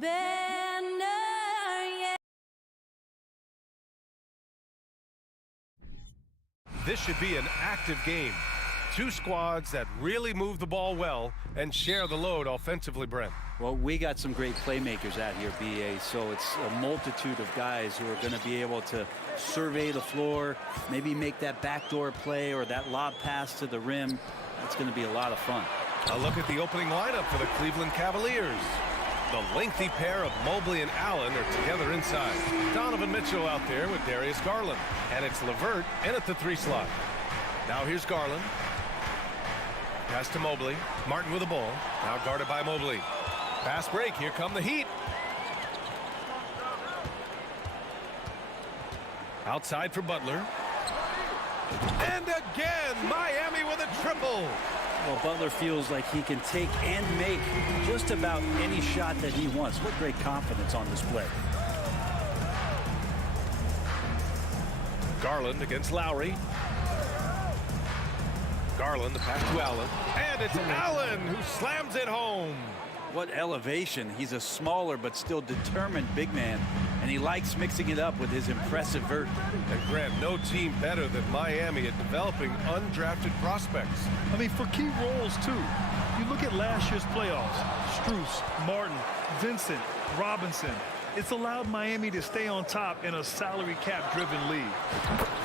banner, yeah. This should be an active game. Two squads that really move the ball well and share the load offensively, Brent. Well, we got some great playmakers out here, BA, so it's a multitude of guys who are going to be able to survey the floor, maybe make that backdoor play or that lob pass to the rim. It's going to be a lot of fun. A look at the opening lineup for the Cleveland Cavaliers. The lengthy pair of Mobley and Allen are together inside. Donovan Mitchell out there with Darius Garland. And it's LeVert in at the 3 slot. Now here's Garland. Pass to Mobley. Martin with the ball. Now guarded by Mobley. Fast break. Here come the Heat. Outside for Butler. And again, Miami with a triple. Well, Butler feels like he can take and make just about any shot that he wants. What great confidence on display. Garland against Lowry. Garland, the pass to Allen. And it's Allen who slams it home. What elevation. He's a smaller but still determined big man, and he likes mixing it up with his impressive vert. And Grant, no team better than Miami at developing undrafted prospects. I mean, for key roles, too. You look at last year's playoffs. Strus, Martin, Vincent, Robinson. It's allowed Miami to stay on top in a salary cap-driven league.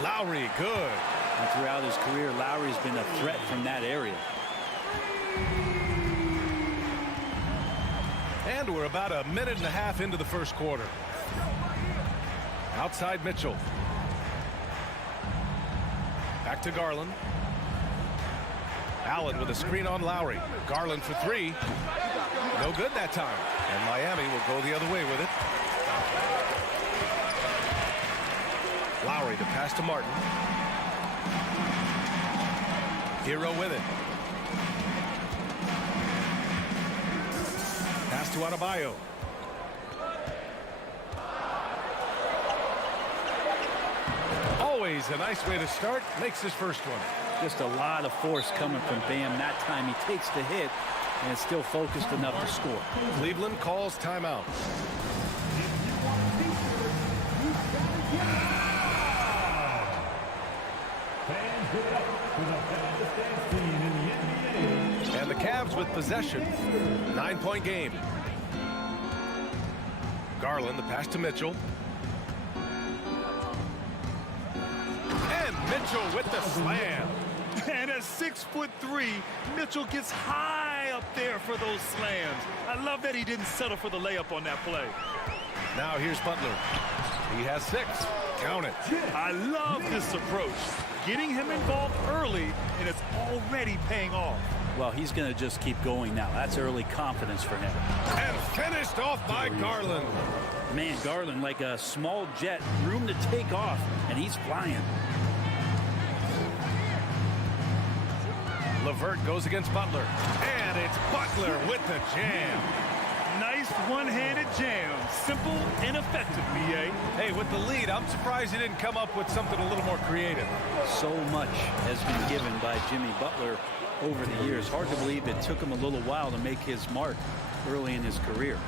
Lowry, good. And throughout his career, Lowry's been a threat from that area. And we're about a minute and a half into the first quarter. Outside Mitchell. Back to Garland. Allen with a screen on Lowry. Garland for 3. No good that time. And Miami will go the other way with it. Lowry to pass to Martin. Hero with it. Pass to Adebayo. Always a nice way to start. Makes his first one. Just a lot of force coming from Bam. That time he takes the hit and is still focused enough to score. Cleveland calls timeout. And the Cavs with possession. 9-point game. Garland, the pass to Mitchell. And Mitchell with the slam. And at 6'3", Mitchell gets high up there for those slams. I love that he didn't settle for the layup on that play. Now here's Butler. He has 6. Count it. I love this approach. Getting him involved early, and it's already paying off. Well, he's going to just keep going now. That's early confidence for him. And finished off by Garland. Man, Garland like a small jet, room to take off, and he's flying. LeVert goes against Butler. And it's Butler with the jam. Nice one-handed jam. Simple and effective, B.A. Hey, with the lead, I'm surprised he didn't come up with something a little more creative. So much has been given by Jimmy Butler over the years. Hard to believe it took him a little while to make his mark early in his career.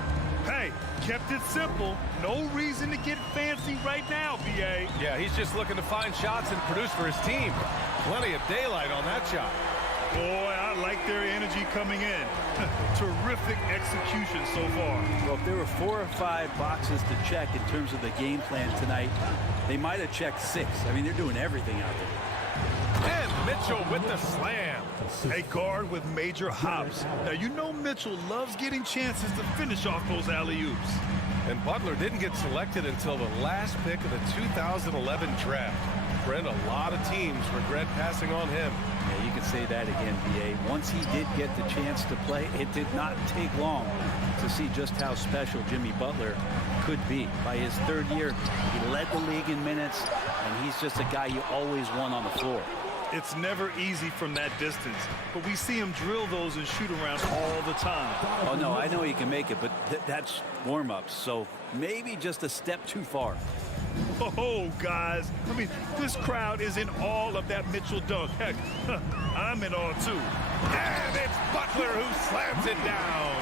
Hey, kept it simple. No reason to get fancy right now, B.A. Yeah, he's just looking to find shots and produce for his team. Plenty of daylight on that shot. Boy, I like their energy coming in. Terrific execution so far. Well, if there were 4 or 5 boxes to check in terms of the game plan tonight, they might have checked 6. I mean, they're doing everything out there. And Mitchell with the slam. A guard with major hops. Now, you know Mitchell loves getting chances to finish off those alley-oops. And Butler didn't get selected until the last pick of the 2011 draft. Brent, a lot of teams regret passing on him. Yeah, you could say that again, B.A. Once he did get the chance to play, it did not take long to see just how special Jimmy Butler could be. By his 3rd year, he led the league in minutes, and he's just a guy you always want on the floor. It's never easy from that distance, but we see him drill those and shoot around all the time. Oh, no, I know he can make it, but that's warm-ups, so maybe just a step too far. Oh, guys, I mean, this crowd is in awe of that Mitchell dunk. Heck, I'm in awe, too. And it's Butler who slams it down.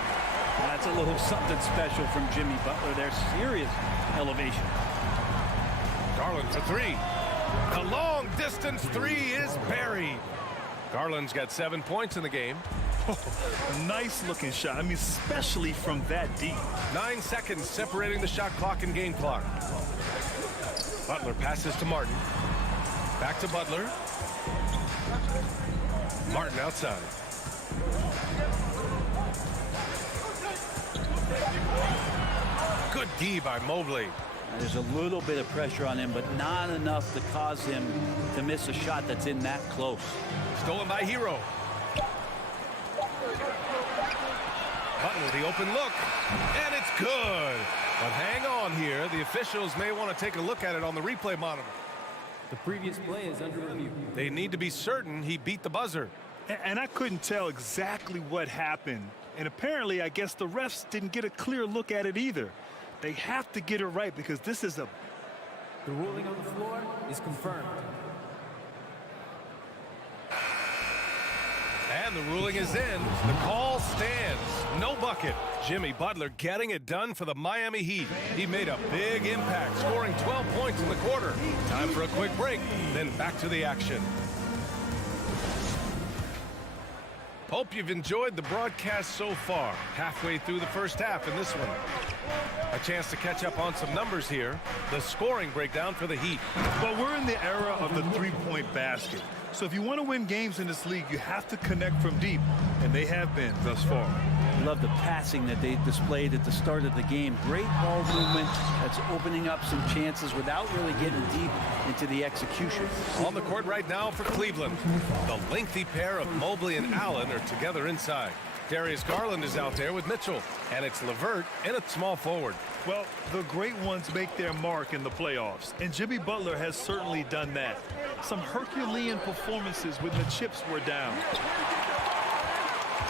That's a little something special from Jimmy Butler. There's serious elevation. Garland for three. The long distance three is buried. Garland's got 7 points in the game. Nice looking shot. I mean, especially from that deep. 9 seconds separating the shot clock and game clock. Butler passes to Martin. Back to Butler. Martin outside. Good D by Mobley. There's a little bit of pressure on him, but not enough to cause him to miss a shot that's in that close. Stolen by Hero. Butler, the open look, and it's good. But hang on here. The officials may want to take a look at it on the replay monitor. The previous play is under review. They need to be certain he beat the buzzer. And I couldn't tell exactly what happened. And apparently, I guess the refs didn't get a clear look at it either. They have to get it right because this is a... The ruling on the floor is confirmed. And the ruling is in. The call stands. No bucket. Jimmy Butler getting it done for the Miami Heat. He made a big impact, scoring 12 points in the quarter. Time for a quick break, then back to the action. Hope you've enjoyed the broadcast so far. Halfway through the first half in this one. A chance to catch up on some numbers here. The scoring breakdown for the Heat. Well, we're in the era of the three-point basket. So if you want to win games in this league, you have to connect from deep. And they have been thus far. Love the passing that they displayed at the start of the game. Great ball movement that's opening up some chances without really getting deep into the execution. On the court right now for Cleveland. The lengthy pair of Mobley and Allen are together inside. Darius Garland is out there with Mitchell. And it's LeVert in a small forward. Well, the great ones make their mark in the playoffs. And Jimmy Butler has certainly done that. Some Herculean performances when the chips were down.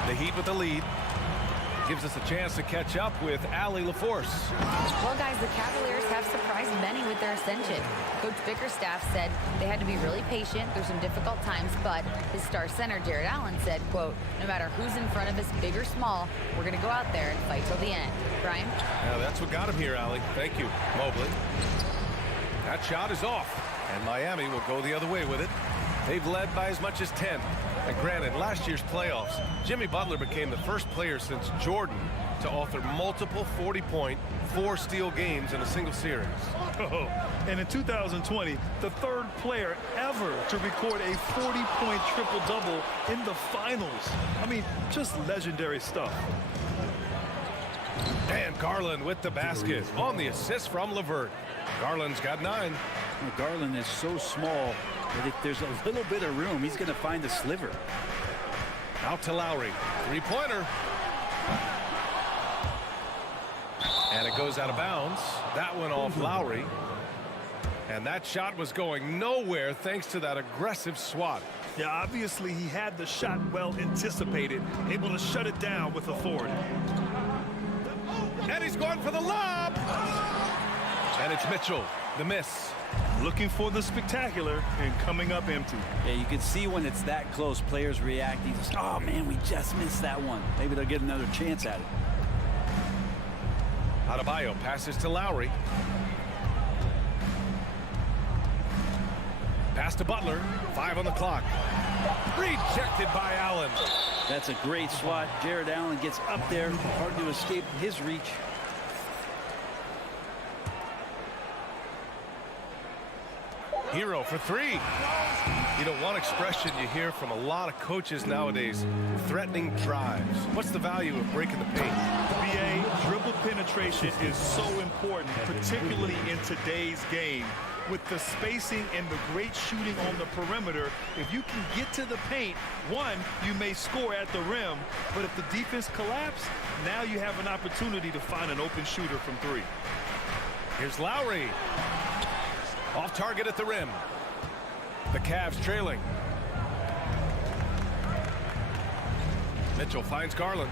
The Heat with the lead. Gives us a chance to catch up with Allie LaForce. Well, guys, the Cavaliers have surprised many with their ascension. Coach Bickerstaff said they had to be really patient through some difficult times, but his star center, Jared Allen, said, quote, no matter who's in front of us, big or small, we're going to go out there and fight till the end. Brian? Yeah, that's what got him here, Allie. Thank you, Mobley. That shot is off, and Miami will go the other way with it. They've led by as much as 10. And granted, last year's playoffs, Jimmy Butler became the first player since Jordan to author multiple 40-point, 4-steal games in a single series. Oh, and in 2020, the third player ever to record a 40-point triple-double in the finals. I mean, just legendary stuff. And Garland with the basket on the assist from LeVert. Garland's got 9. Garland is so small that if there's a little bit of room, he's going to find a sliver. Out to Lowry. Three-pointer. And it goes out of bounds. That one off Lowry. And that shot was going nowhere thanks to that aggressive swat. Yeah, obviously he had the shot well anticipated, able to shut it down with authority. And he's going for the lob. And it's Mitchell. The miss. Looking for the spectacular and coming up empty. Yeah, you can see when it's that close, players reacting. Oh, man, we just missed that one. Maybe they'll get another chance at it. Adebayo passes to Lowry. Pass to Butler. 5 on the clock. Rejected by Allen. That's a great swat. Jared Allen gets up there. Hard to escape his reach. Hero for 3. You know, one expression you hear from a lot of coaches nowadays, threatening drives. What's the value of breaking the paint? BA, dribble penetration is so important, particularly in today's game. With the spacing and the great shooting on the perimeter, if you can get to the paint, one, you may score at the rim, but if the defense collapses, now you have an opportunity to find an open shooter from 3. Here's Lowry. Off target at the rim. The Cavs trailing. Mitchell finds Garland.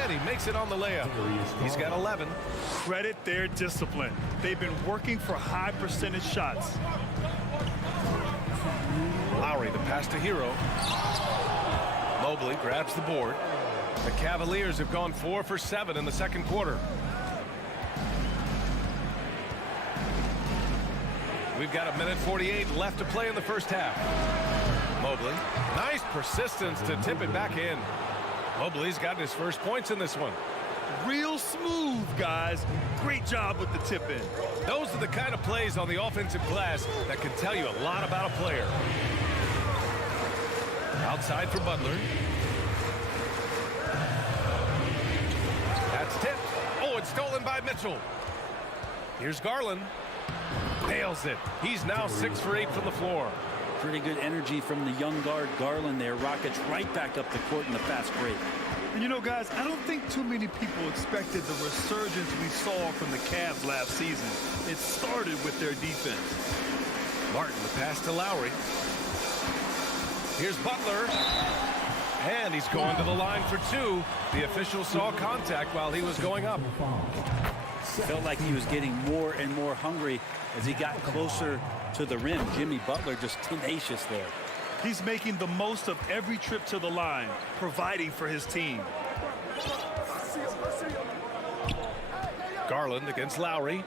And he makes it on the layup. He's got 11. Credit their discipline. They've been working for high percentage shots. Pass to Hero. Mobley grabs the board. The Cavaliers have gone 4 for 7 in the second quarter. We've got 1:48 left to play in the first half. Mobley, nice persistence to tip it back in. Mobley's gotten his first points in this one. Real smooth, guys. Great job with the tip in. Those are the kind of plays on the offensive glass that can tell you a lot about a player. Outside for Butler. That's tipped. Oh, it's stolen by Mitchell. Here's Garland. Nails it. He's now 6 for 8 from the floor. Pretty good energy from the young guard Garland there. Rockets right back up the court in the fast break. And you know, guys, I don't think too many people expected the resurgence we saw from the Cavs last season. It started with their defense. Martin, the pass to Lowry. Here's Butler. And he's going to the line for 2. The official saw contact while he was going up. Felt like he was getting more and more hungry as he got closer to the rim. Jimmy Butler just tenacious there. He's making the most of every trip to the line, providing for his team. Garland against Lowry.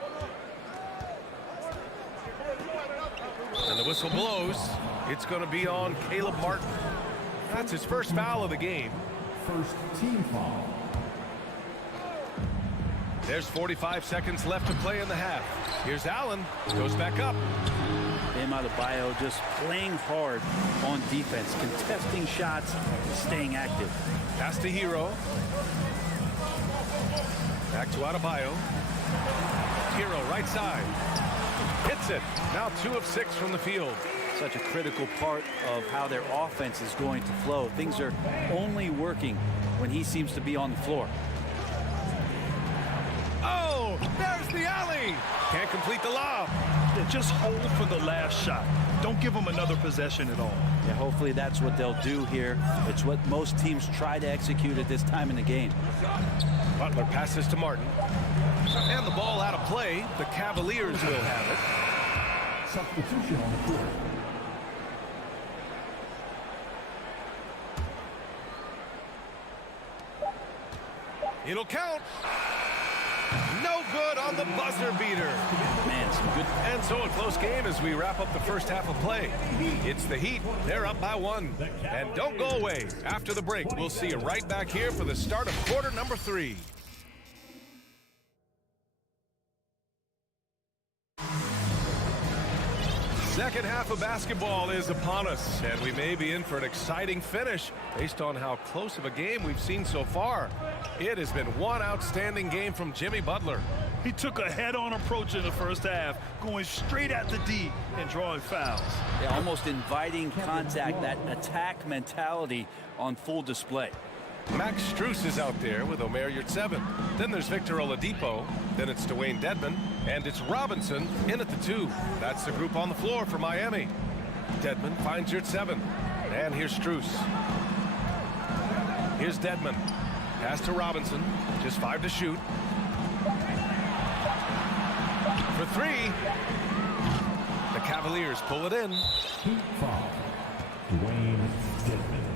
And the whistle blows. It's going to be on Caleb Martin. That's his first foul of the game. First team foul. There's 45 seconds left to play in the half. Here's Allen. Goes back up. Bam Adebayo just playing hard on defense, contesting shots, staying active. Pass to Hero. Back to Adebayo. Hero right side. Hits it. Now 2 of 6 from the field. Such a critical part of how their offense is going to flow. Things are only working when he seems to be on the floor. Oh, there's the alley. Can't complete the lob. Yeah, just hold for the last shot. Don't give them another possession at all. Yeah, hopefully that's what they'll do here. It's what most teams try to execute at this time in the game. Butler passes to Martin. And the ball out of play. The Cavaliers will have it. Substitution on the court. It'll count. No good on the buzzer beater. Man, some good. And so a close game as we wrap up the first half of play. It's the Heat. They're up by 1. And don't go away. After the break, we'll see you right back here for the start of quarter number 3. Second half of basketball is upon us, and we may be in for an exciting finish based on how close of a game we've seen so far. It has been one outstanding game from Jimmy Butler. He took a head-on approach in the first half, going straight at the D and drawing fouls. Yeah, almost inviting contact, that attack mentality on full display. Max Strus is out there with Omer Yurtseven. Then there's Victor Oladipo. Then it's Dwayne Dedmon. And it's Robinson in at the 2. That's the group on the floor for Miami. Dedmon finds Yurtseven. And here's Strus. Here's Dedmon. Pass to Robinson. Just 5 to shoot. For 3. The Cavaliers pull it in. Heat foul. Dwayne Dedmon.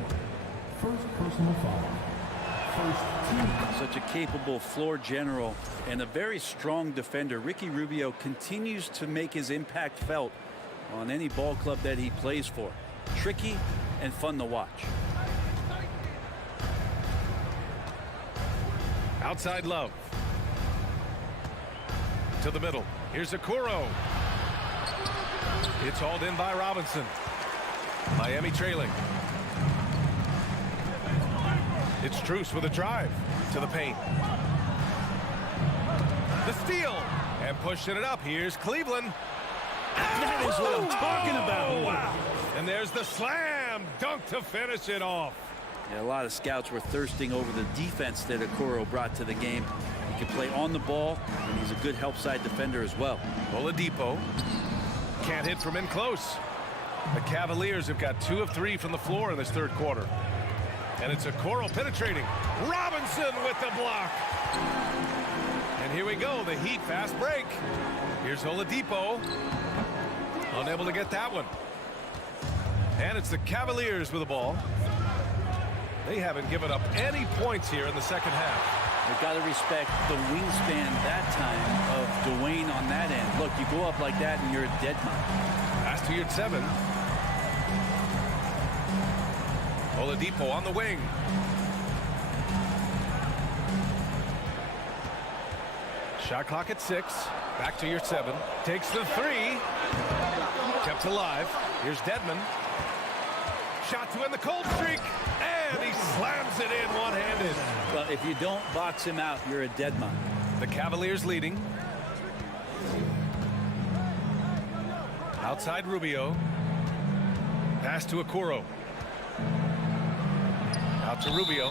First personal foul. First team. Such a capable floor general and a very strong defender. Ricky Rubio continues to make his impact felt on any ball club that he plays for. Tricky and fun to watch. Outside Love. To the middle. Here's Okoro. It's hauled in by Robinson. Miami trailing. It's Strus with a drive to the paint. The steal. And pushing it up. Here's Cleveland. That is what I'm talking about. Wow. And there's the slam dunk to finish it off. Yeah, a lot of scouts were thirsting over the defense that Okoro brought to the game. He can play on the ball, and he's a good help side defender as well. Oladipo can't hit from in close. The Cavaliers have got 2 of 3 from the floor in this third quarter. And it's Okoro penetrating. Robinson with the block. And here we go, the Heat fast break. Here's Oladipo. Unable to get that one. And it's the Cavaliers with the ball. They haven't given up any points here in the second half. You've got to respect the wingspan that time of Dwayne on that end. Look, you go up like that and you're a dead man. Pass to your 7. Oladipo on the wing. Shot clock at 6. Back to your 7. Takes the 3. Kept alive. Here's Dedmon. Shot to end the cold streak. And he slams it in one-handed. Well, if you don't box him out, you're a dead man. The Cavaliers leading. Outside Rubio. Pass to Okoro. Out to Rubio.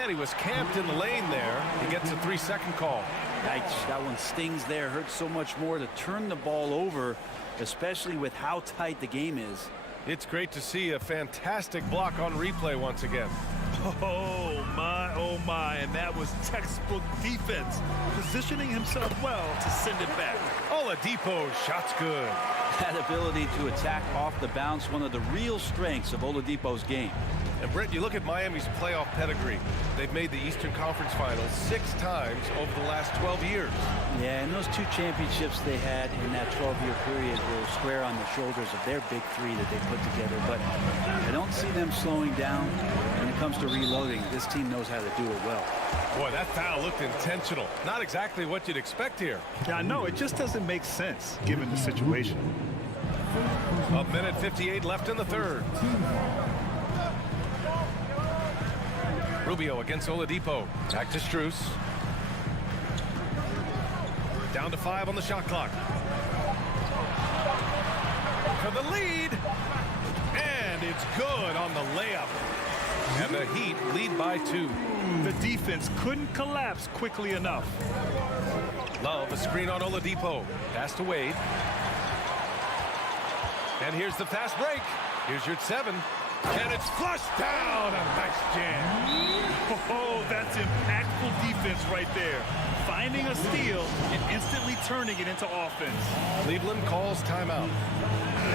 And he was camped in the lane there. He gets a 3-second call. Yikes, that one stings there. Hurts so much more to turn the ball over, especially with how tight the game is. It's great to see a fantastic block on replay once again. Oh my, and that was textbook defense, positioning himself well to send it back. Oladipo, shot's good. That ability to attack off the bounce, one of the real strengths of Oladipo's game. And Brent, you look at Miami's playoff pedigree. They've made the Eastern Conference Finals 6 times over the last 12 years. Yeah, and those 2 championships they had in that 12-year period were square on the shoulders of their big 3 that they put together. But I don't see them slowing down when it comes to reloading. This team knows how to do it well. Boy, that foul looked intentional. Not exactly what you'd expect here. Yeah, I know. It just doesn't make sense given the situation. 1:58 left in the third. Rubio against Oladipo. Back to Strus. Down to 5 on the shot clock. For the lead. And it's good on the layup. And the Heat lead by 2. The defense couldn't collapse quickly enough. Love a screen on Oladipo. Pass to Wade. And here's the fast break. Here's your 7. And it's flushed down. A nice jam. Oh, that's impactful defense right there. Finding a steal and instantly turning it into offense. Cleveland calls timeout.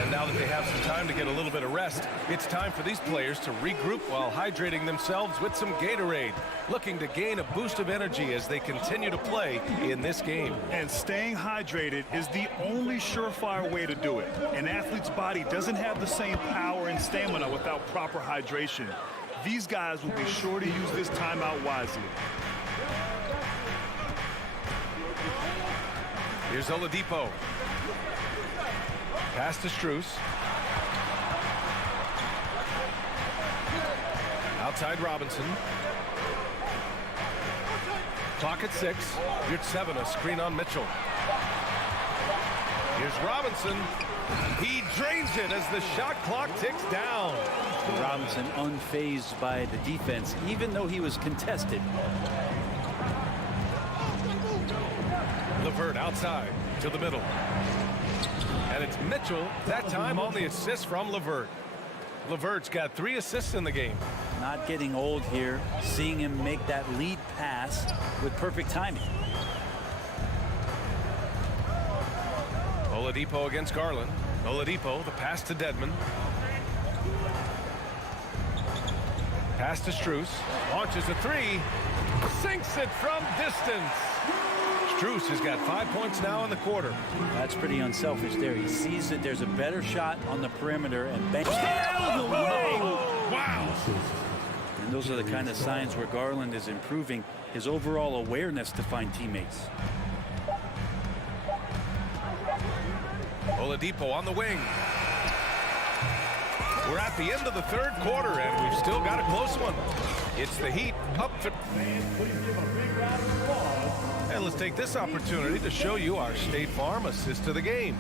And now that they have some time to get a little bit of rest, it's time for these players to regroup while hydrating themselves with some Gatorade, looking to gain a boost of energy as they continue to play in this game. And staying hydrated is the only surefire way to do it. An athlete's body doesn't have the same power and stamina without proper hydration. These guys will be sure to use this timeout wisely. Here's Oladipo. Pass to Strus. Outside Robinson. Clock at 6. Here's 7, a screen on Mitchell. Here's Robinson. He drains it as the shot clock ticks down. Robinson unfazed by the defense, even though he was contested. LeVert outside to the middle. And it's Mitchell, that time on the assist from LeVert. LeVert's got 3 assists in the game. Not getting old here, seeing him make that lead pass with perfect timing. Oladipo against Garland. Oladipo, the pass to Dedmon. Pass to Strus. Launches a 3. Sinks it from distance. Strus has got 5 points now in the quarter. That's pretty unselfish there. He sees that there's a better shot on the perimeter and bangs it out of the way. Wow. And those are the kind of signs where Garland is improving his overall awareness to find teammates. Oladipo on the wing. We're at the end of the third quarter, and we've still got a close one. It's the Heat up to... And let's take this opportunity to show you our State Farm assist to the game.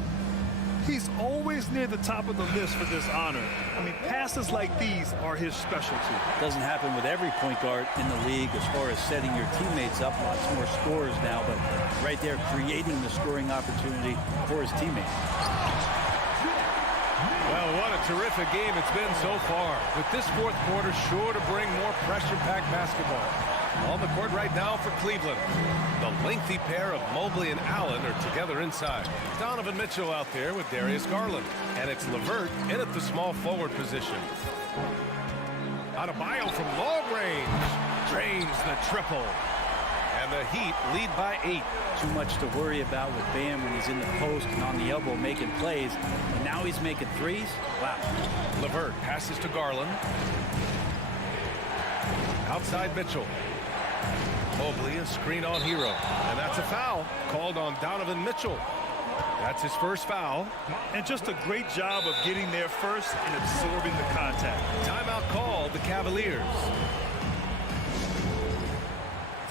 He's always near the top of the list for this honor. I mean, passes like these are his specialty. Doesn't happen with every point guard in the league as far as setting your teammates up. Lots more scores now, but right there creating the scoring opportunity for his teammates. Well, what a terrific game it's been so far, with this fourth quarter sure to bring more pressure-packed basketball. On the court right now for Cleveland. The lengthy pair of Mobley and Allen are together inside. Donovan Mitchell out there with Darius Garland. And it's LeVert in at the small forward position. Adebayo from long range. Drains the triple. And the Heat lead by 8. Too much to worry about with Bam when he's in the post and on the elbow making plays. And now he's making threes? Wow. LeVert passes to Garland. Outside Mitchell. Mobley, a screen on Hero. And that's a foul called on Donovan Mitchell. That's his first foul. And just a great job of getting there first and absorbing the contact. Timeout called the Cavaliers.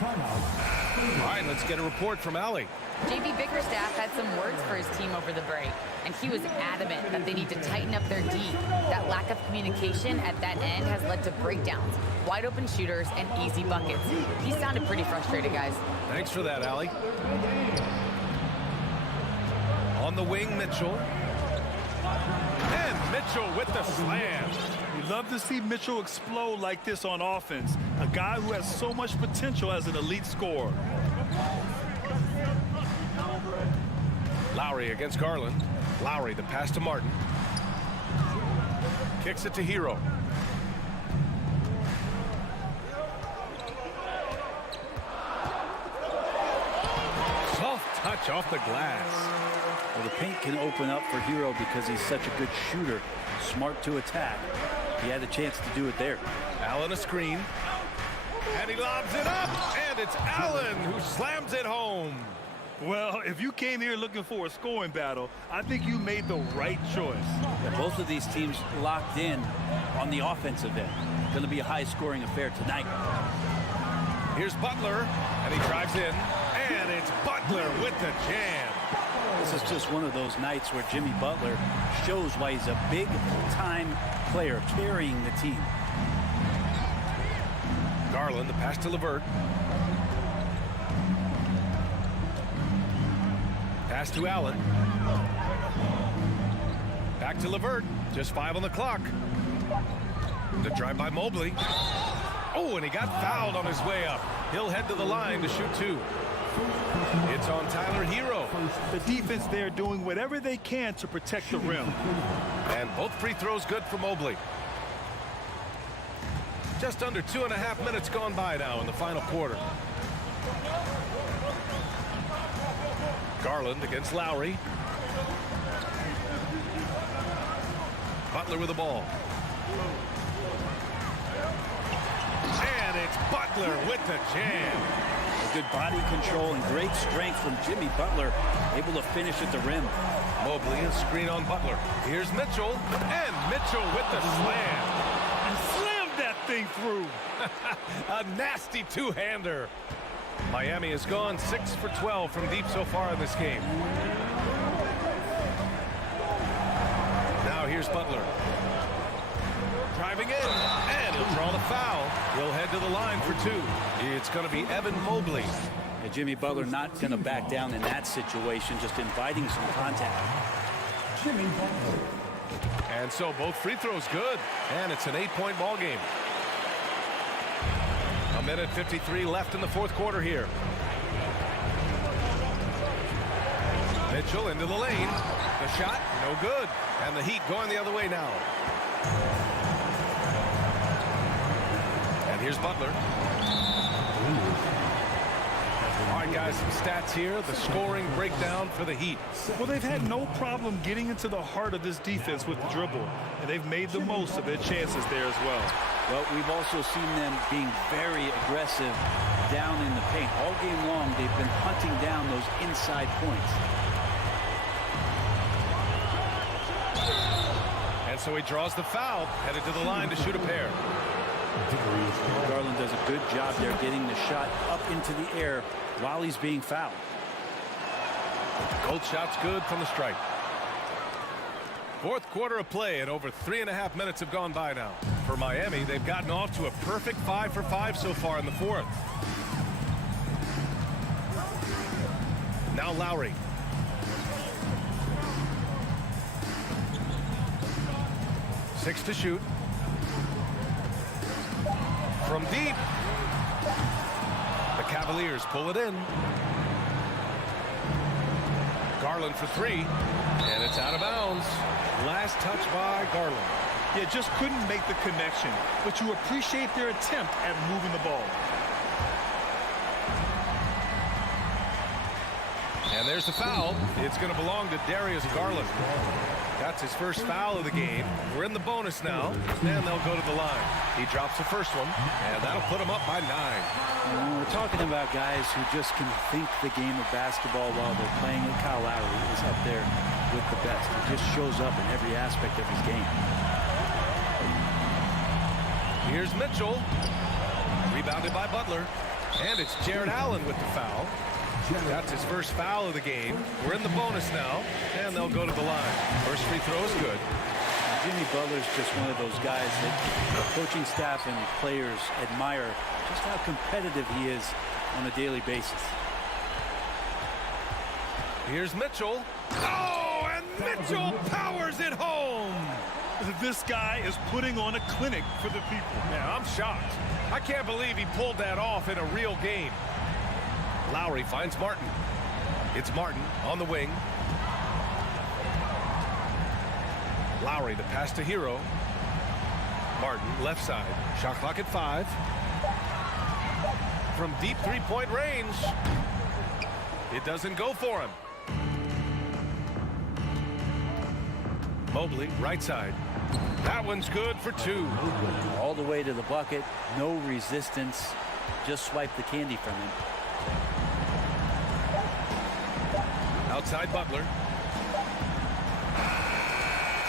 All right, let's get a report from Allie. JB Bickerstaff had some words for his team over the break, and he was adamant that they need to tighten up their D. That lack of communication at that end has led to breakdowns, wide open shooters, and easy buckets. He sounded pretty frustrated, guys. Thanks for that, Allie. On the wing, Mitchell. And Mitchell with the slam. You love to see Mitchell explode like this on offense. A guy who has so much potential as an elite scorer. Lowry against Garland. Lowry, the pass to Martin. Kicks it to Hero. Soft touch off the glass. Well, the paint can open up for Hero because he's such a good shooter. Smart to attack. He had a chance to do it there. Allen a screen. And he lobs it up. And it's Allen who slams it home. Well, if you came here looking for a scoring battle, I think you made the right choice. Yeah, both of these teams locked in on the offensive end. Going to be a high-scoring affair tonight. Here's Butler, and he drives in. And it's Butler with the jam. This is just one of those nights where Jimmy Butler shows why he's a big-time player carrying the team. Garland, the pass to LeVert. Pass to Allen. Back to LeVert. Just 5 on the clock. The drive by Mobley. Oh, and he got fouled on his way up. He'll head to the line to shoot 2. It's on Tyler Hero. The defense there doing whatever they can to protect the rim. And both free throws good for Mobley. Just under 2.5 minutes gone by now in the final quarter. Garland against Lowry. Butler with the ball. And it's Butler with the jam. Good body control and great strength from Jimmy Butler, able to finish at the rim. Mobley, a screen on Butler. Here's Mitchell, and Mitchell with the slam. And slammed that thing through. A nasty two-hander. Miami has gone 6 for 12 from deep so far in this game. Now here's Butler. Driving in, and he'll draw the foul. He'll head to the line for 2. It's going to be Evan Mobley. And Jimmy Butler not going to back down in that situation, just inviting some contact. Jimmy Butler. And so both free throws good, and it's an 8-point ball game. 1:53 left in the fourth quarter here. Mitchell into the lane. The shot, no good. And the Heat going the other way now. And here's Butler. All right, guys, some stats here. The scoring breakdown for the Heat. Well, they've had no problem getting into the heart of this defense with the dribble, and they've made the most of their chances there as well. Well, we've also seen them being very aggressive down in the paint. All game long, they've been hunting down those inside points. And so he draws the foul, headed to the line to shoot a pair. Garland does a good job there getting the shot up into the air while he's being fouled. Gold shot's good from the stripe. Fourth quarter of play, and over 3.5 minutes have gone by now. For Miami, they've gotten off to a perfect 5 for 5 so far in the fourth. Now Lowry. Six to shoot. From deep. Cavaliers pull it in. Garland for three, and it's out of bounds. Last touch by Garland. Yeah, just couldn't make the connection, but you appreciate their attempt at moving the ball. And there's the foul. It's going to belong to Darius Garland. That's his first foul of the game. We're in the bonus now, and they'll go to the line. He drops the first one, and that'll put him up by 9. We're talking about guys who just can think the game of basketball while they're playing it. Kyle Lowry is up there with the best. He just shows up in every aspect of his game. Here's Mitchell. Rebounded by Butler. And it's Jared Allen with the foul. That's his first foul of the game. We're in the bonus now, and they'll go to the line. First free throw is good. Jimmy Butler's just one of those guys that the coaching staff and players admire just how competitive he is on a daily basis. Here's Mitchell. Oh, and Mitchell powers it home. This guy is putting on a clinic for the people. Yeah, I'm shocked. I can't believe he pulled that off in a real game. Lowry finds Martin. It's Martin on the wing. Lowry, the pass to Hero. Martin, left side. Shot clock at 5. From deep three-point range. It doesn't go for him. Mobley, right side. That one's good for 2. All the way to the bucket. No resistance. Just swipe the candy from him. Outside Butler.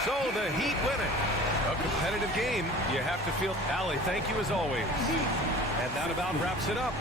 So the Heat win it. A competitive game. You have to feel. Allie, thank you as always. And that about wraps it up.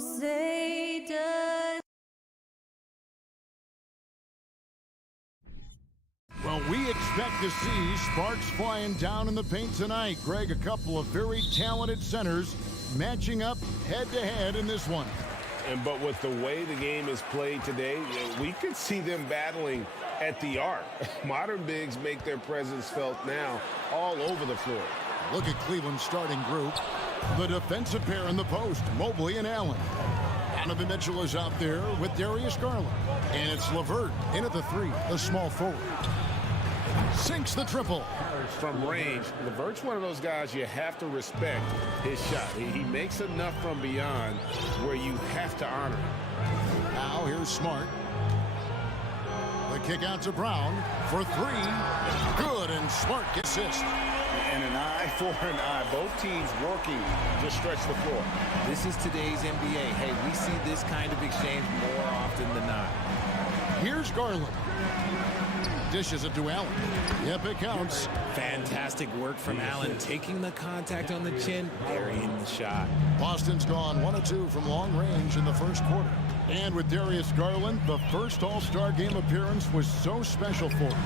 say does. Well, we expect to see sparks flying down in the paint tonight. Greg, a couple of very talented centers matching up head-to-head in this one. But with the way the game is played today, we could see them battling at the arc. Modern bigs make their presence felt now all over the floor. Look at Cleveland's starting group. The defensive pair in the post, Mobley and Allen. Donovan Mitchell is out there with Darius Garland. And it's LeVert in at the 3, the small forward. Sinks the triple. From range, LeVert's one of those guys you have to respect his shot. He makes enough from beyond where you have to honor him. Now here's Smart. The kick out to Brown for 3. Good, and Smart gets assist. And an eye for an eye. Both teams working to stretch the floor. This is today's NBA. Hey, we see this kind of exchange more often than not. Here's Garland. Dishes it to Allen. Yep, it counts. Fantastic work from Allen, taking the contact on the chin, burying the shot. Boston's gone 1 of 2 from long range in the first quarter. And with Darius Garland, the first All-Star game appearance was so special for him.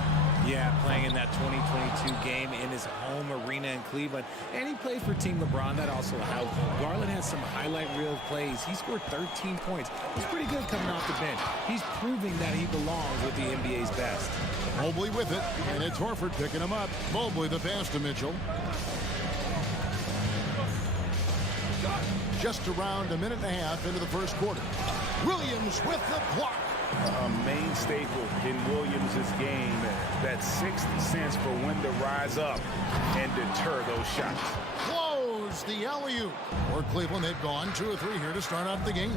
Yeah, playing in that 2022 game in his home arena in Cleveland. And he plays for Team LeBron. That also helped. Garland has some highlight reel plays. He scored 13 points. He's pretty good coming off the bench. He's proving that he belongs with the NBA's best. Mobley with it, and it's Horford picking him up. Mobley the pass to Mitchell. Just around a minute and a half into the first quarter. Williams with the block. A main staple in Williams' game, that sixth sense for when to rise up and deter those shots. Close the alley-oop. For Cleveland, they've gone 2 or 3 here to start out the game.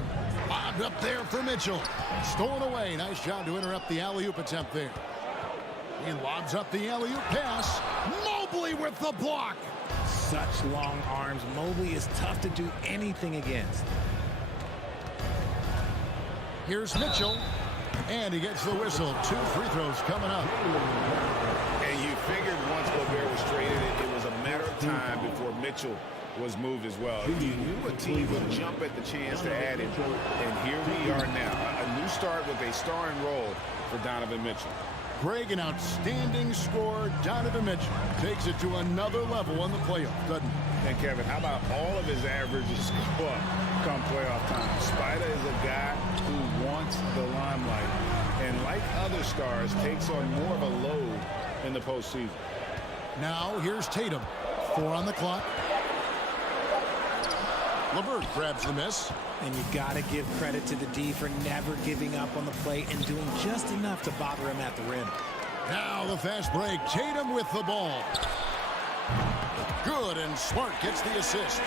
Lobbed up there for Mitchell. Stolen away. Nice job to interrupt the alley-oop attempt there. He lobs up the alley-oop pass. Mobley with the block. Such long arms. Mobley is tough to do anything against. Here's Mitchell. And he gets the whistle. 2 free throws coming up. And you figured once Gobert was traded, it was a matter of time before Mitchell was moved as well. You knew a team would jump at the chance to add him. And here we are now. A new start with a starring role for Donovan Mitchell. Greg, an outstanding scorer. Donovan Mitchell takes it to another level in the playoffs, doesn't he? And Kevin, how about all of his averages go up come playoff time? Spider is a guy who wants the limelight, and like other stars, takes on more of a load in the postseason. Now here's Tatum. 4 on the clock. LeVert grabs the miss. And you got to give credit to the D for never giving up on the play and doing just enough to bother him at the rim. Now the fast break. Tatum with the ball. Good, and Smart gets the assist.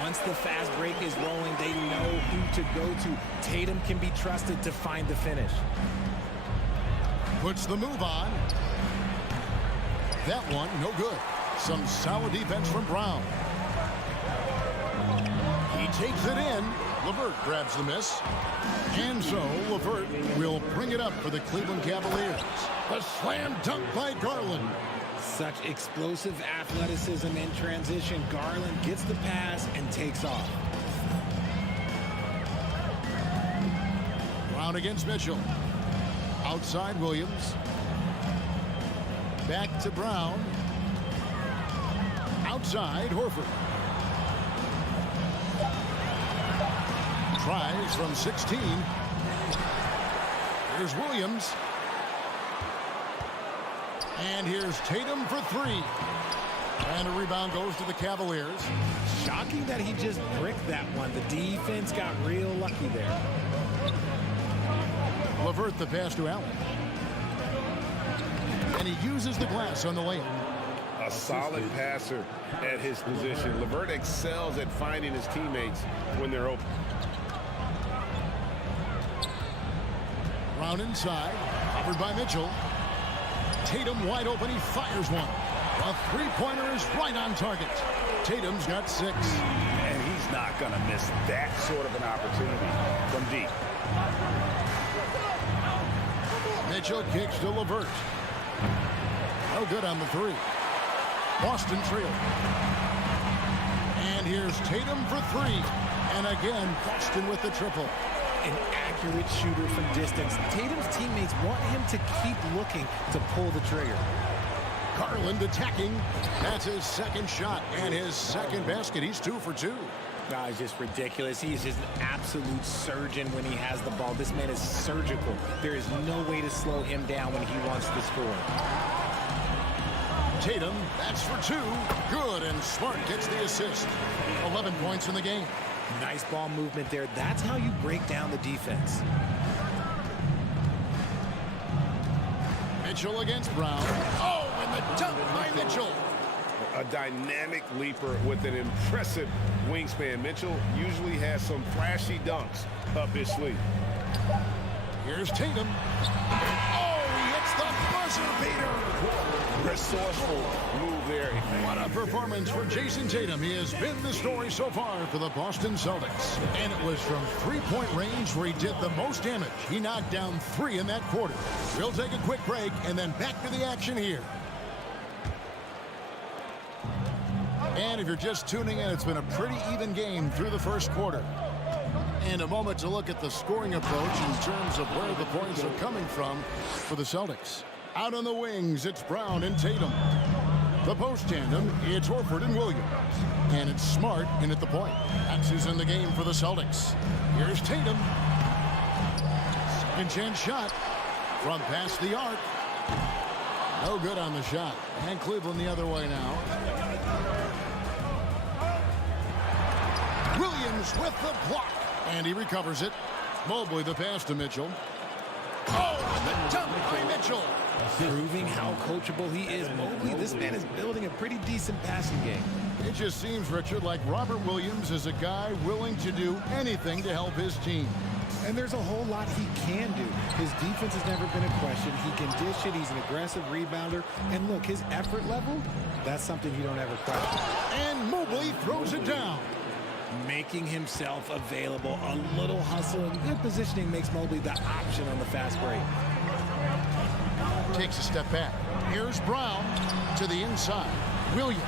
Once the fast break is rolling, they know who to go to. Tatum can be trusted to find the finish. Puts the move on. That one, no good. Some solid defense from Brown. He takes it in. LeVert grabs the miss. And so LeVert will bring it up for the Cleveland Cavaliers. The slam dunk by Garland. Such explosive athleticism in transition. Garland gets the pass and takes off. Brown against Mitchell. Outside Williams. Back to Brown. Outside Horford. Tries from 16. Here's Williams. And here's Tatum for 3. And a rebound goes to the Cavaliers. Shocking that he just bricked that one. The defense got real lucky there. LeVert the pass to Allen. And he uses the glass on the layup. A solid passer at his position. LeVert excels at finding his teammates when they're open. Brown inside, covered by Mitchell. Tatum wide open, he fires one. A three-pointer is right on target. Tatum's got 6. And he's not going to miss that sort of an opportunity from deep. Mitchell kicks to LeVert. No good on the 3. Boston trail. And here's Tatum for 3. And again, Boston with the triple. An accurate shooter from distance. Tatum's teammates want him to keep looking to pull the trigger. Garland attacking. That's his second shot and his second basket. He's 2 for 2. It's just ridiculous. He's just an absolute surgeon when he has the ball. This man is surgical. There is no way to slow him down when he wants to score. Tatum, that's for 2. Good, and Smart gets the assist. 11 points in the game. Nice ball movement there. That's how you break down the defense. Mitchell against Brown. Oh, and the dunk by Mitchell. A dynamic leaper with an impressive wingspan. Mitchell usually has some flashy dunks up his sleeve. Here's Tatum. Oh, he hits the buzzer beater. Resourceful move there. What a performance for Jason Tatum. He has been the story so far for the Boston Celtics. And it was from three-point range where he did the most damage. He knocked down 3 in that quarter. We'll take a quick break and then back to the action here. And if you're just tuning in, it's been a pretty even game through the first quarter. And a moment to look at the scoring approach in terms of where the points are coming from for the Celtics. Out on the wings, it's Brown and Tatum. The post tandem, it's Horford and Williams. And it's Smart in at the point. That's who's in the game for the Celtics. Here's Tatum. Second chance shot from past the arc. No good on the shot. And Cleveland the other way now. Williams with the block. And he recovers it. Mobley the pass to Mitchell. Oh, the dunk by Mitchell. Proving how coachable he is. Mobley, this man is building a pretty decent passing game. It just seems, Richard, like Robert Williams is a guy willing to do anything to help his team. And there's a whole lot he can do. His defense has never been a question. He can dish it. He's an aggressive rebounder. And look, his effort level, that's something you don't ever question. And Mobley throws it down. Making himself available. A little hustle and good positioning makes Mobley the option on the fast break. Takes a step back. Here's Brown to the inside. Williams.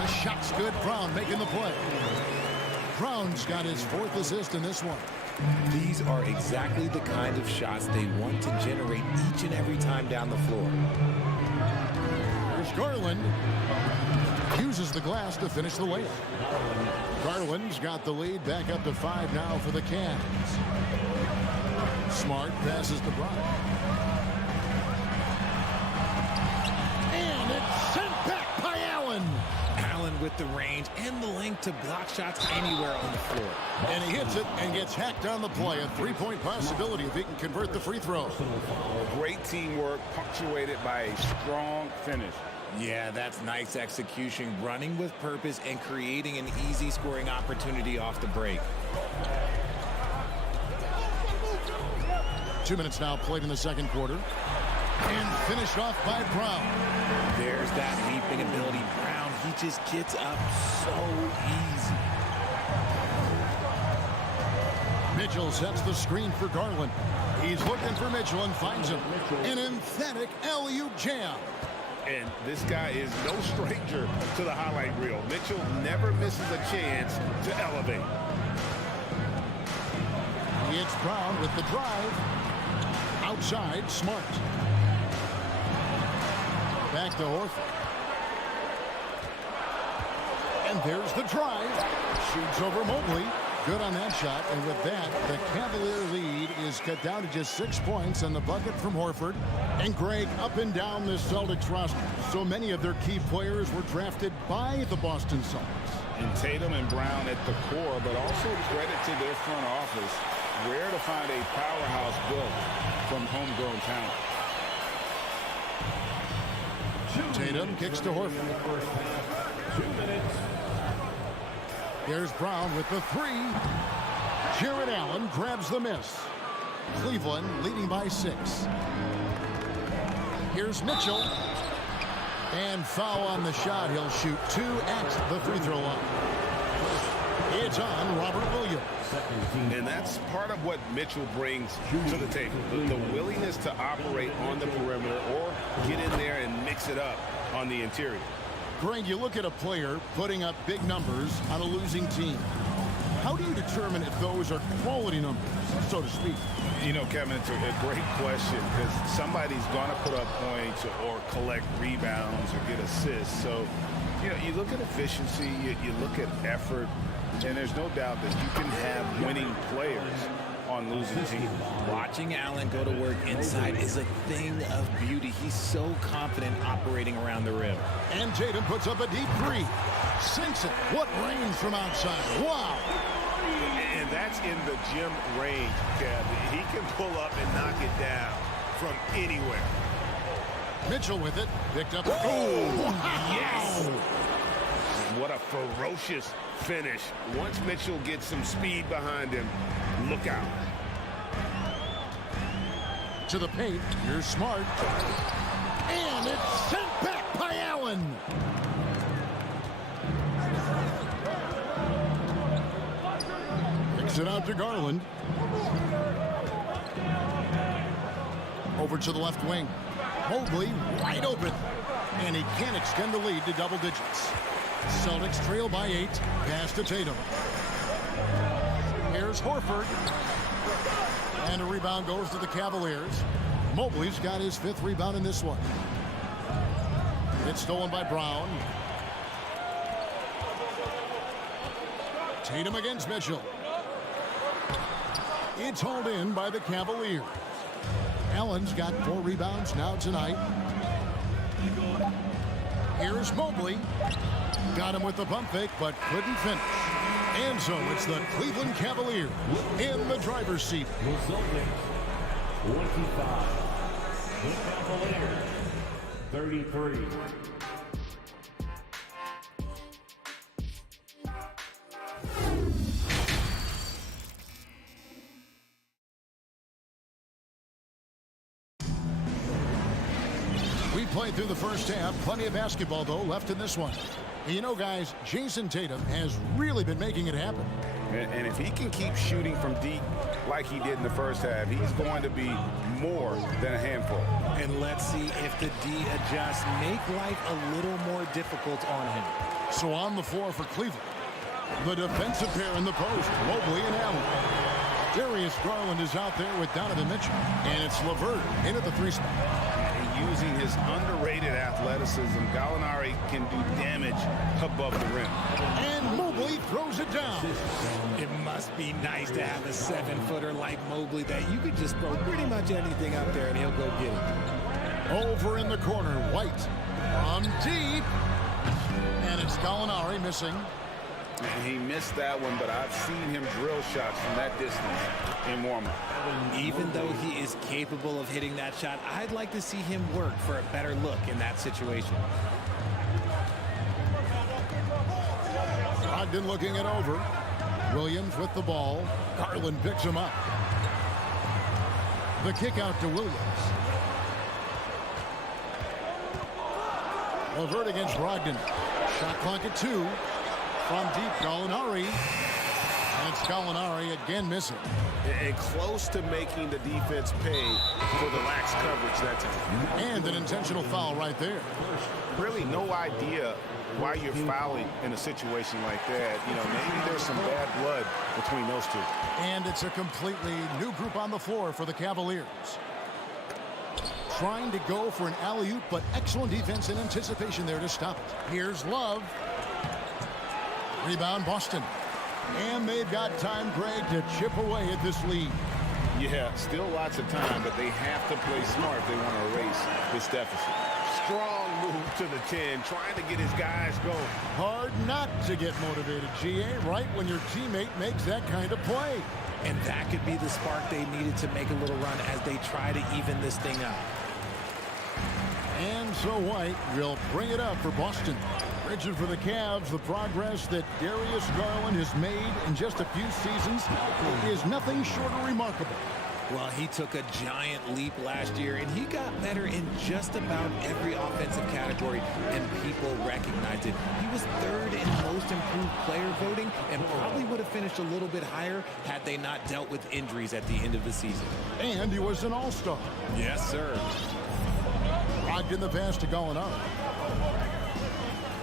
The shot's good. Brown making the play. Brown's got his 4th assist in this one. These are exactly the kind of shots they want to generate each and every time down the floor. Here's Garland. Uses the glass to finish the layup. Garland's got the lead back up to 5 now for the Cavs. Smart passes to Brown. And it's sent back by Allen. Allen with the range and the length to block shots anywhere on the floor. And he hits it and gets hacked on the play. A 3-point possibility if he can convert the free throw. Great teamwork punctuated by a strong finish. Yeah, that's nice execution, running with purpose and creating an easy scoring opportunity off the break. 2 minutes now played in the second quarter. And finished off by Brown. There's that leaping ability. Brown, he just gets up so easy. Mitchell sets the screen for Garland. He's looking for Mitchell and finds him. An emphatic alley-oop jam. And this guy is no stranger to the highlight reel. Mitchell never misses a chance to elevate. It's Brown with the drive. Outside, Smart. Back to Horford. And there's the drive. Shoots over Mobley. Good on that shot. And with that, the Cavalier lead is cut down to just 6 points on the bucket from Horford. And Greg, up and down the Celtics roster, so many of their key players were drafted by the Boston Celtics. And Tatum and Brown at the core, but also credit to their front office. Rare to find a powerhouse built from homegrown talent. Tatum kicks to Horford. 2 minutes. Here's Brown with the 3. Jared Allen grabs the miss. Cleveland leading by 6. Here's Mitchell. And foul on the shot. He'll shoot 2 at the free throw line. It's on Robert Williams. And that's part of what Mitchell brings to the table. The willingness to operate on the perimeter or get in there and mix it up on the interior. Greg, you look at a player putting up big numbers on a losing team. how do you determine if those are quality numbers, so to speak? You know, Kevin, it's a great question because somebody's going to put up points or collect rebounds or get assists. So, you know, you look at efficiency, you look at effort, and there's no doubt that you can have winning players on losing teams. Watching Allen go to work inside is a thing of beauty. He's so confident operating around the rim. And Tatum puts up a deep three. Sinks it. What range from outside. Wow. And that's in the gym range, Kev. He can pull up and knock it down from anywhere. Mitchell with it. Picked up. Oh, wow. Yes. What a ferocious finish. Once Mitchell gets some speed behind him, look out. To the paint. Here's Smart. And it's sent back by Allen. Kicks it out to Garland. Over to the left wing. Mobley wide open. And he can't extend the lead to double digits. Celtics trail by 8. Pass to Tatum. Here's Horford. And a rebound goes to the Cavaliers. Mobley's got his 5th rebound in this one. It's stolen by Brown. Tatum against Mitchell. It's hauled in by the Cavaliers. Allen's got 4 rebounds now tonight. Here's Mobley. Got him with the pump fake, but couldn't finish. And so it's the Cleveland Cavaliers in the driver's seat. The Celtics, 25. The Cavaliers, 33. We played through the first half. Plenty of basketball, though, left in this one. And you know, guys, Jason Tatum has really been making it happen. And if he can keep shooting from deep like he did in the first half, he's going to be more than a handful. And let's see if the D adjusts, make life a little more difficult on him. So on the floor for Cleveland, the defensive pair in the post, Mobley and Allen. Darius Garland is out there with Donovan Mitchell. And it's LeVert in at the 3 spot. Using his underrated athleticism, Gallinari can do damage above the rim. And Mobley throws it down. It must be nice to have a 7-footer like Mobley that you could just throw pretty much anything up there and he'll go get it. Over in the corner, White from deep. And it's Gallinari missing. And he missed that one, but I've seen him drill shots from that distance in warm-up. Even though he is capable of hitting that shot, I'd like to see him work for a better look in that situation. Brogdon looking it over. Williams with the ball. Garland picks him up. The kick out to Williams. LeVert against Brogdon. Shot clock at 2. From deep, Gallinari. And it's Gallinari again missing. And close to making the defense pay for the lax coverage that time. And an intentional foul right there. Really no idea why you're fouling in a situation like that. You know, maybe there's some bad blood between those two. And it's a completely new group on the floor for the Cavaliers. Trying to go for an alley-oop, but excellent defense and anticipation there to stop it. Here's Love. Rebound, Boston. And they've got time, Greg, to chip away at this lead. Yeah, still lots of time, but they have to play smart if they want to erase this deficit. Strong move to the 10, trying to get his guys going. Hard not to get motivated, GA, right when your teammate makes that kind of play. And that could be the spark they needed to make a little run as they try to even this thing up. And so White will bring it up for Boston. Rigid for the Cavs, the progress that Darius Garland has made in just a few seasons is nothing short of remarkable. Well, he took a giant leap last year, and he got better in just about every offensive category, and people recognized it. He was 3rd in most improved player voting, and probably would have finished a little bit higher had they not dealt with injuries at the end of the season. And he was an all-star. Yes, sir. Brogdon the pass to Gallinari.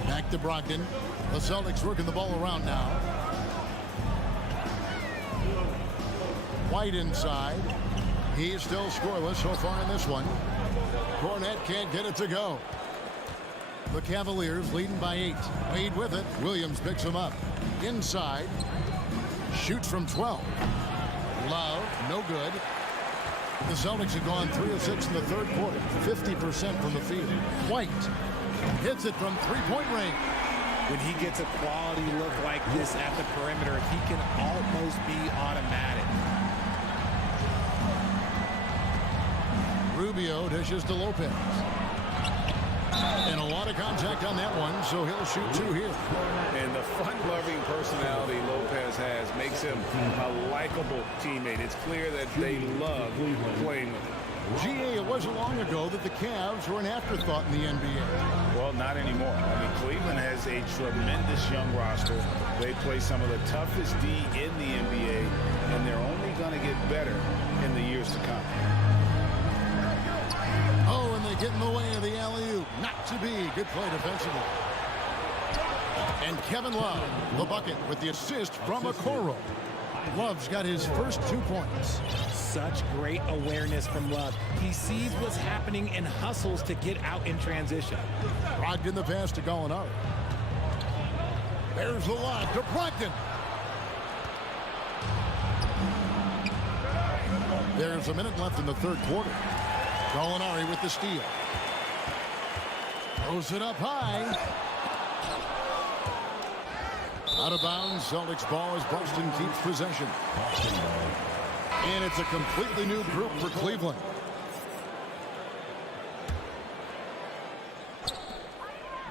Back to Brogdon. The Celtics working the ball around now. White inside. He's still scoreless so far in this one. Cornette can't get it to go. The Cavaliers leading by 8. Wade with it. Williams picks him up. Inside. Shoots from 12. Love, no good. The Celtics have gone 3 of 6 in the third quarter. 50% from the field. White hits it from three-point range. When he gets a quality look like this at the perimeter, he can almost be automatic. Rubio dishes to Lopez. And a lot of contact on that one, so he'll shoot 2 here. And the fun-loving personality Lopez has makes him a likable teammate. It's clear that they love playing with him. GA, it wasn't long ago that the Cavs were an afterthought in the NBA. Well, not anymore. I mean, Cleveland has a tremendous young roster. They play some of the toughest D in the NBA, and they're only going to get better in the years to come. Oh, and they get in the way of the alley-oop. Not to be. Good play defensively. And Kevin Love, the bucket with the assist from Okoro. Love's got his first 2 points. Such great awareness from Love. He sees what's happening and hustles to get out in transition. Brogdon the pass to Gallinari. There's the lob to Brogdon. There's a minute left in the third quarter. Gallinari with the steal. Throws it up high. Out of bounds. Celtics ball as Boston keeps possession. And it's a completely new group for Cleveland.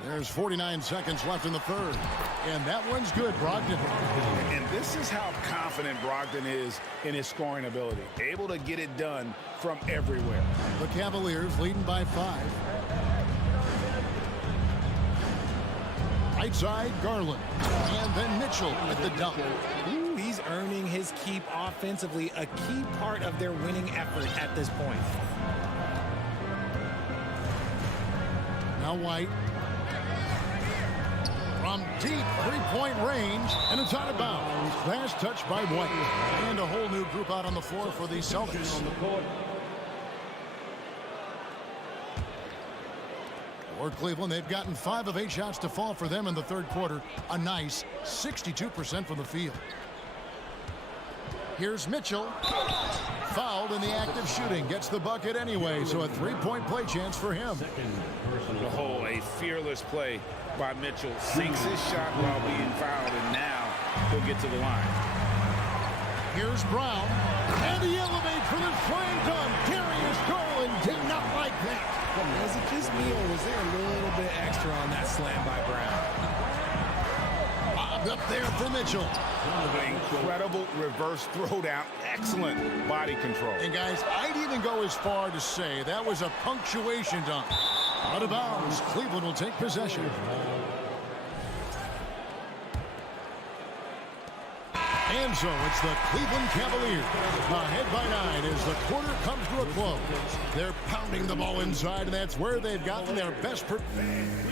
There's 49 seconds left in the third. And that one's good, Brogdon. And this is how confident Brogdon is in his scoring ability. Able to get it done from everywhere. The Cavaliers leading by 5. Right side, Garland. And then Mitchell with the dunk. Ooh, he's earning his keep offensively, a key part of their winning effort at this point. Now White. From deep three-point range, and it's out of bounds. Last touch by White. And a whole new group out on the floor for the Celtics. For Cleveland, they've gotten 5 of 8 shots to fall for them in the third quarter. A nice 62% from the field. Here's Mitchell. Fouled in the act of shooting. Gets the bucket anyway, so a 3-point play chance for him. Oh, a fearless play by Mitchell. Sinks his shot while being fouled, and now he'll get to the line. Here's Brown. And he elevates for the slam dunk. Darius Garland did not like that. Was it just me, or was there a little bit extra on that slam by Brown? Bobbed up there for Mitchell. Incredible reverse throwdown. Excellent body control. And guys, I'd even go as far to say that was a punctuation dunk. Out of bounds. Cleveland will take possession. And so it's the Cleveland Cavaliers ahead by 9 as the quarter comes to a close. They're pounding the ball inside, and that's where they've gotten their best. Please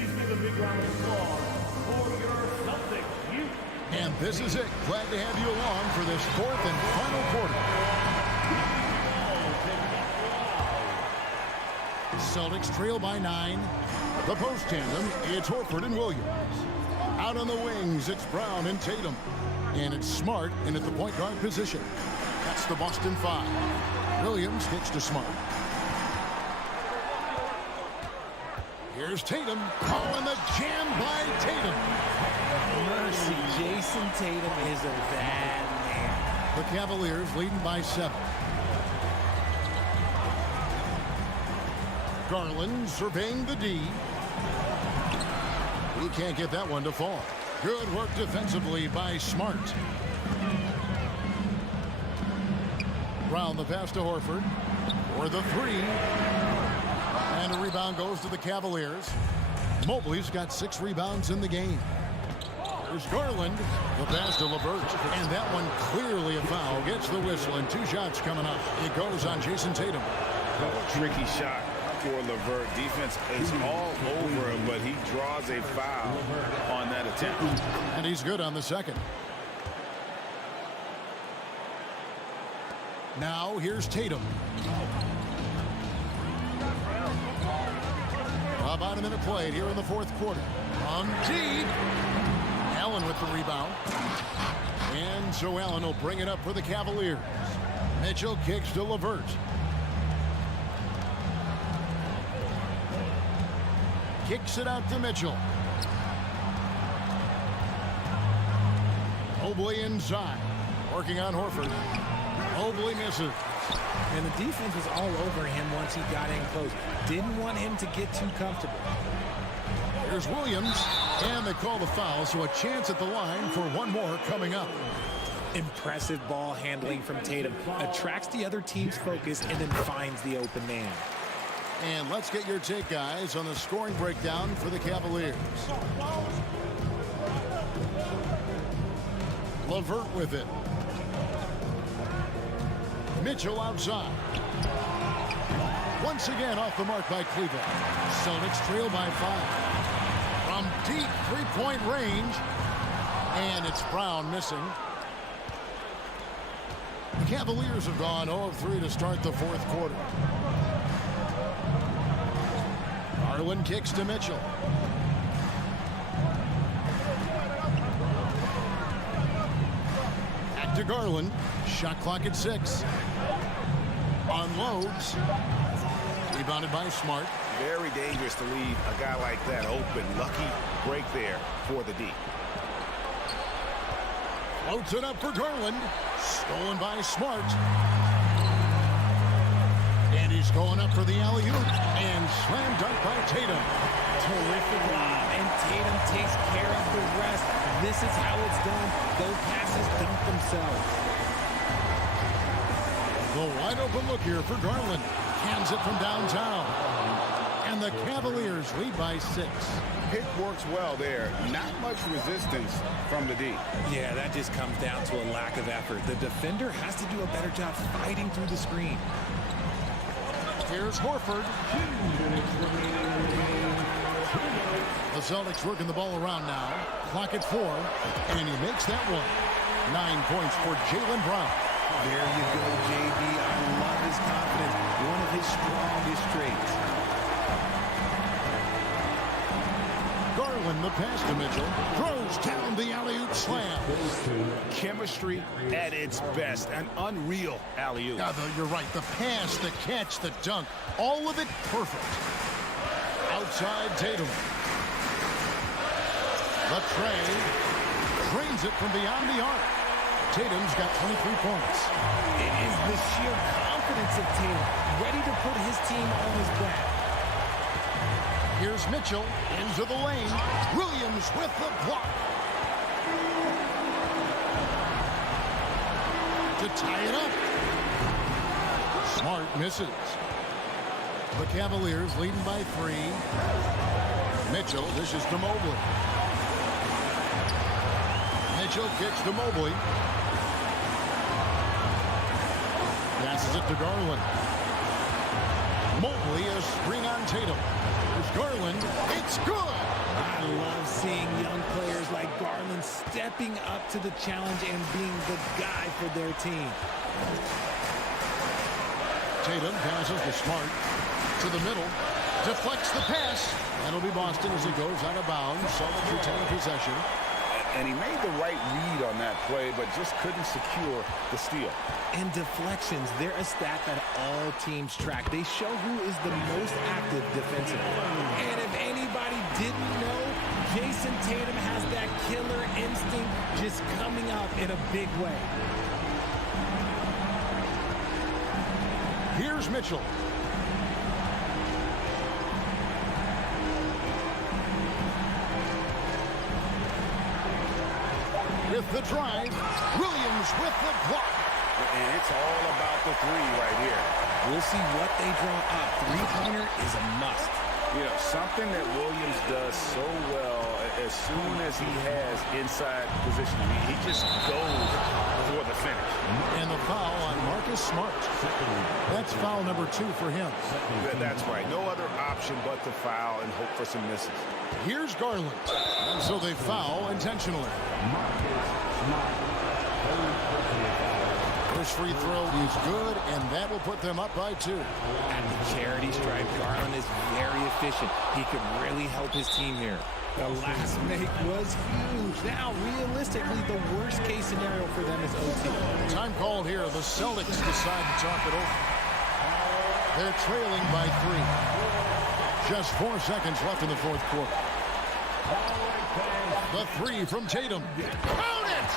give a big round of applause for your Celtics. And this is it. Glad to have you along for this fourth and final quarter. Celtics trail by 9. The post tandem, it's Horford and Williams. Out on the wings, it's Brown and Tatum. And it's Smart in at the point guard position. That's the Boston 5. Williams kicks to Smart. Here's Tatum. Oh, and the jam by Tatum. Mercy, Jason Tatum is a bad man. The Cavaliers leading by 7. Garland surveying the D. He can't get that one to fall. Good work defensively by Smart. Brown the pass to Horford. For the 3. And a rebound goes to the Cavaliers. Mobley's got 6 rebounds in the game. There's Garland. The pass to LeVert. And that one clearly a foul. Gets the whistle and 2 shots coming up. It goes on Jason Tatum. A tricky shot for LeVert. Defense is all over him, but he draws a foul on that attempt. And he's good on the second. Now here's Tatum. About a minute played here in the fourth quarter. On deep. Allen with the rebound. And so Allen will bring it up for the Cavaliers. Mitchell kicks to LeVert. Kicks it out to Mitchell. Mobley inside. Working on Horford. Mobley misses. And the defense was all over him once he got in close. Didn't want him to get too comfortable. Here's Williams. And they call the foul, so a chance at the line for one more coming up. Impressive ball handling from Tatum. Attracts the other team's focus and then finds the open man. And let's get your take, guys, on the scoring breakdown for the Cavaliers. LeVert with it. Mitchell outside. Once again off the mark by Cleveland. Celtics trail by 5. From deep three-point range. And it's Brown missing. The Cavaliers have gone 0 of 3 to start the fourth quarter. Garland kicks to Mitchell. Back to Garland. Shot clock at 6. Unloads. Rebounded by Smart. Very dangerous to leave a guy like that open. Lucky break there for the D. Floats it up for Garland. Stolen by Smart. And he's going up for the alley-oop. And slam dunk by Tatum. Terrific lob, and Tatum takes care of the rest. This is how it's done. Those passes dunk themselves. The wide open look here for Garland. Cans it from downtown. And the Cavaliers lead by 6. Pick works well there. Not much resistance from the D. Yeah, that just comes down to a lack of effort. The defender has to do a better job fighting through the screen. Here's Horford. The Celtics working the ball around now. Clock at 4. And he makes that one. 9 points for Jaylen Brown. There you go, JB. I love his confidence. One of his strongest traits. Garland, the pass to Mitchell. Throws down the alley-oop slam. Chemistry at its best. An unreal alley-oop. Yeah, you're right. The pass, the catch, the dunk. All of it perfect. Outside Tatum. The tray. Drains it from beyond the arc. Tatum's got 23 points. It is the sheer confidence of Tatum, ready to put his team on his back. Here's Mitchell into the lane. Williams with the block. To tie it up. Smart misses. The Cavaliers leading by 3. Mitchell dishes to Mobley. Mitchell kicks to Mobley. Passes it to Garland. Mobley a screen on Tatum. There's Garland. It's good. I love seeing young players like Garland stepping up to the challenge and being the guy for their team. Tatum passes to Smart. To the middle. Deflects the pass. That'll be Boston as he goes out of bounds. Celtics retain possession. And he made the right read on that play, but just couldn't secure the steal. And deflections, they're a stat that all teams track. They show who is the most active defensively. And if anybody didn't know, Jason Tatum has that killer instinct just coming out in a big way. Here's Mitchell. With the drive, Williams with the block. And it's all about the 3 right here. We'll see what they draw up. Three-pointer is a must. You know, something that Williams does so well as soon as he has inside position. I mean, he just goes for the finish. And the foul on Marcus Smart. That's foul number 2 for him. That's right. No other option but to foul and hope for some misses. Here's Garland. And so they foul intentionally. First free throw is good, and that will put them up by 2. At the charity stripe, Garland is very efficient. He could really help his team here. The last make was huge. Now, realistically, the worst-case scenario for them is OT. Time called here. The Celtics decide to talk it over. They're trailing by 3. Just 4 seconds left in the fourth quarter. The 3 from Tatum. Count it!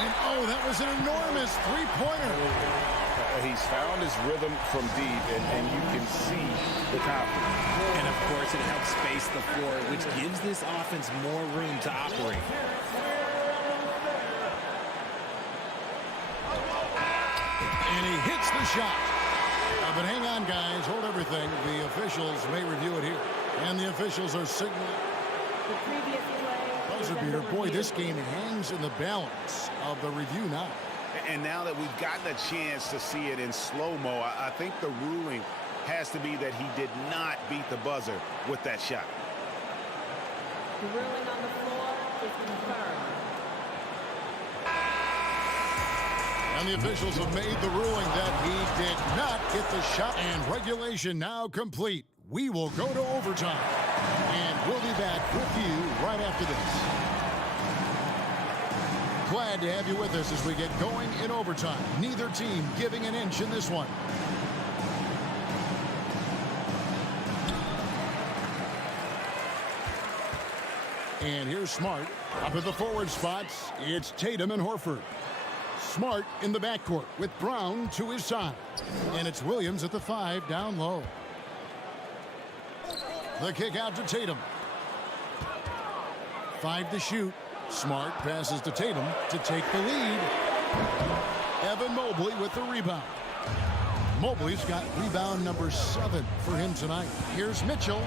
And, oh, that was an enormous three-pointer. He's found his rhythm from deep, and you can see the confidence. And, of course, it helps space the floor, which gives this offense more room to operate. And he hits the shot. But hang on, guys. Hold everything. The officials may review it here. And the officials are signaling. The previous play. Buzzer beater. Boy, this game hangs in the balance of the review now. And now that we've gotten a chance to see it in slow-mo, I think the ruling has to be that he did not beat the buzzer with that shot. The ruling on the floor is confirmed. And the officials have made the ruling that he did not get the shot. And regulation now complete. We will go to overtime. And we'll be back with you right after this. Glad to have you with us as we get going in overtime. Neither team giving an inch in this one. And here's Smart. Up at the forward spots, it's Tatum and Horford. Smart in the backcourt with Brown to his side. And it's Williams at the 5 down low. The kick out to Tatum. 5 to shoot. Smart passes to Tatum to take the lead. Evan Mobley with the rebound. Mobley's got rebound number 7 for him tonight. Here's Mitchell.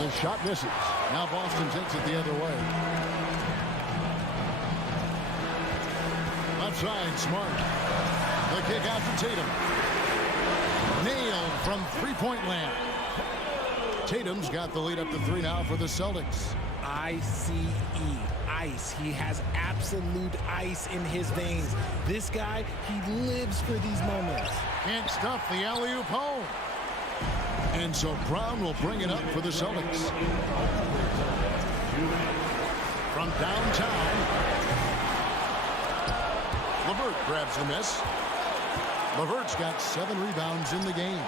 The shot misses. Now Boston takes it the other way. Outside, Smart. The kick out to Tatum. Nailed from three-point land. Tatum's got the lead up to 3 now for the Celtics. ICE. Ice. He has absolute ice in his veins. This guy, he lives for these moments. Can't stuff the alley-oop home. And so Brown will bring it up for the Celtics. From downtown, LeVert grabs the miss. LeVert's got 7 rebounds in the game.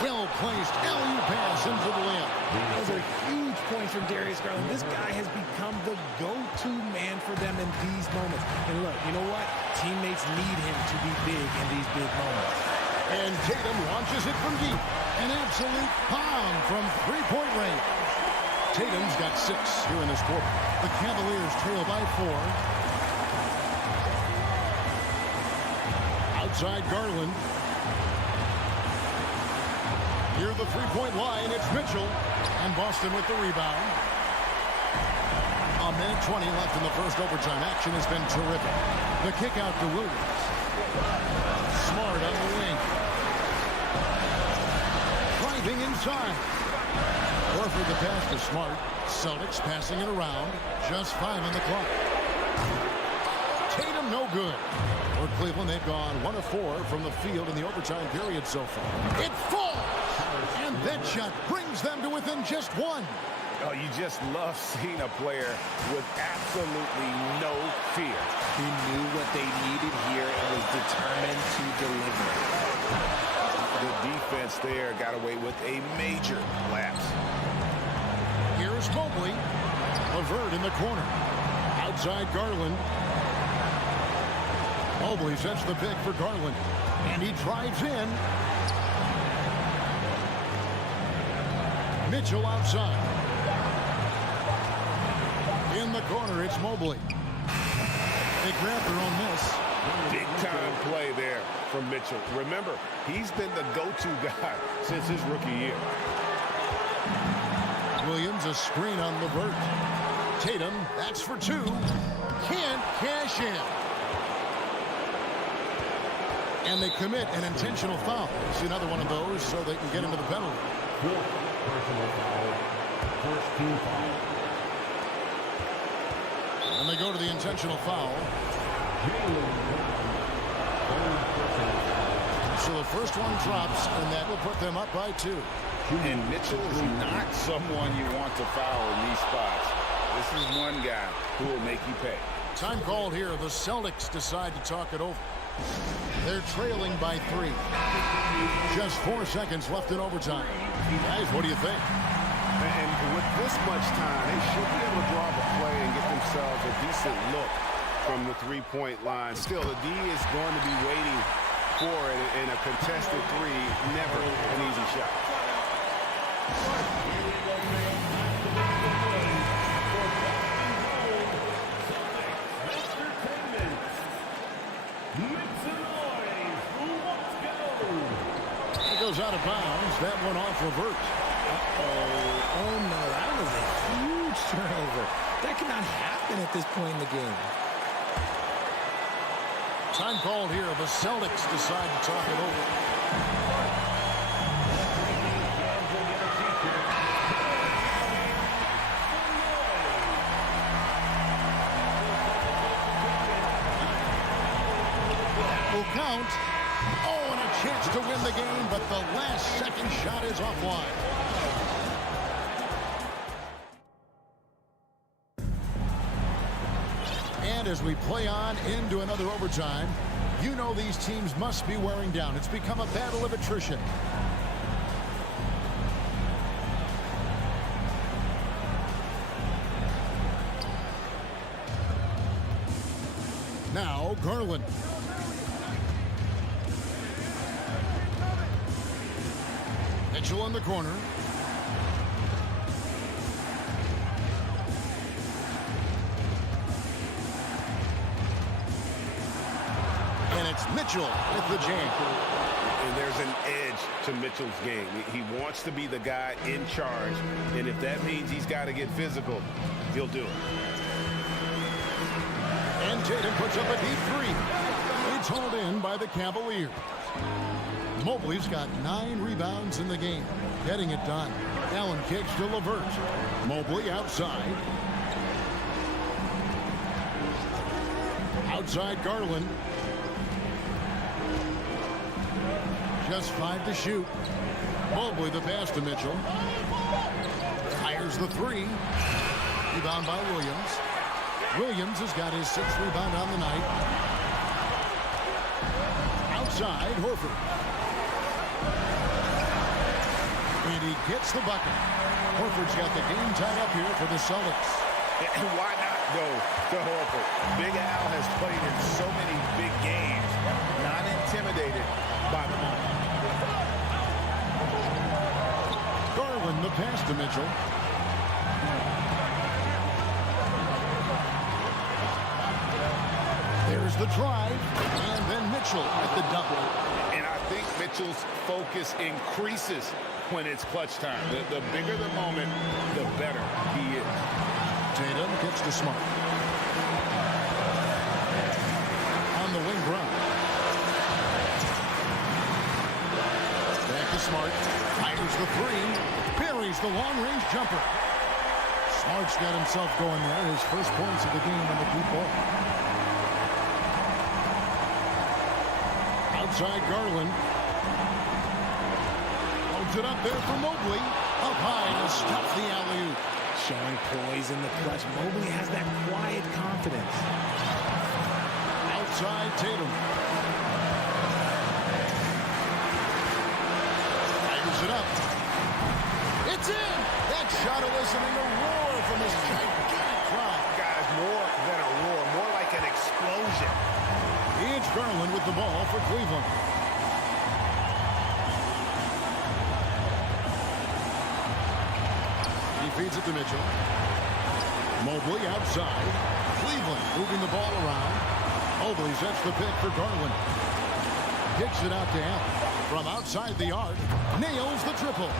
Well-placed alley-oop pass into the lane. Those are huge points from Darius Garland. This guy has become the go-to man for them in these moments. And look, you know what? Teammates need him to be big in these big moments. And Tatum launches it from deep. An absolute bomb from three-point range. Tatum's got 6 here in this quarter. The Cavaliers trail by 4. Outside Garland. Near the three-point line, it's Mitchell. And Boston with the rebound. A minute 20 left in the first overtime. Action has been terrific. The kick out to Williams. Smart on the wing. Driving inside. Horford the pass to Smart. Celtics passing it around. Just 5 on the clock. Tatum no good. For Cleveland, they've gone 1 of 4 from the field in the overtime period so far. It falls! And that shot brings them to within just 1. Oh, you just love seeing a player with absolutely no fear. He knew what they needed here and was determined to deliver. The defense there got away with a major lapse. Here's Mobley. LeVert in the corner. Outside Garland. Mobley sets the pick for Garland. And he drives in. Mitchell outside. In the corner, it's Mobley. They grab their own miss. Big-time play there from Mitchell. Remember, he's been the go-to guy since his rookie year. Williams, a screen on LeVert. Tatum, that's for 2. Can't cash in. And they commit an intentional foul. See another one of those so they can get into the penalty. Personal foul. First team foul. And they go to the intentional foul. So the first one drops, and that will put them up by 2. And Mitchell is not someone you want to foul in these spots. This is one guy who will make you pay. Time called here. The Celtics decide to talk it over. They're trailing by 3. Just 4 seconds left in overtime. Guys, what do you think? And with this much time, they should be able to draw up a play and get themselves a decent look from the three-point line. Still, the D is going to be waiting for it, and a contested 3, never an easy shot. It goes out of bounds. That one off reverse. Oh, no, that was a huge turnover. That cannot happen at this point in the game. Time called here. The Celtics decide to talk it over. Will count. Oh, and a chance to win the game, but the last second shot is offline. And as we play on into another overtime, you know these teams must be wearing down. It's become a battle of attrition. Now, Garland. Mitchell in the corner. And it's Mitchell with the jam. And there's an edge to Mitchell's game. He wants to be the guy in charge, and if that means he's got to get physical, he'll do it. And Tatum puts up a deep 3. It's hauled in by the Cavaliers. Mobley's got 9 rebounds in the game, getting it done. Allen kicks to LeVert. Mobley outside. Outside Garland. Just 5 to shoot. Mobley the pass to Mitchell. Fires the 3. Rebound by Williams. Williams has got his 6th rebound on the night. Outside Horford. And he gets the bucket. Horford's got the game tied up here for the Celtics. And why not go to Horford? Big Al has played in so many big games, not intimidated by the moment. Garland the pass to Mitchell. There's the drive, and then Mitchell at the double. And I think Mitchell's focus increases when it's clutch time. The bigger the moment, the better he is. Tatum gets to Smart. On the wing drive. Back to Smart. Fires the 3. Buries the long-range jumper. Smart's got himself going there. His first points of the game on the deep ball. Outside Garland. Holds it up there for Mobley. Up high to stop the alley-oop. Showing poise in the clutch. Mobley has that quiet confidence. Outside Tatum. Fires it up. It's in! That shot eliciting a roar from this gigantic crowd. Guys, more than a roar, more like an explosion. It's Garland with the ball for Cleveland. He feeds it to Mitchell. Mobley outside. Cleveland moving the ball around. Mobley sets the pick for Garland. Kicks it out to Allen. From outside the arc, nails the triple.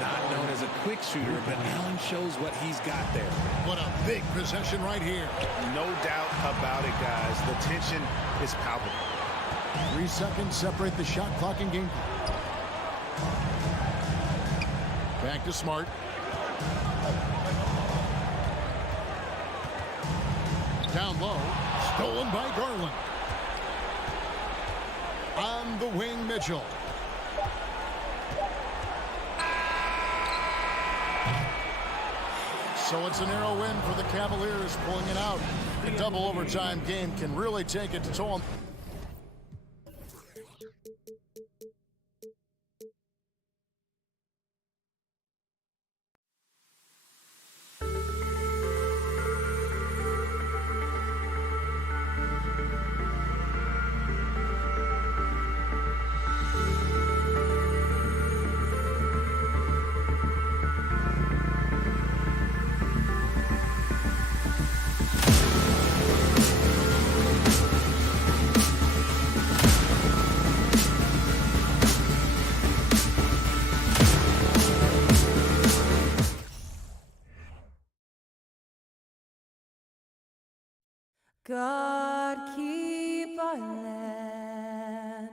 Not known as a quick shooter, but Allen shows what he's got there. What a big possession right here. No doubt about it, guys. The tension is palpable. 3 seconds separate the shot clock and game clock. Back to Smart. Down low. Stolen by Garland. On the wing, Mitchell. So it's a narrow win for the Cavaliers, pulling it out. A double overtime game can really take it to toll. God keep our land.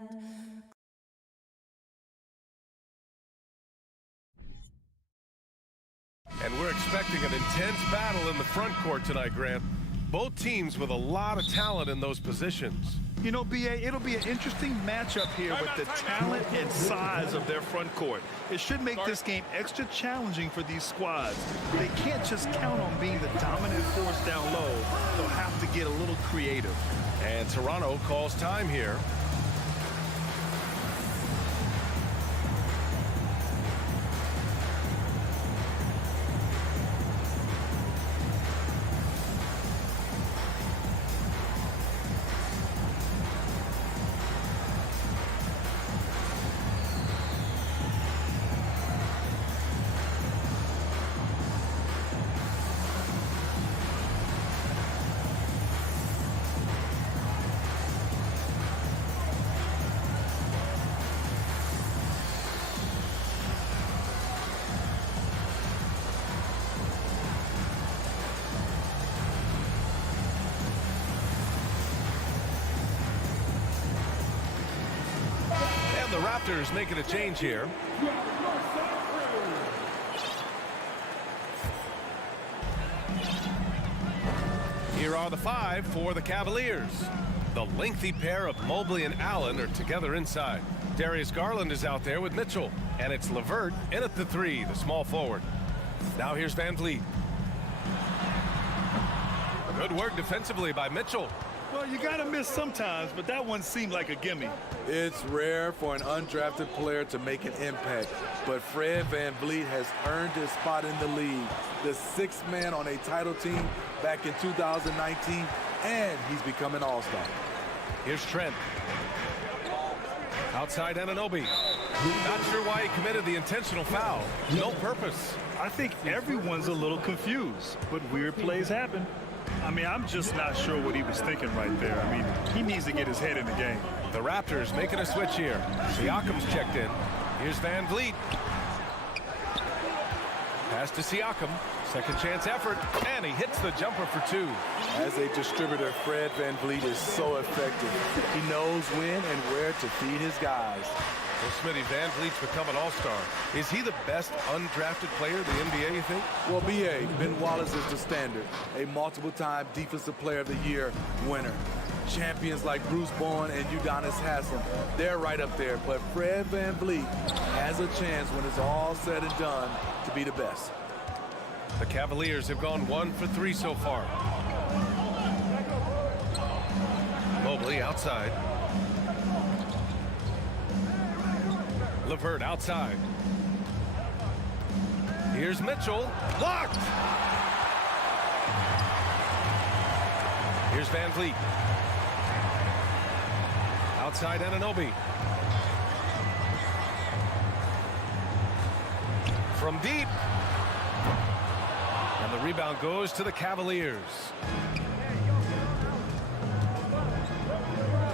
And we're expecting an intense battle in the front court tonight, Grant. Both teams with a lot of talent in those positions. You know, BA, it'll be an interesting matchup here with the talent and size of their front court. It should make this game extra challenging for these squads. They can't just count on being the dominant force down low. They'll have to get a little creative. And Toronto calls time here. The Raptors making a change here. Here are the five for the Cavaliers. The lengthy pair of Mobley and Allen are together inside. Darius Garland is out there with Mitchell. And it's LeVert in at the three, the small forward. Now here's Van Vliet. Good work defensively by Mitchell. Well, you got to miss sometimes, but that one seemed like a gimme. It's rare for an undrafted player to make an impact, but Fred VanVleet has earned his spot in the league. The sixth man on a title team back in 2019, and he's become an all-star. Here's Trent. Outside Anunoby. Not sure why he committed the intentional foul. No purpose. I think everyone's a little confused, but weird plays happen. I mean, I'm just not sure what he was thinking right there. I mean, he needs to get his head in the game. The Raptors making a switch here. Siakam's checked in. Here's Van Vliet. Pass to Siakam. Second chance effort, and he hits the jumper for two. As a distributor, Fred VanVleet is so effective. He knows when and where to feed his guys. Well, Smitty, Van Vliet's become an all-star. Is he the best undrafted player in the NBA, you think? Well, B.A., Ben Wallace is the standard. A multiple-time Defensive Player of the Year winner. Champions like Bruce Bowen and Udonis Haslem, they're right up there. But Fred VanVleet has a chance when it's all said and done to be the best. The Cavaliers have gone 1 for 3 so far. Mobley outside. LeVert outside. Here's Mitchell. Blocked! Here's Van Vliet. Outside Anunoby. From deep. And the rebound goes to the Cavaliers.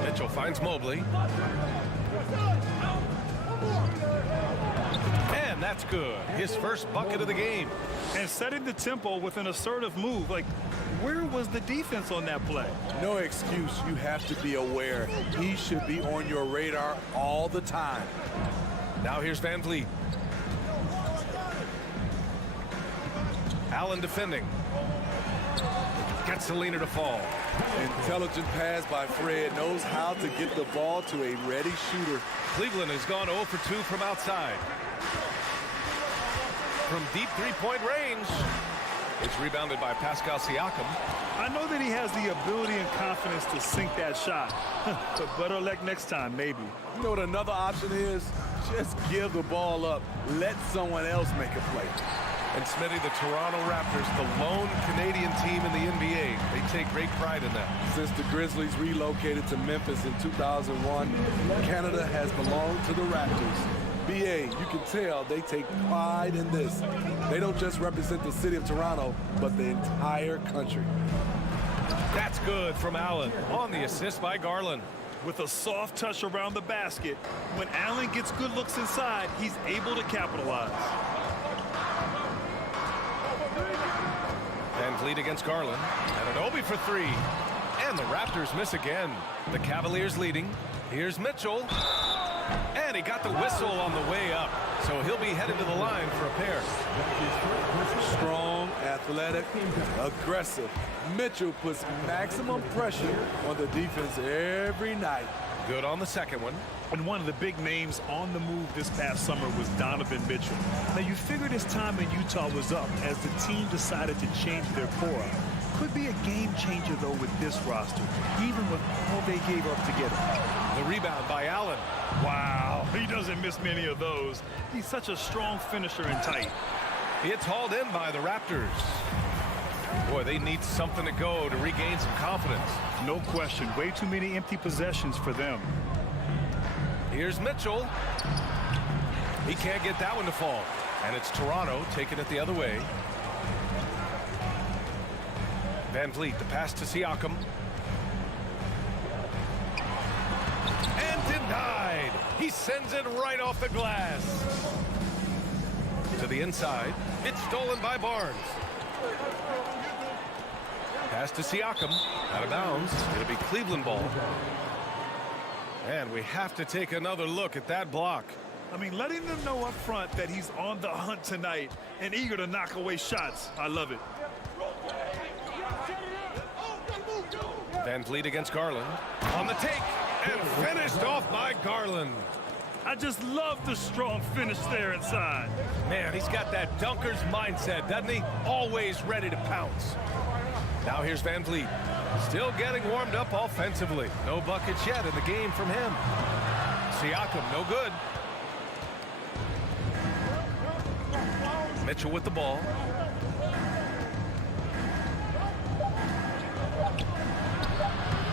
Mitchell finds Mobley. And that's good. His first bucket of the game. And setting the tempo with an assertive move. Like, where was the defense on that play? No excuse. You have to be aware. He should be on your radar all the time. Now here's Van Vliet. Allen defending. Gets gets Selena to fall. Intelligent pass by Fred, knows how to get the ball to a ready shooter. Cleveland has gone 0 for 2 from outside. From deep three-point range. It's rebounded by Pascal Siakam. I know that he has the ability and confidence to sink that shot. But better luck next time, maybe. You know what another option is? Just give the ball up. Let someone else make a play. And Smitty, the Toronto Raptors, the lone Canadian team in the NBA. They take great pride in that. Since the Grizzlies relocated to Memphis in 2001, Canada has belonged to the Raptors. BA, you can tell they take pride in this. They don't just represent the city of Toronto, but the entire country. That's good from Allen on the assist by Garland. With a soft touch around the basket, when Allen gets good looks inside, he's able to capitalize. Van Vliet against Garland. And Anunoby for three. And the Raptors miss again. The Cavaliers leading. Here's Mitchell. And he got the whistle on the way up. So he'll be headed to the line for a pair. Strong, athletic, aggressive. Mitchell puts maximum pressure on the defense every night. Good on the second one. And one of the big names on the move this past summer was Donovan Mitchell. Now, you figured his time in Utah was up as the team decided to change their core. Could be a game changer, though, with this roster, even with all they gave up to get him. The rebound by Allen. Wow, he doesn't miss many of those. He's such a strong finisher and tight. It's hauled in by the Raptors. Boy, they need something to go to regain some confidence. No question. Way too many empty possessions for them. Here's Mitchell. He can't get that one to fall. And it's Toronto taking it the other way. Van Vliet, the pass to Siakam. And denied. He sends it right off the glass. To the inside. It's stolen by Barnes. Pass to Siakam. Out of bounds. It'll be Cleveland ball. And we have to take another look at that block. I mean, letting them know up front that he's on the hunt tonight and eager to knock away shots. I love it. Van Vliet against Garland. On the take. And finished off by Garland. I just love the strong finish there inside. Man, he's got that dunker's mindset, doesn't he? Always ready to pounce. Now here's Van Vliet. Still getting warmed up offensively. No buckets yet in the game from him. Siakam, no good. Mitchell with the ball.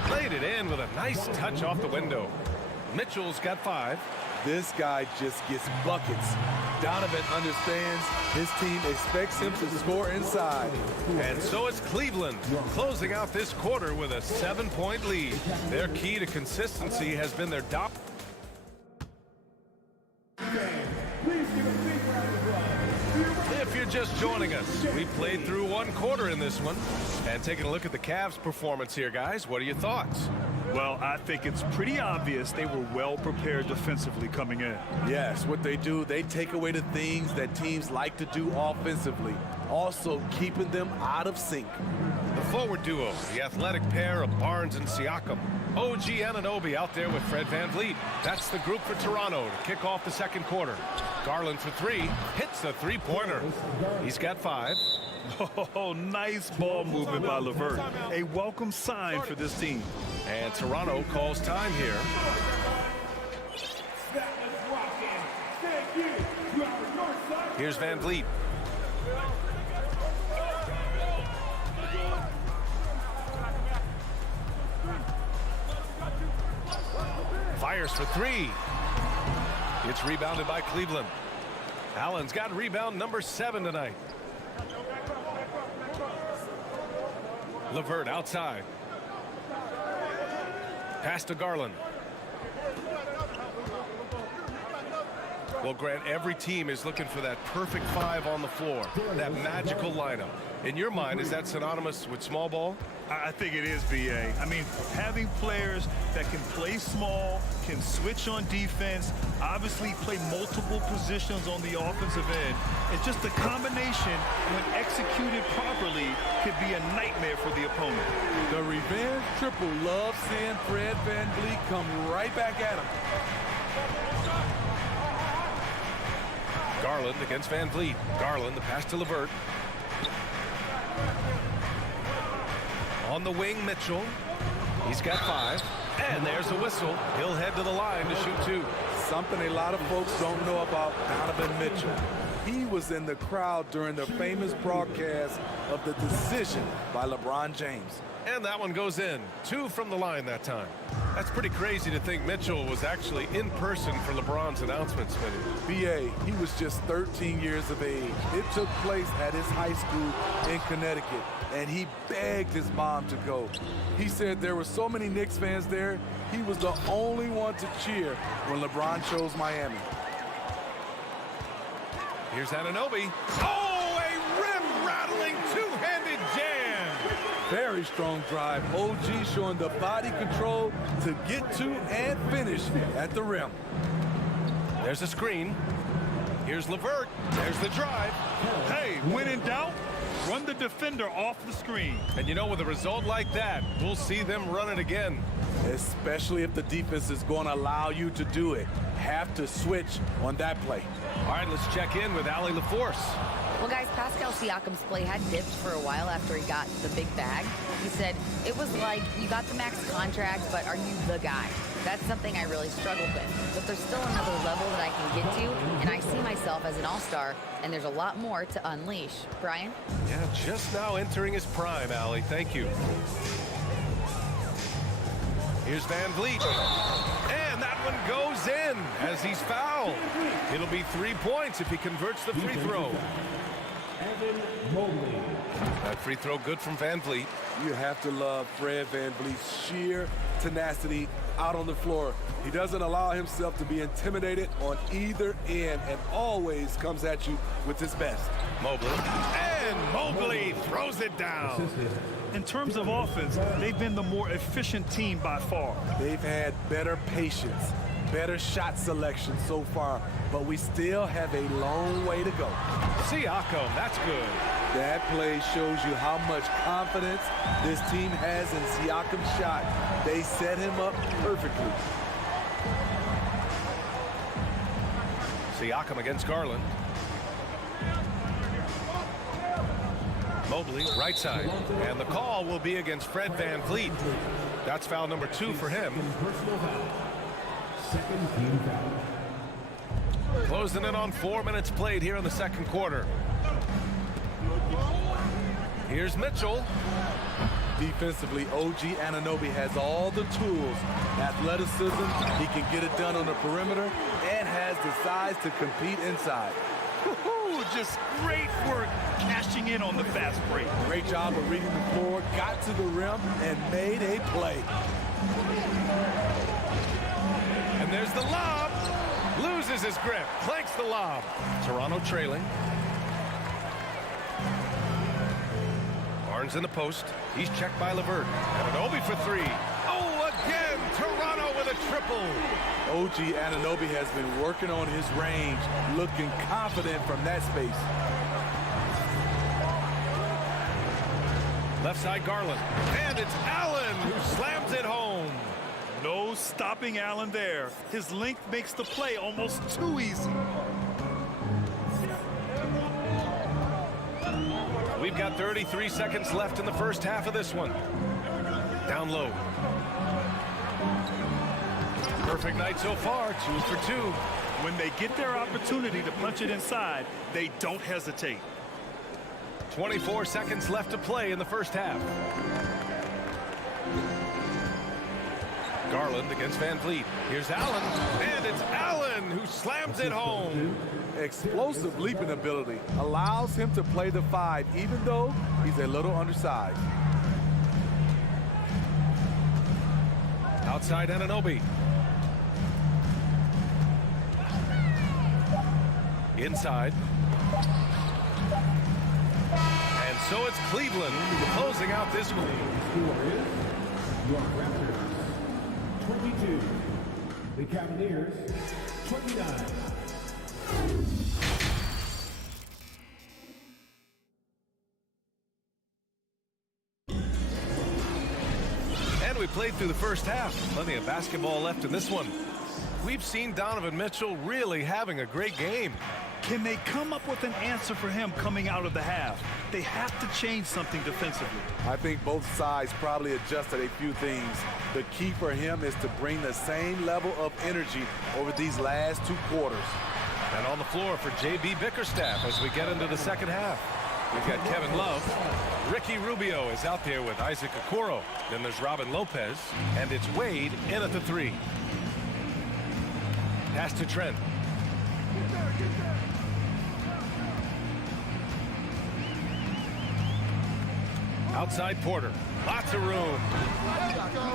Played it in with a nice touch off the window. Mitchell's got 5. This guy just gets buckets. Donovan understands his team expects him to score inside. And so is Cleveland, closing out this quarter with a 7-point lead. Their key to consistency has been their dominance. If you're just joining us, we played through one quarter in this one. And taking a look at the Cavs' performance here, guys, what are your thoughts? Well, I think it's pretty obvious they were well prepared defensively coming in. Yes, what they do, they take away the things that teams like to do offensively, also keeping them out of sync. The forward duo, the athletic pair of Barnes and Siakam. OG Anunoby out there with Fred Van Vliet. That's the group for Toronto to kick off the second quarter. Garland for 3, hits the three-pointer. He's got 5. Oh, nice ball movement by LeVert. A welcome sign for this team. And Toronto calls time here. Here's Van Vliet. Fires for 3. It's rebounded by Cleveland. Allen's got rebound number 7 tonight. LeVert outside. Pass to Garland. Well, Grant, every team is looking for that perfect 5 on the floor, that magical lineup. In your mind, is that synonymous with small ball? I think it is, B.A. I mean, having players that can play small, can switch on defense, obviously play multiple positions on the offensive end. It's just a combination, when executed properly, could be a nightmare for the opponent. The revenge triple loves seeing Fred VanVleet come right back at him. Garland against VanVleet. Garland, the pass to LeVert. On the wing, Mitchell. He's got 5. And there's a whistle. He'll head to the line to shoot 2. Something a lot of folks don't know about Donovan Mitchell. He was in the crowd during the famous broadcast of the decision by LeBron James. And that one goes in. 2 from the line that time. That's pretty crazy to think Mitchell was actually in person for LeBron's announcement, Smitty. B.A., he was just 13 years of age. It took place at his high school in Connecticut, and he begged his mom to go. He said there were so many Knicks fans there, he was the only one to cheer when LeBron chose Miami. Here's Anunoby. Oh, a rim-rattling two-handed jam. Very strong drive. OG showing the body control to get to and finish at the rim. There's a screen. Here's LeVert. There's the drive. Hey, when in doubt, run the defender off the screen. And you know, with a result like that, we'll see them run it again. Especially if the defense is going to allow you to do it. Have to switch on that play. All right, let's check in with Allie LaForce. Well, guys, Pascal Siakam's play had dipped for a while after he got the big bag. He said, it was like, you got the max contract, but are you the guy? That's something I really struggled with. But there's still another level that I can get to, and I see myself as an all-star, and there's a lot more to unleash. Brian? Yeah, just now entering his prime, Allie. Thank you. Here's VanVleet. And that one goes in as he's fouled. It'll be 3 points if he converts the free throw. That free throw good from VanVleet. You have to love Fred VanVleet's sheer tenacity out on the floor. He doesn't allow himself to be intimidated on either end and always comes at you with his best. Mobley. And Mobley throws it down. In terms of offense, they've been the more efficient team by far. They've had better patience, better shot selection so far, but we still have a long way to go. Siakam, that's good. That play shows you how much confidence this team has in Siakam's shot. They set him up perfectly. Siakam against Garland. Mobley, right side. And the call will be against Fred VanVleet. That's foul number 2 for him. Closing in on 4 minutes played here in the second quarter. Here's Mitchell. Defensively, OG Anunoby has all the tools. Athleticism, he can get it done on the perimeter, and has the size to compete inside. Just great work cashing in on the fast break. Great job of reading the floor, got to the rim, and made a play. And there's the lob. Loses his grip, clanks the lob. Toronto trailing. Barnes in the post. He's checked by LeVert. Anunoby for 3. Oh, again, Toronto with a triple. OG Anunoby has been working on his range, looking confident from that space. Left side Garland. And it's Allen who slams it home. No stopping Allen there. His length makes the play almost too easy. We've got 33 seconds left in the first half of this one. Down low. Perfect night so far, 2 for 2. When they get their opportunity to punch it inside, they don't hesitate. 24 seconds left to play in the first half. Garland against VanVleet. Here's Allen, and it's Allen who slams it home. Explosive leaping ability allows him to play the 5, even though he's a little undersized. Outside Anunoby. Inside. And So it's Cleveland closing out this one. Your Raptors, 22. The Cavaliers, 29. And we played through the first half. Plenty of basketball left in this one. We've seen Donovan Mitchell really having a great game. Can they come up with an answer for him coming out of the half? They have to change something defensively. I think both sides probably adjusted a few things. The key for him is to bring the same level of energy over these last 2 quarters. And on the floor for J.B. Bickerstaff as we get into the second half. We've got Kevin Love. Ricky Rubio is out there with Isaac Okoro. Then there's Robin Lopez. And it's Wade in at the 3. Pass to Trent. Outside Porter. Lots of room.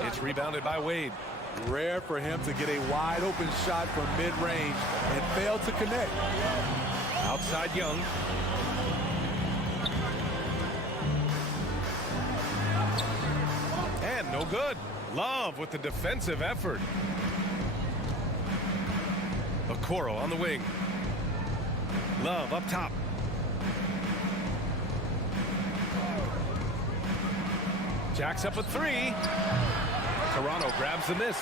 It's rebounded by Wade. Rare for him to get a wide open shot from mid-range and fail to connect. Outside Young. And no good. Love with the defensive effort. Okoro on the wing. Love up top. Jacks up a 3. Toronto grabs the miss.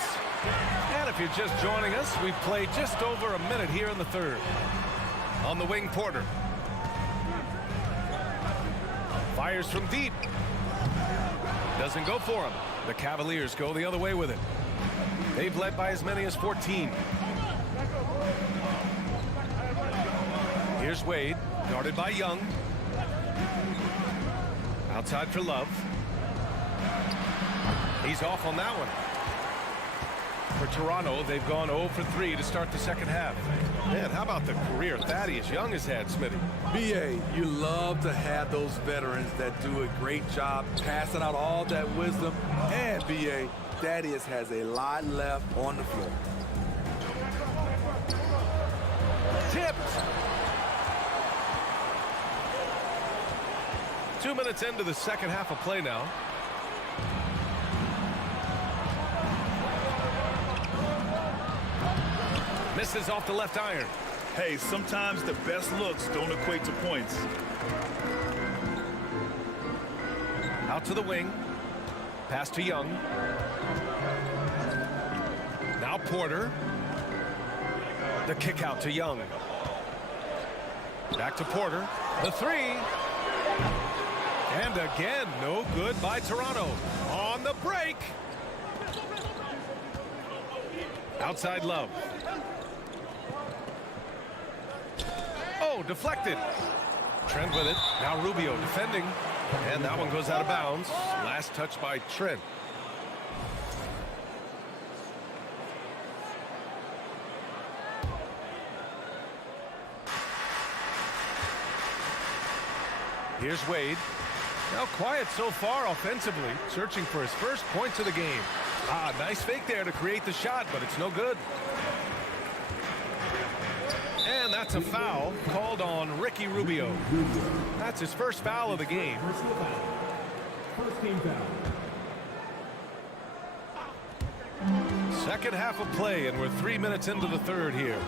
And if you're just joining us, we've played just over a minute here in the third. On the wing, Porter. Fires from deep. Doesn't go for him. The Cavaliers go the other way with it. They've led by as many as 14. Here's Wade, guarded by Young. Outside for Love. He's off on that one. For Toronto, they've gone 0 for 3 to start the second half. Man, how about the career Thaddeus Young has had, Smitty? B.A., you love to have those veterans that do a great job passing out all that wisdom. And, B.A., Thaddeus has a lot left on the floor. Tipped. 2 minutes into the second half of play now. Misses off the left iron. Hey, sometimes the best looks don't equate to points. Out to the wing. Pass to Young. Now Porter. The kick out to Young. Back to Porter. The 3. And again, no good by Toronto. On the break. Outside Love. Oh, deflected. Trent with it. Now Rubio defending. And that one goes out of bounds. Last touch by Trent. Here's Wade. Now quiet so far offensively, searching for his first points of the game. Nice fake there to create the shot, but it's no good. And that's a foul called on Ricky Rubio. That's his first foul of the game. First team foul. Second half of play, and we're 3 minutes into the third here.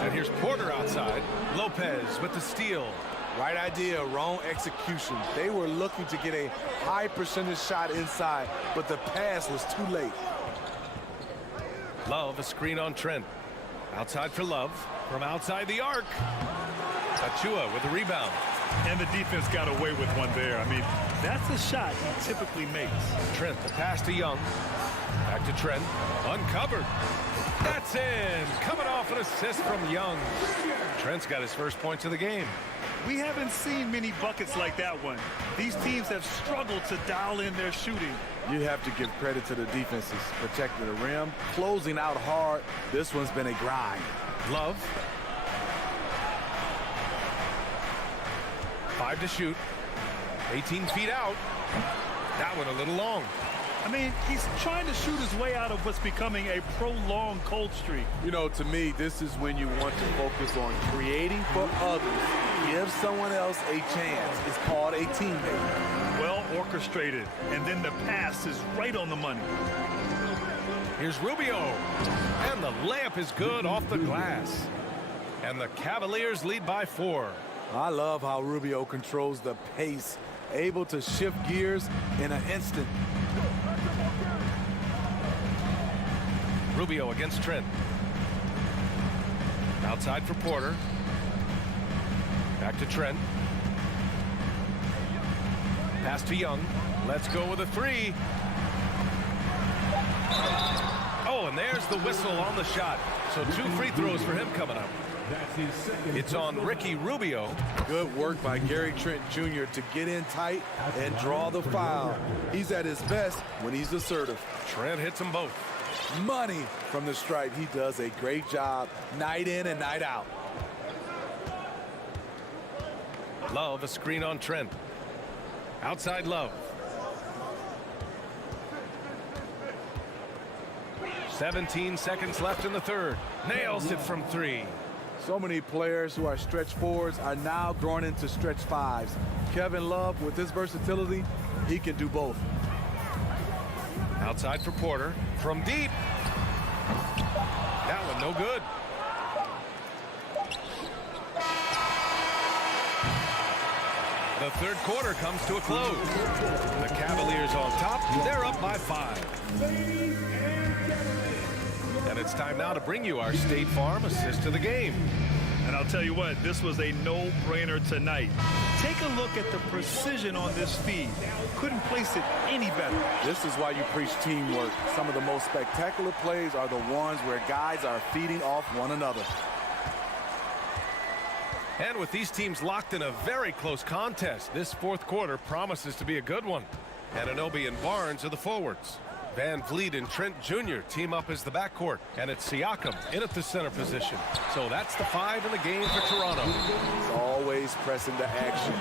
And here's Porter outside. Lopez with the steal. Right idea, wrong execution. They were looking to get a high percentage shot inside, but the pass was too late. Love, a screen on Trent. Outside for Love. From outside the arc. Achua with the rebound. And the defense got away with one there. I mean, that's a shot he typically makes. Trent, the pass to Young. Back to Trent. Uncovered. That's in. Coming off an assist from Young. Trent's got his first points of the game. We haven't seen many buckets like that one. These teams have struggled to dial in their shooting. You have to give credit to the defenses. Protecting the rim, closing out hard. This one's been a grind. Love. 5 to shoot. 18 feet out. That one a little long. I mean, he's trying to shoot his way out of what's becoming a prolonged cold streak. You know, to me, this is when you want to focus on creating for others. Give someone else a chance. It's called a teammate. Well orchestrated, and then the pass is right on the money. Here's Rubio, and the layup is good off the glass. And the Cavaliers lead by 4. I love how Rubio controls the pace, able to shift gears in an instant. Rubio against Trent. Outside for Porter. Back to Trent. Pass to Young. Let's go with a 3. Oh, and there's the whistle on the shot. So 2 free throws for him coming up. It's on Ricky Rubio. Good work by Gary Trent Jr. to get in tight and draw the foul. He's at his best when he's assertive. Trent hits them both. Money from the stripe. He does a great job night in and night out. Love, a screen on Trent. Outside Love. 17 seconds left in the third. Nails it from 3. So many players who are stretch 4s are now growing into stretch 5s. Kevin Love, with his versatility, he can do both. Outside for Porter. From deep. That one no good. The third quarter comes to a close. The Cavaliers on top. They're up by 5. And it's time now to bring you our State Farm assist of the game. And I'll tell you what, this was a no-brainer tonight. Take a look at the precision on this feed. Couldn't place it any better. This is why you preach teamwork. Some of the most spectacular plays are the ones where guys are feeding off one another. And with these teams locked in a very close contest, this fourth quarter promises to be a good one. Anunoby and Barnes are the forwards. Van Vliet and Trent Jr. team up as the backcourt, and it's Siakam in at the center position. So that's the 5 in the game for Toronto. He's always pressing to action.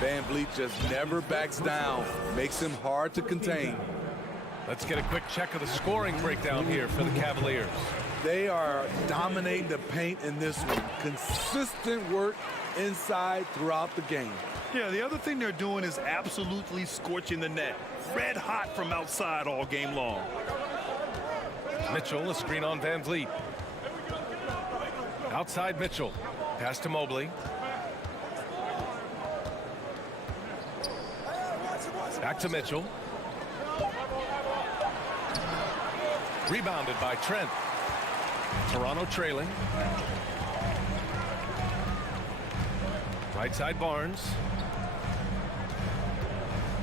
Van Vliet just never backs down, makes him hard to contain. Let's get a quick check of the scoring breakdown here for the Cavaliers. They are dominating the paint in this one. Consistent work inside throughout the game. Yeah, the other thing they're doing is absolutely scorching the net. Red hot from outside all game long. Mitchell, a screen on Van Vliet. Outside Mitchell. Pass to Mobley. Back to Mitchell. Rebounded by Trent. Toronto trailing. Right side Barnes.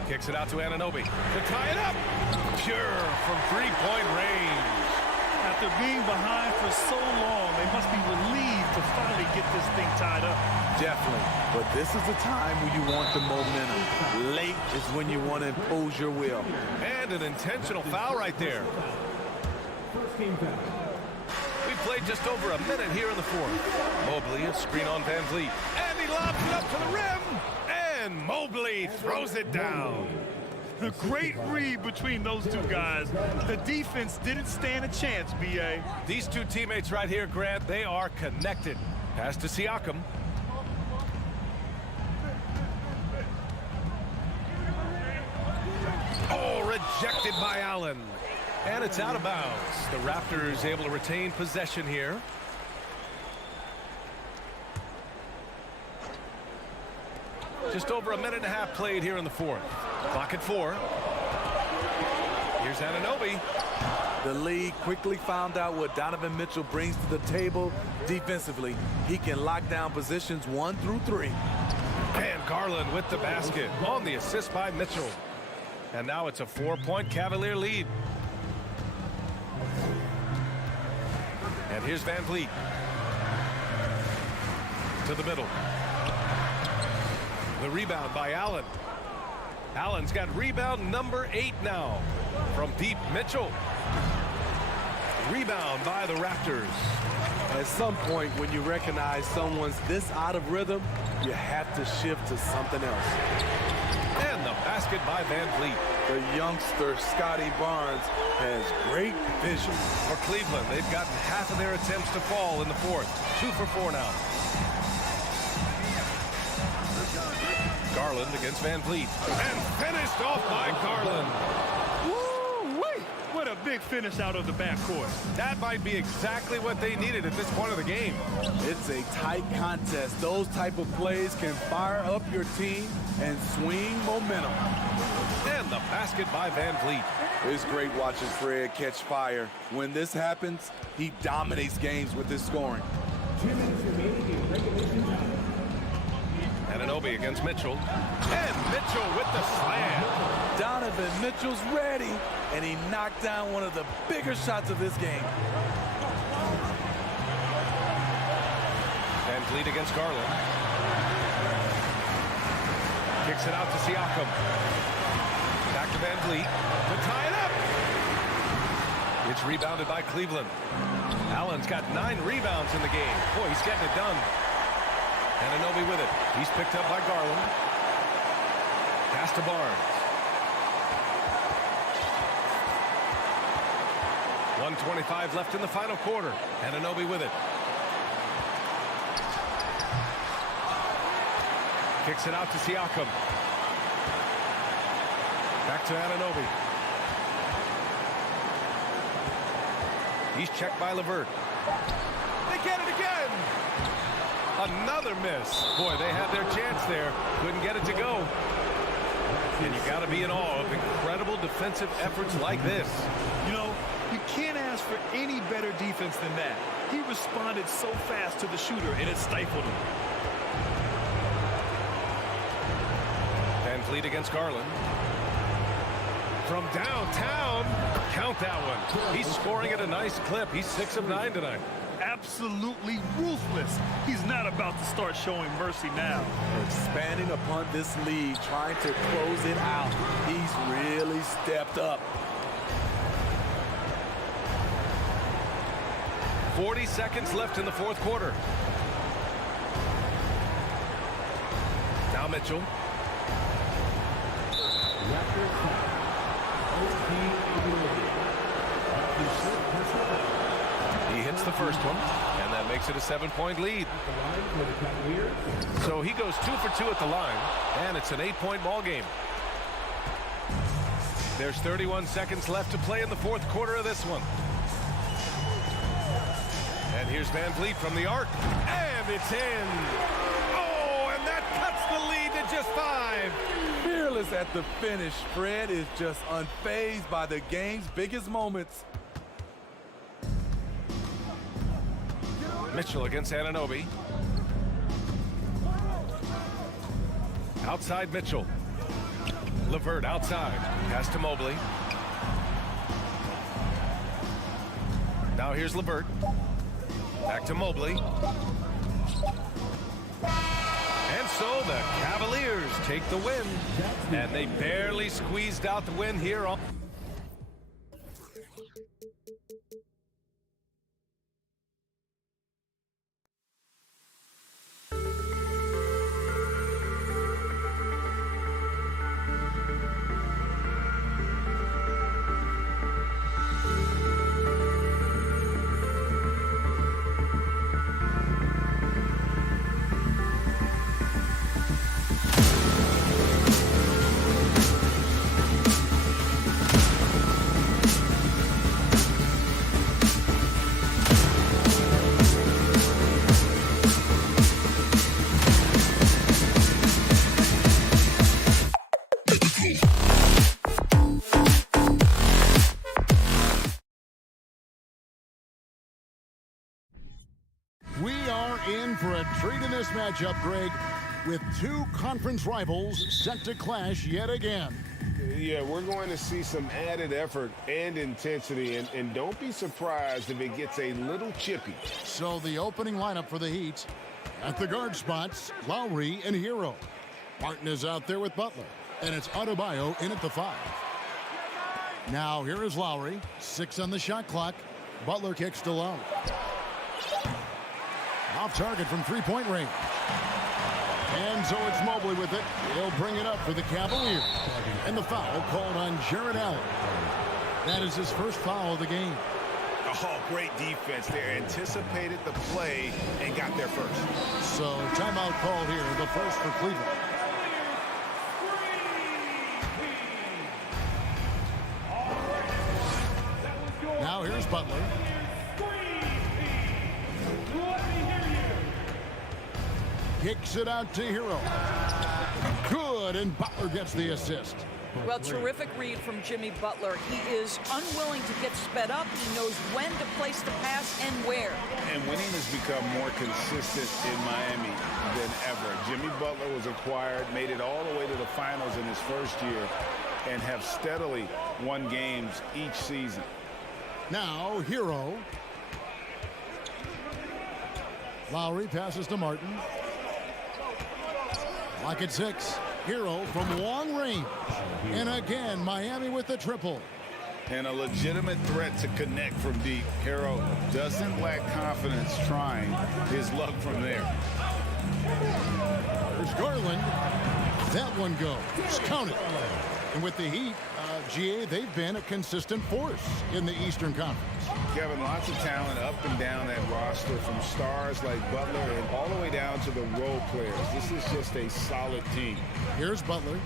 Kicks it out to Anunoby to tie it up. Pure from three-point range. After being behind for so long, they must be relieved to finally get this thing tied up. Definitely. But this is the time when you want the momentum. Late is when you want to impose your will. And an intentional foul right there. We played just over a minute here in the fourth. Mobley, a screen on Van Vliet. And he lobs it up to the rim. And Mobley throws it down. A great read between those two guys. The defense didn't stand a chance, B.A. These two teammates right here, Grant, they are connected. Pass to Siakam. Oh, rejected by Allen. And it's out of bounds. The Raptors able to retain possession here. Just over a minute and a half played here in the fourth. Clock at 4. Here's Anunoby. The league quickly found out what Donovan Mitchell brings to the table defensively. He can lock down positions 1 through 3. And Garland with the basket on the assist by Mitchell. And now it's a 4-point Cavalier lead. And here's Van Vliet. To the middle. The rebound by Allen. Allen's got rebound number 8 now. From deep, Mitchell. Rebound by the Raptors. At some point, when you recognize someone's this out of rhythm, you have to shift to something else. And the basket by Van Vliet. The youngster, Scotty Barnes, has great vision. For Cleveland, they've gotten half of their attempts to fall in the fourth. 2 for 4 now. Garland against Van Vliet. And finished off by Garland. Woo-wee! What a big finish out of the backcourt. That might be exactly what they needed at this point of the game. It's a tight contest. Those type of plays can fire up your team and swing momentum. And the basket by Van Vliet. It's great watching Fred catch fire. When this happens, he dominates games with his scoring. Anunoby against Mitchell. And Mitchell with the slam. Donovan Mitchell's ready, and he knocked down one of the bigger shots of this game. Van Vliet against Garland. Kicks it out to Siakam. Back to Van Vliet to tie it up. It's rebounded by Cleveland. Allen's got 9 rebounds in the game. Boy, he's getting it done. Anunoby with it. He's picked up by Garland. Pass to Barnes. 1:25 left in the final quarter. Anunoby with it. Kicks it out to Siakam. Back to Anunoby. He's checked by LeVert. They get it again. Another miss. Boy, they had their chance there. Couldn't get it to go. And you got to be in awe of incredible defensive efforts like this. You know, you can't ask for any better defense than that. He responded so fast to the shooter, and it stifled him. Van Vliet against Garland. From downtown, count that one. He's scoring at a nice clip. He's 6 of 9 tonight. Absolutely ruthless. He's not about to start showing mercy now. Expanding upon this lead, trying to close it out. He's really stepped up. 40 seconds left in the fourth quarter. Now Mitchell. He hits the first one, and that makes it a 7-point lead. So he goes 2 for 2 at the line, and it's an 8-point ball game. There's 31 seconds left to play in the fourth quarter of this one. And here's Van Vliet from the arc, and it's in. Oh, and that cuts the lead to just 5. Fearless at the finish. Fred is just unfazed by the game's biggest moments. Mitchell against Anunoby. Outside Mitchell. LeVert outside. Pass to Mobley. Now here's LeVert. Back to Mobley. And so the Cavaliers take the win. And they barely squeezed out the win here on... We are in for a treat in this matchup, Greg, with 2 conference rivals set to clash yet again. Yeah, we're going to see some added effort and intensity, and don't be surprised if it gets a little chippy. So the opening lineup for the Heat, at the guard spots, Lowry and Hero. Martin is out there with Butler, and it's Adebayo in at the 5. Now here is Lowry, 6 on the shot clock. Butler kicks to Low. Off target from 3-point range. And so it's Mobley with it. He'll bring it up for the Cavaliers. And the foul called on Jared Allen. That is his first foul of the game. Oh, great defense there. Anticipated the play and got there first. So timeout called here, the first for Cleveland. Now here's Butler. Kicks it out to Hero. Good, and Butler gets the assist. Well, terrific read from Jimmy Butler. He is unwilling to get sped up. He knows when to place the pass and where. And winning has become more consistent in Miami than ever. Jimmy Butler was acquired, made it all the way to the finals in his first year, and have steadily won games each season. Now, Hero. Lowry passes to Martin. Lock at 6. Hero from long range. And again, Miami with the triple. And a legitimate threat to connect from deep. Hero doesn't lack confidence trying his luck from there. There's Garland. That one goes. Count it. And with the Heat, GA, they've been a consistent force in the Eastern Conference. Kevin, lots of talent up and down that roster, from stars like Butler and all the way down to the role players. This is just a solid team. Here's Butler.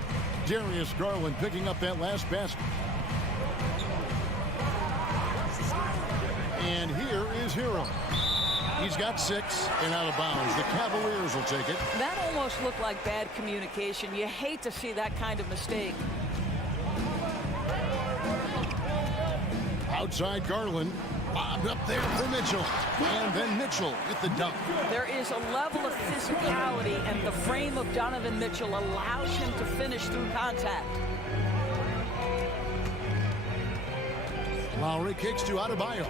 Darius Garland picking up that last basket. And here is Hero. He's got 6 and out of bounds. The Cavaliers will take it. That almost looked like bad communication. You hate to see that kind of mistake. Outside Garland. Bobbed up there for Mitchell. And then Mitchell with the dunk. There is a level of physicality, and the frame of Donovan Mitchell allows him to finish through contact. Lowry kicks to Adebayo.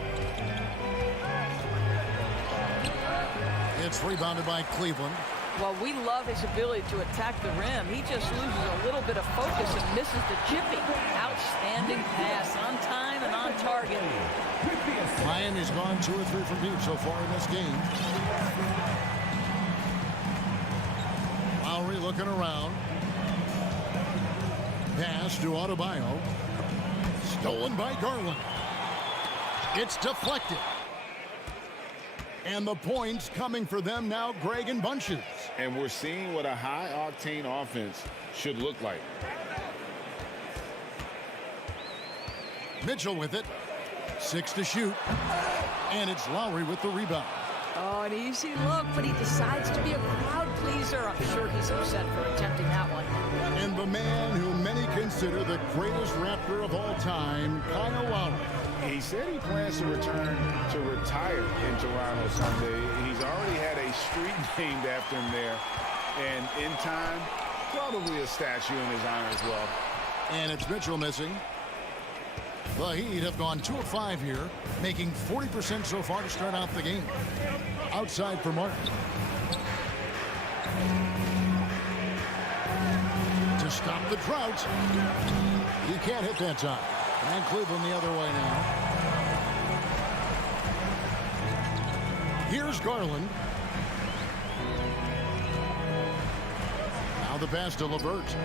It's rebounded by Cleveland. Well, we love his ability to attack the rim. He just loses a little bit of focus and misses the chipping. Outstanding pass, on time and on target. Miami's gone 2 or 3 from deep so far in this game. Lowry looking around. Pass to Adebayo. Stolen by Garland. It's deflected. And the points coming for them now, Greg, in bunches. And we're seeing what a high-octane offense should look like. Mitchell with it. 6 to shoot. And it's Lowry with the rebound. Oh, an easy look, but he decides to be a crowd pleaser. I'm sure he's upset for attempting that one. And the man who many consider the greatest Raptor of all time, Kyle Lowry. He said he plans to return to retire in Toronto someday. He's already had a street named after him there. And in time, probably a statue in his honor as well. And it's Mitchell missing. The Heat have gone 2 of 5 here, making 40% so far to start out the game. Outside for Martin. To stop the drought. He can't hit that time. And Cleveland the other way now. Here's Garland. Now the pass to LeVert.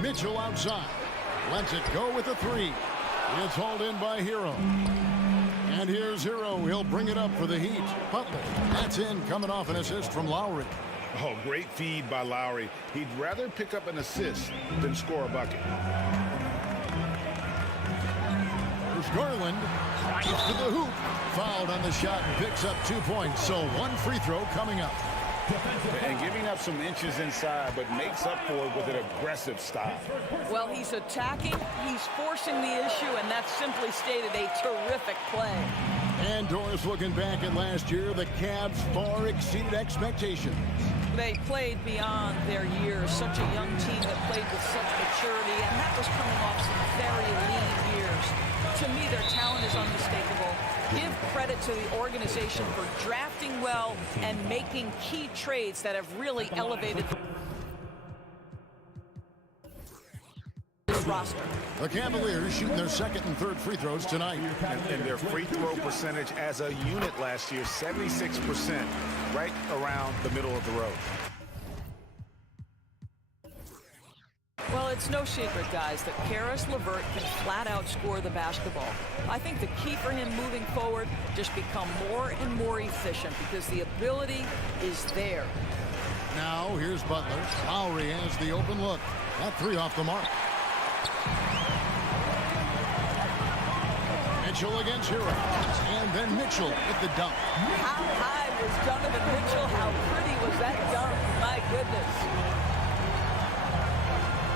Mitchell outside. Lets it go with a 3. It's hauled in by Hero. And here's Hero. He'll bring it up for the Heat. Butler. That's in, coming off an assist from Lowry. Oh, great feed by Lowry. He'd rather pick up an assist than score a bucket. There's Garland. Drives to the hoop. Fouled on the shot and picks up 2 points. So 1 free throw coming up. And giving up some inches inside, but makes up for it with an aggressive style. Well, he's attacking, he's forcing the issue, and that's simply stated a terrific play. And Doris looking back at last year, the Cavs far exceeded expectations. They played beyond their years. Such a young team that played with such maturity, and that was coming off some very lean years. To me, their talent is unmistakable. Give credit to the organization for drafting well and making key trades that have really elevated this roster. The Cavaliers shooting their second and third free throws tonight. And their free throw percentage as a unit last year, 76%, right around the middle of the road. Well, it's no secret, guys, that Caris LeVert can flat out score the basketball. I think the key for him moving forward, just become more and more efficient because the ability is there. Now, here's Butler. Lowry has the open look. That three off the mark. Mitchell against Hero. And then Mitchell with the dunk. How high was Donovan Mitchell? How pretty was that dunk? My goodness.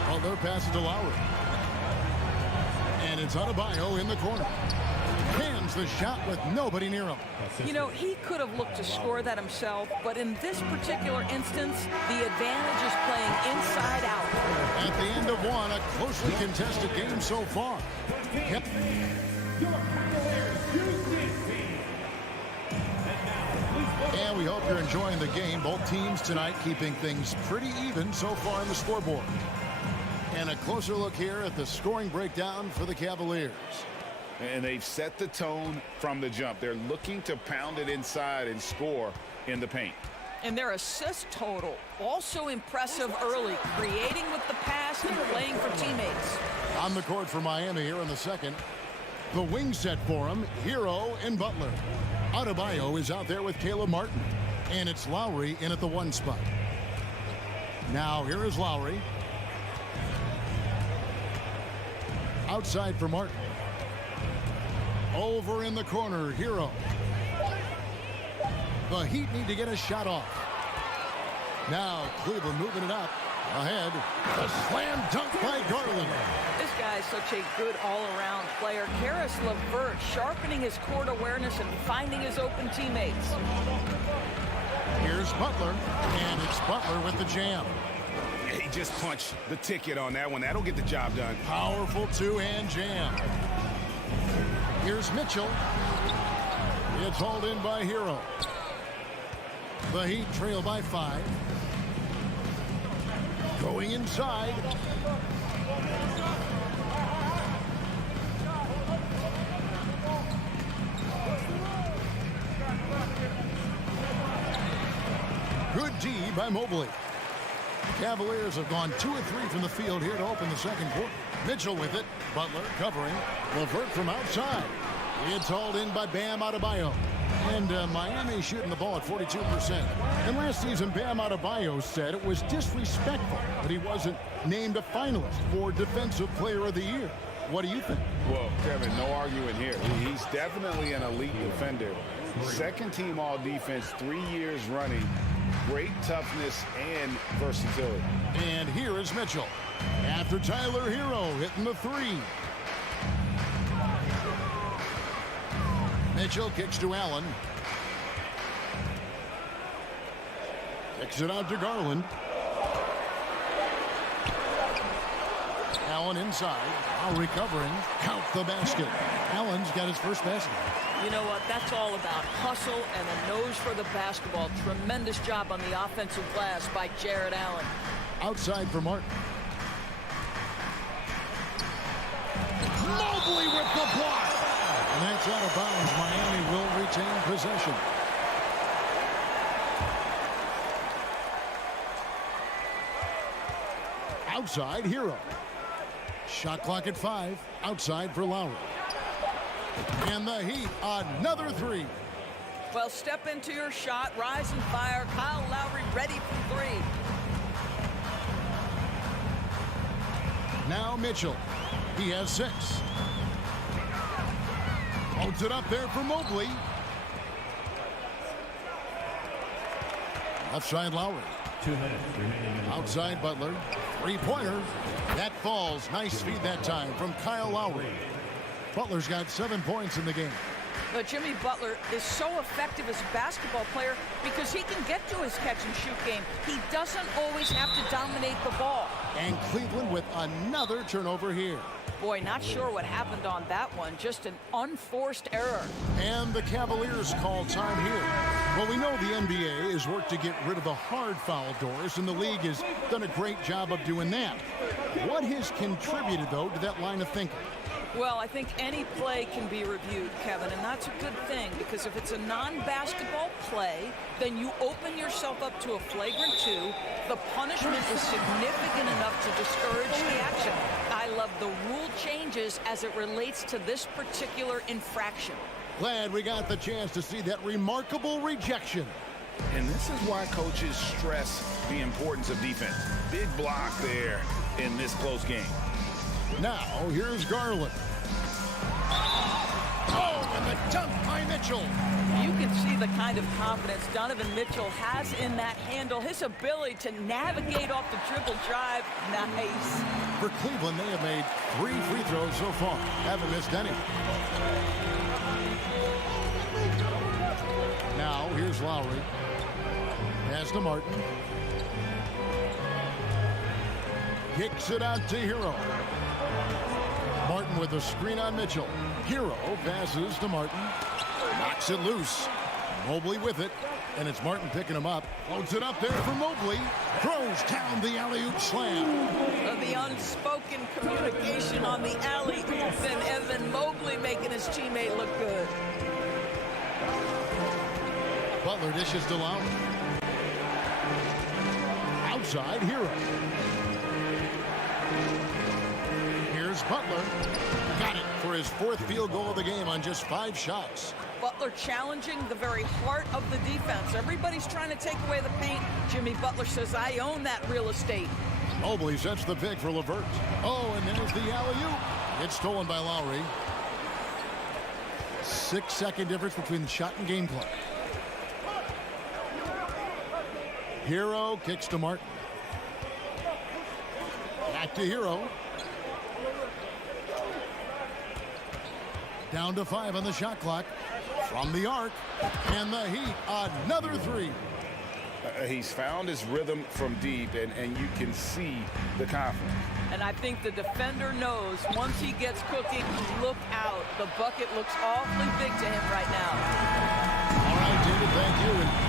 Butler passes to Lowry. And it's Adebayo in the corner. Cans the shot with nobody near him. You know, he could have looked to score that himself, but in this particular instance, the advantage is playing inside out. At the end of one, a closely contested game so far. Yep. And we hope you're enjoying the game. Both teams tonight keeping things pretty even so far on the scoreboard. And a closer look here at the scoring breakdown for the Cavaliers. And they've set the tone from the jump. They're looking to pound it inside and score in the paint. And their assist total, also impressive early, creating with the pass and playing for teammates. On the court for Miami here in the second. The wing set for him, Hero and Butler. Adebayo is out there with Caleb Martin. And it's Lowry in at the one spot. Now here is Lowry. Outside for Martin. Over in the corner, Hero. The Heat need to get a shot off. Now Cleveland moving it up. Ahead. A slam dunk by Garland. This guy is such a good all-around player. Caris LeVert sharpening his court awareness and finding his open teammates. Here's Butler, and it's Butler with the jam. He just punched the ticket on that one. That'll get the job done. Powerful two-hand jam. Here's Mitchell. It's hauled in by Hero. The Heat trail by 5. Going inside. Good D by Mobley. Cavaliers have gone 2 of 3 from the field here to open the second quarter. Mitchell with it. Butler covering. LeVert from outside. It's hauled in by Bam Adebayo. And Miami shooting the ball at 42%. And last season, Bam Adebayo said it was disrespectful that he wasn't named a finalist for Defensive Player of the Year. What do you think? Well, Kevin, no arguing here. He's definitely an elite defender. Second team all defense, 3 years running. Great toughness and versatility. And here is Mitchell. After Tyler Hero hitting the 3. Mitchell kicks to Allen. Kicks it out to Garland. Allen inside. Now recovering. Count the basket. Allen's got his first basket. You know what? That's all about hustle and a nose for the basketball. Tremendous job on the offensive glass by Jared Allen. Outside for Martin. Mobley with the block. And that's out of bounds. Miami will retain possession. Outside, Hero. Shot clock at 5. Outside for Lowry. And the Heat, another 3. Well, step into your shot, rise and fire. Kyle Lowry ready from 3. Now Mitchell. He has 6. Holds it up there for Mobley. Left side Lowry. 2 minutes remaining. Outside Butler. 3-pointer. That falls. Nice feed that time from Kyle Lowry. Butler's got 7 points in the game. But Jimmy Butler is so effective as a basketball player because he can get to his catch-and-shoot game. He doesn't always have to dominate the ball. And Cleveland with another turnover here. Boy, not sure what happened on that one. Just an unforced error. And the Cavaliers call time here. Well, we know the NBA has worked to get rid of the hard foul doors, and the league has done a great job of doing that. What has contributed, though, to that line of thinking? Well, I think any play can be reviewed, Kevin, and that's a good thing because if it's a non-basketball play, then you open yourself up to a flagrant 2. The punishment is significant enough to discourage the action. I love the rule changes as it relates to this particular infraction. Glad we got the chance to see that remarkable rejection. And this is why coaches stress the importance of defense. Big block there in this close game. Now, here's Garland. Oh, and the dunk by Mitchell. You can see the kind of confidence Donovan Mitchell has in that handle. His ability to navigate off the dribble drive, nice. For Cleveland, they have made 3 free throws so far. Haven't missed any. Now, here's Lowry. Pass to Martin. Kicks it out to Hero. Martin with a screen on Mitchell. Hero passes to Martin. Knocks it loose. Mobley with it. And it's Martin picking him up. Floats it up there for Mobley. Throws down the alley-oop slam. The unspoken communication on the alley-oop and Evan Mobley making his teammate look good. Butler dishes to Lowry. Outside, Hero. Here's Butler. Got it for his 4th field goal of the game on just 5 shots. Butler challenging the very heart of the defense. Everybody's trying to take away the paint. Jimmy Butler says, I own that real estate. Mobley sets the pick for LeVert. Oh, and there's the alley-oop. It's stolen by Lowry. 6-second difference between the shot and game clock. Hero kicks to Martin. Back to Hero. Down to 5 on the shot clock. From the arc. And the Heat, another 3. He's found his rhythm from deep, and you can see the confidence. And I think the defender knows once he gets cooking, look out. The bucket looks awfully big to him right now. All right, David, thank you.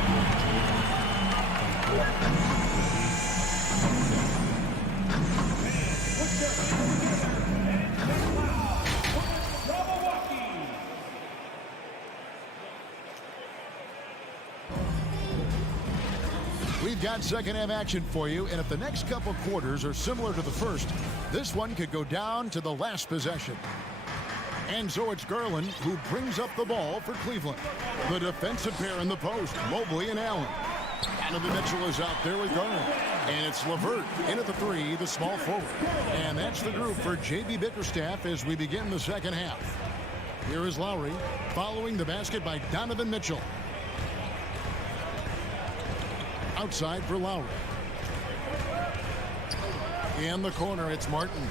We've got second half action for you, and if the next couple quarters are similar to the first, this one could go down to the last possession. And so it's Garland who brings up the ball for Cleveland. The defensive pair in the post, Mobley and Allen. Donovan Mitchell is out there with Garland. And it's LeVert in at the 3, the small forward. And that's the group for J.B. Bickerstaff as we begin the second half. Here is Lowry following the basket by Donovan Mitchell. Outside for Lowry. In the corner, it's Martin.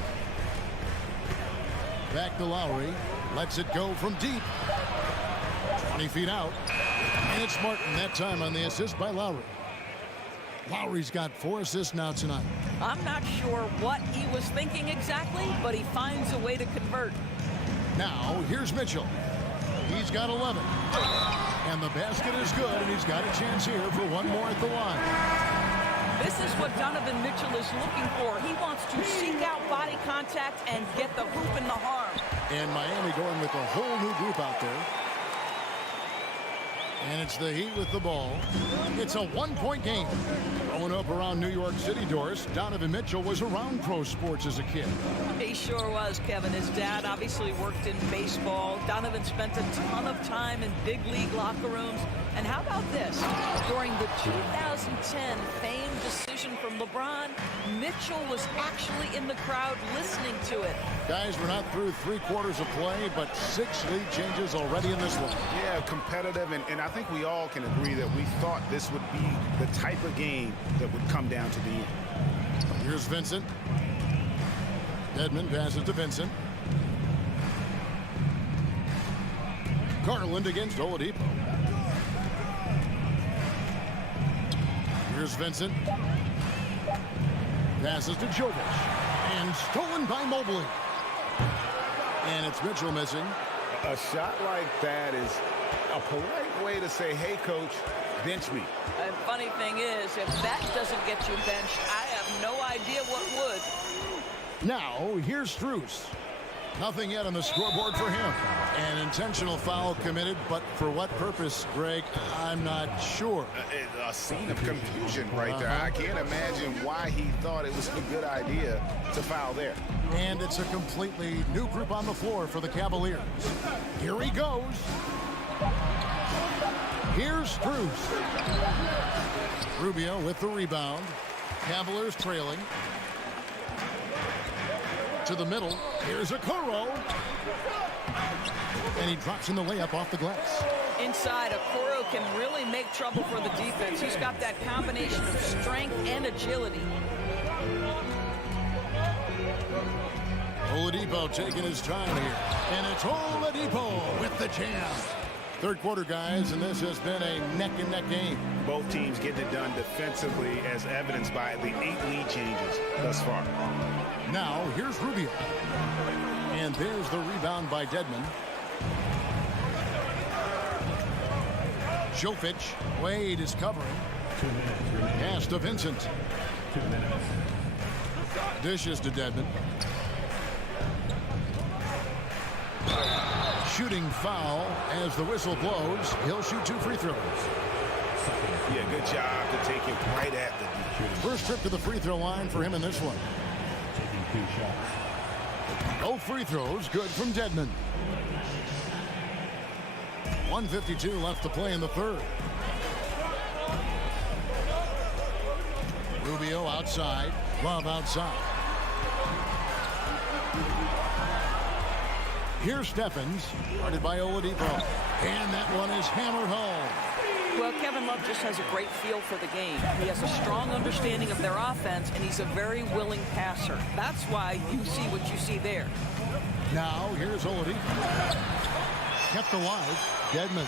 Back to Lowry. Lets it go from deep. 20 feet out. And it's Martin that time on the assist by Lowry. Lowry's got 4 assists now tonight. I'm not sure what he was thinking exactly, but he finds a way to convert. Now, here's Mitchell. He's got 11. And the basket is good, and he's got a chance here for one more at the line. This is what Donovan Mitchell is looking for. He wants to seek out body contact and get the hoop in the harm. And Miami going with a whole new group out there. And it's the Heat with the ball. It's a one-point game. Growing up around New York City, Doris, Donovan Mitchell was around pro sports as a kid. He sure was, Kevin. His dad obviously worked in baseball. Donovan spent a ton of time in big league locker rooms. And how about this? During the 2010 famed decision from LeBron, Mitchell was actually in the crowd listening to it. Guys, we're not through 3 quarters of play, but 6 lead changes already in this one. Yeah, competitive, and I think we all can agree that we thought this would be the type of game that would come down to the end. Here's Vincent. Dedmon passes to Vincent. Garland against Oladipo. Here's Vincent. Passes to Jovic. And stolen by Mobley. And it's Mitchell missing. A shot like that is a polite way to say, hey, coach, bench me. And funny thing is, if that doesn't get you benched, I have no idea what would. Now, here's Strus. Nothing yet on the scoreboard for him. An intentional foul committed, but for what purpose, Greg? I'm not sure. A scene of confusion right there. I can't imagine why he thought it was a good idea to foul there. And it's a completely new group on the floor for the Cavaliers. Here he goes. Here's Strus. Rubio with the rebound. Cavaliers trailing. To the middle. Here's Okoro. And he drops in the layup off the glass. Inside, Okoro can really make trouble for the defense. He's got that combination of strength and agility. Oladipo taking his time here. And it's Oladipo with the jam. Third quarter, guys, and this has been a neck-and-neck game. Both teams getting it done defensively, as evidenced by the 8 lead changes thus far. Now, here's Rubio. And there's the rebound by Dedmon. Jovic. Wade is covering. 2 minutes. Pass to Vincent. 2 minutes. Dishes to Dedmon. Shooting foul as the whistle blows. He'll shoot 2 free throws. Yeah, good job to take it right at the defense. First trip to the free throw line for him in this one. Taking 2 shots. No free throws. Good from Dedmon. 1:52 left to play in the third. Rubio outside. Love outside. Here's Stephens, guarded by Oladipo. And that one is hammered home. Well, Kevin Love just has a great feel for the game. He has a strong understanding of their offense, and he's a very willing passer. That's why you see what you see there. Now, here's Oladipo. Kept alive. Dedmon.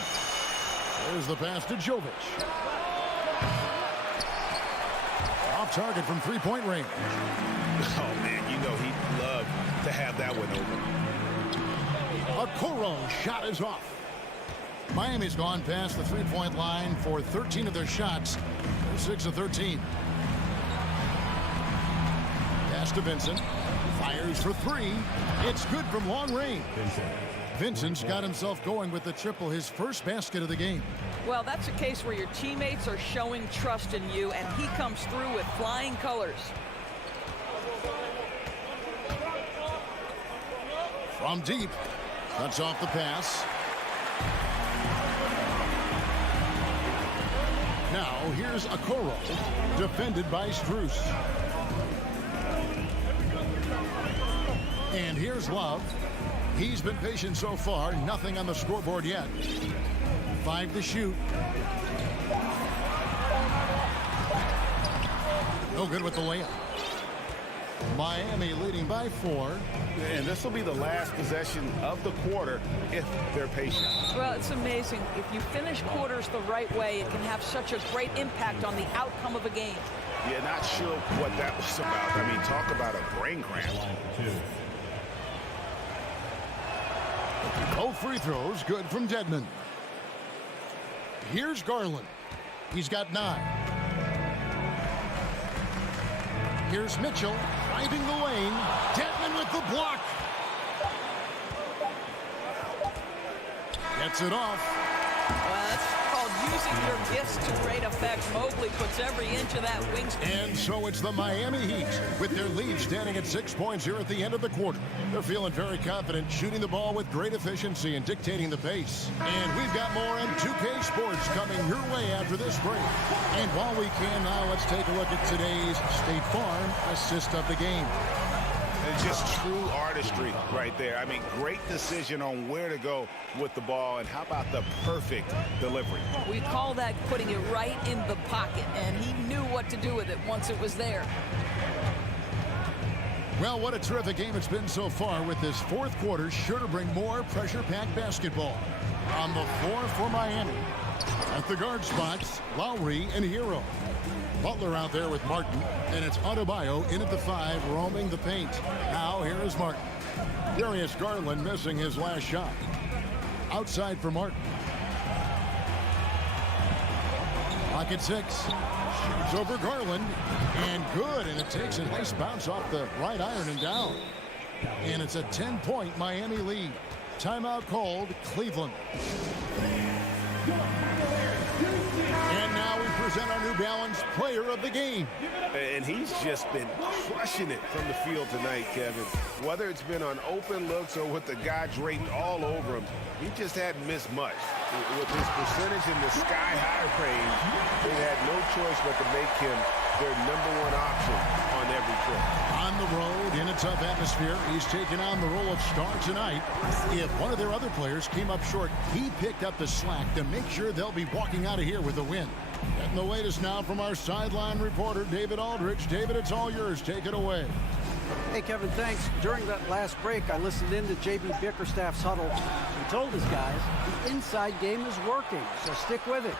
There's the pass to Jovic. Off target from three-point range. Oh, man, you know he'd love to have that one open. Okoro shot is off. Miami's gone past the three-point line for 13 of their shots. They're 6 of 13. Pass to Vincent. Fires for 3. It's good from long range. Vincent's got himself going with the triple, his first basket of the game. Well, that's a case where your teammates are showing trust in you, and he comes through with flying colors. From deep. Cuts off the pass. Now, here's Okoro, defended by Strus. And here's Love. He's been patient so far. Nothing on the scoreboard yet. 5 to shoot. No good with the layup. Miami leading by 4. And this will be the last possession of the quarter if they're patient. Well, it's amazing. If you finish quarters the right way, it can have such a great impact on the outcome of a game. Yeah, not sure what that was about. I mean, talk about a brain cramp. Oh, free throws, good from Dedmon. Here's Garland. He's got 9. Here's Mitchell, driving the lane. Dedmon with the block. Gets it off. Well, that's called using your gifts to great effect. Mobley puts every inch of that wingspan. And so it's the Miami Heat with their lead standing at 6 points here at the end of the quarter. They're feeling very confident, shooting the ball with great efficiency and dictating the pace. And we've got more on 2K Sports coming your way after this break. And while we can now, let's take a look at today's State Farm assist of the game. It's just true artistry right there. I mean, great decision on where to go with the ball, and how about the perfect delivery? We call that putting it right in the pocket, and he knew what to do with it once it was there. Well, what a terrific game it's been so far, with this fourth quarter sure to bring more pressure-packed basketball. On the floor for Miami. At the guard spots, Lowry and Hero. Butler out there with Martin, and it's Adebayo in at the 5, roaming the paint. Now here is Martin. Darius Garland missing his last shot. Outside for Martin. Pocket 6. Shoots over Garland. And good. And it takes a nice bounce off the right iron and down. And it's a 10-point Miami lead. Timeout called Cleveland. And now we present our New Balance player of the game. And he's just been crushing it from the field tonight, Kevin. Whether it's been on open looks or with the guy draped all over him, he just hadn't missed much. With his percentage in the sky-high range, they had no choice but to make him their #1 option on every trip. On the road, in a tough atmosphere, he's taking on the role of star tonight. If one of their other players came up short, he picked up the slack to make sure they'll be walking out of here with a win. Getting the latest now from our sideline reporter, David Aldridge. David, it's all yours. Take it away. Hey, Kevin, thanks. During that last break, I listened in to J.B. Bickerstaff's huddle. He told his guys the inside game is working, so stick with it.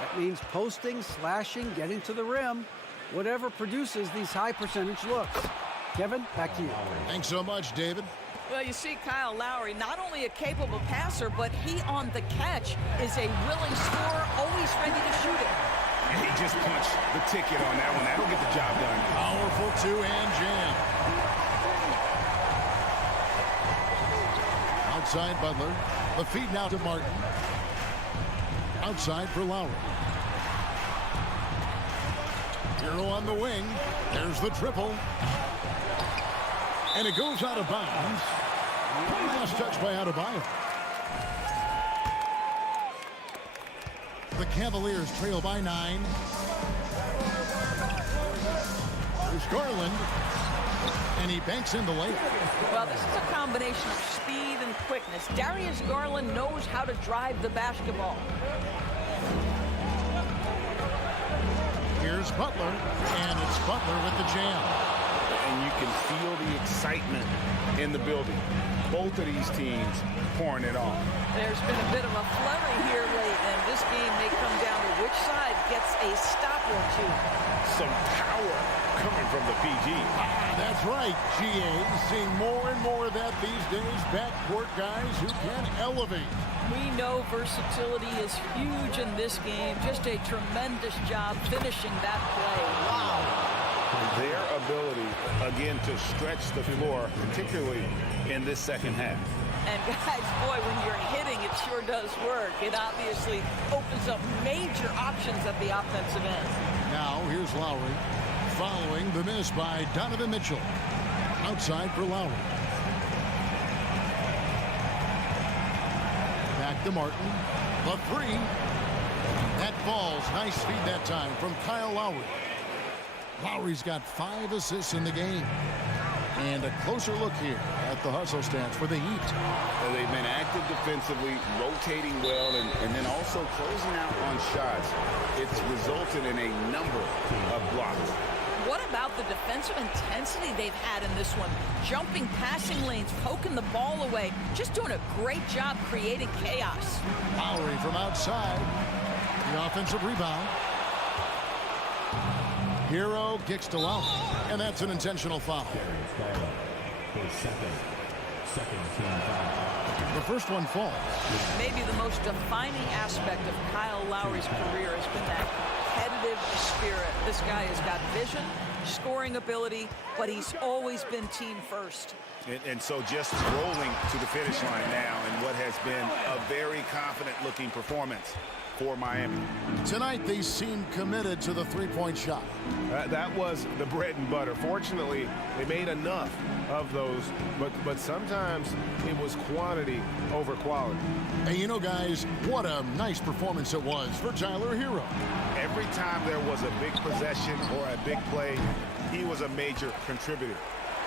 That means posting, slashing, getting to the rim, whatever produces these high percentage looks. Kevin, back to you. Thanks so much, David. Well, you see Kyle Lowry, not only a capable passer, but he on the catch is a willing scorer, always ready to shoot it. And he just punched the ticket on that one. That'll get the job done. Powerful two-hand jam. Outside Butler. The feed now to Martin. Outside for Lowry. Hero on the wing. There's the triple. And it goes out of bounds. Last touch by Adebayo. The Cavaliers trail by 9. There's Garland. And he banks in the layup. Well, this is a combination of speed and quickness. Darius Garland knows how to drive the basketball. Here's Butler. And it's Butler with the jam. And you can feel the excitement in the building. Both of these teams pouring it on. There's been a bit of a flurry here late, and this game may come down to which side gets a stop or two. Some power coming from the PG. That's right, GA. Seeing more and more of that these days. Backcourt guys who can elevate. We know versatility is huge in this game. Just a tremendous job finishing that play. Wow. Their ability, again, to stretch the floor, particularly in this second half. And guys, boy, when you're hitting, it sure does work. It obviously opens up major options at the offensive end. Now, here's Lowry, following the miss by Donovan Mitchell. Outside for Lowry. Back to Martin. The three. That falls. Nice feed that time from Kyle Lowry. Lowry's got 5 assists in the game. And a closer look here at the hustle stats for the Heat. They've been active defensively, rotating well, and then also closing out on shots. It's resulted in a number of blocks. What about the defensive intensity they've had in this one? Jumping passing lanes, poking the ball away. Just doing a great job creating chaos. Lowry from outside. The offensive rebound. Hero kicks to Lowry, and that's an intentional foul. The first one falls. Maybe the most defining aspect of Kyle Lowry's career has been that competitive spirit. This guy has got vision, scoring ability, but he's always been team first. And so just rolling to the finish line now in what has been a very confident-looking performance for Miami. Tonight, they seem committed to the three-point shot. That was the bread and butter. Fortunately, they made enough of those, but sometimes it was quantity over quality. And you know, guys, what a nice performance it was for Tyler Hero. Every time there was a big possession or a big play, he was a major contributor.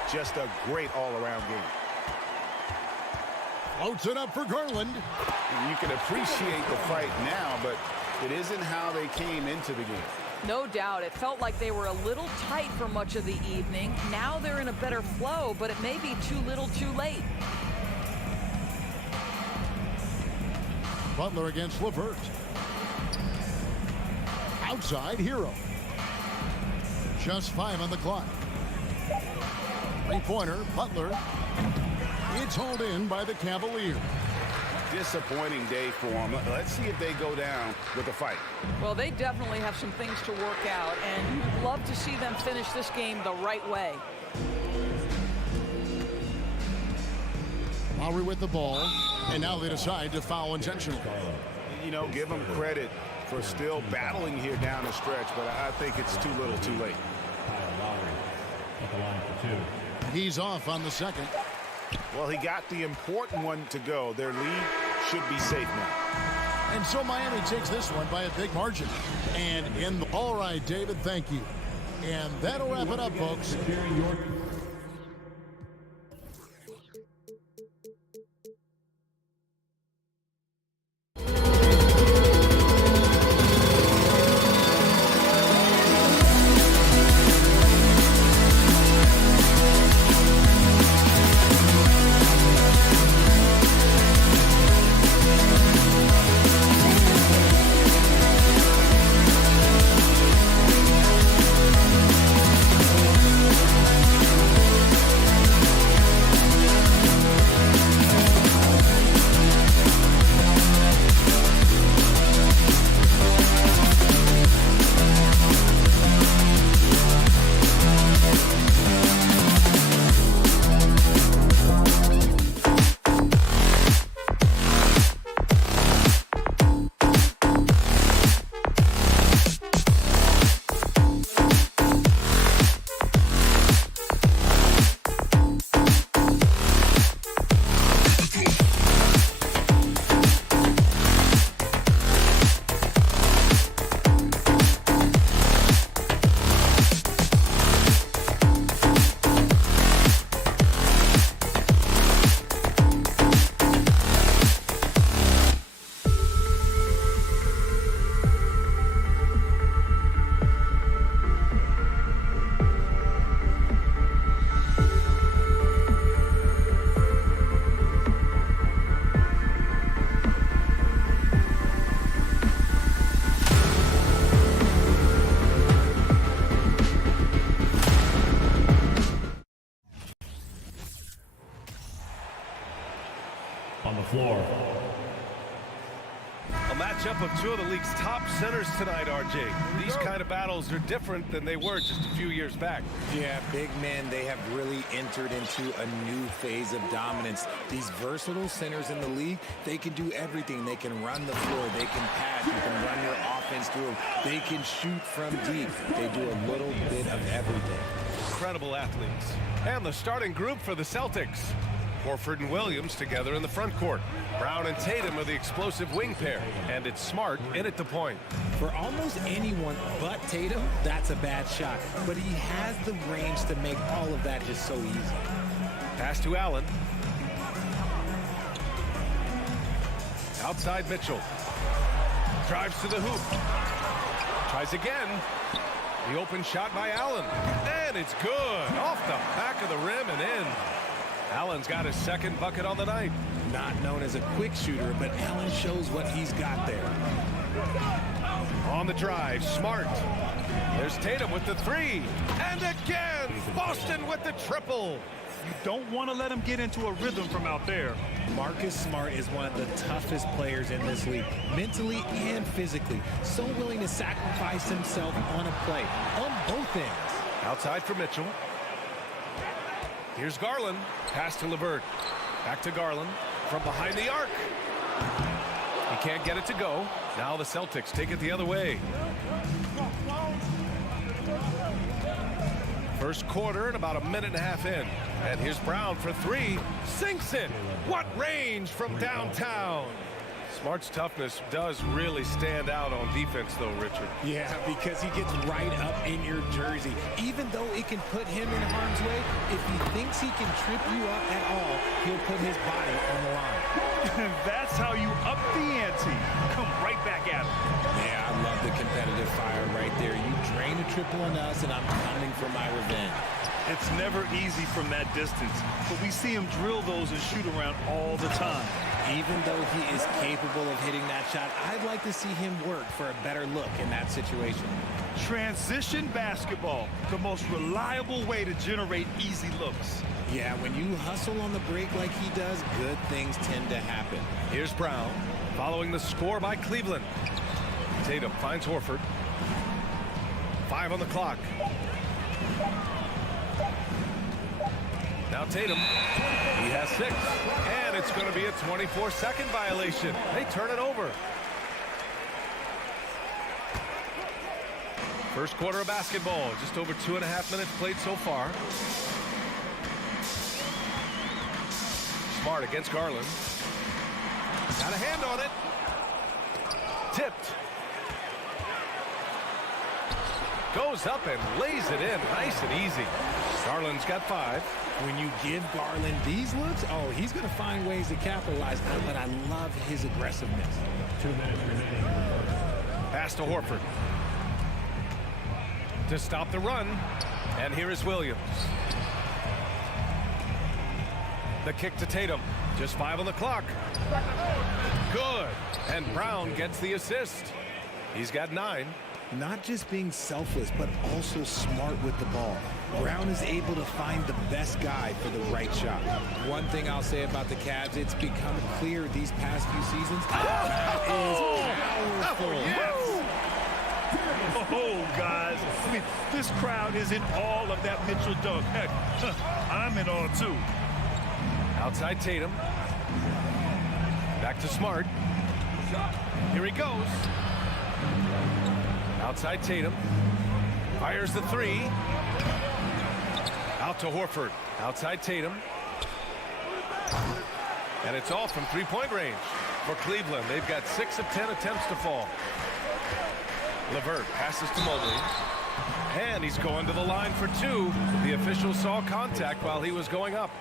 Just a great all-around game. Floats it up for Garland. And you can appreciate the fight now, but it isn't how they came into the game. No doubt. It felt like they were a little tight for much of the evening. Now they're in a better flow, but it may be too little too late. Butler against LeVert. Outside, Hero. Just 5 on the clock. Three-pointer, Butler. It's hauled in by the Cavaliers. disappointing day for them. Let's see if they go down with a fight. Well, they definitely have some things to work out, and you'd love to see them finish this game the right way. Lowry with the ball, and now they decide to foul intentionally. You know, give them credit for still battling here down the stretch, but I think it's too little too late. He's off on the second. Well, he got the important one to go. Their lead should be safe now. And so Miami takes this one by a big margin. And all right, David, thank you. And that'll wrap it up, folks. On the floor. A matchup of two of the league's top centers tonight, RJ. These kind of battles are different than they were just a few years back. Yeah, big men, they have really entered into a new phase of dominance. These versatile centers in the league, they can do everything. They can run the floor, they can pass, you can run your offense through them. They can shoot from deep. They do a little bit of everything. Incredible athletes. And the starting group for the Celtics. Horford and Williams together in the front court. Brown and Tatum are the explosive wing pair. And it's Smart in at the point. For almost anyone but Tatum, that's a bad shot. But he has the range to make all of that just so easy. Pass to Allen. Outside Mitchell. Drives to the hoop. Tries again. The open shot by Allen. And it's good. Off the back of the rim and in. Allen's got his second bucket on the night. Not known as a quick shooter, but Allen shows what he's got there. On the drive, Smart. There's Tatum with the three. And again, Boston with the triple. You don't want to let him get into a rhythm from out there. Marcus Smart is one of the toughest players in this league, mentally and physically. So willing to sacrifice himself on a play, on both ends. Outside for Mitchell. Here's Garland. Pass to LeVert. Back to Garland. From behind the arc. He can't get it to go. Now the Celtics take it the other way. First quarter and about a minute and a half in. And here's Brown for three. Sinks it. What range from downtown. Smart's toughness does really stand out on defense, though, Richard. Yeah, because he gets right up in your jersey. Even though it can put him in harm's way, if he thinks he can trip you up at all, he'll put his body on the line. That's how you up the ante. Come right back at him. Yeah, I love the competitive fire right there. You drain a triple on us, and I'm coming for my revenge. It's never easy from that distance, but we see him drill those and shoot around all the time. Even though he is capable of hitting that shot, I'd like to see him work for a better look in that situation. Transition basketball, the most reliable way to generate easy looks. Yeah, when you hustle on the break like he does, good things tend to happen. Here's Brown, following the score by Cleveland. Tatum finds Horford. 5 on the clock. Now Tatum, he has 6, and it's going to be a 24-second violation. They turn it over. First quarter of basketball, just over 2.5 minutes played so far. Smart against Garland. Got a hand on it. Tipped. Goes up and lays it in nice and easy. Garland's got 5. When you give Garland these looks, oh, he's going to find ways to capitalize on it, but I love his aggressiveness. 2 minutes remaining. Pass to Horford. To stop the run, and here is Williams. The kick to Tatum. Just 5 on the clock. Good. And Brown gets the assist. He's got 9. Not just being selfless, but also smart with the ball. Brown is able to find the best guy for the right shot. One thing I'll say about the Cavs, it's become clear these past few seasons. That is powerful. Yes. Oh, guys, I mean, this crowd is in awe of that Mitchell dunk. Heck, I'm in awe, too. Outside Tatum. Back to Smart. Here he goes. Outside Tatum. Fires the 3. Out to Horford. Outside Tatum. And it's all from three-point range for Cleveland. They've got 6 of 10 attempts to fall. LeVert passes to Mobley. And he's going to the line for 2. The official saw contact while he was going up.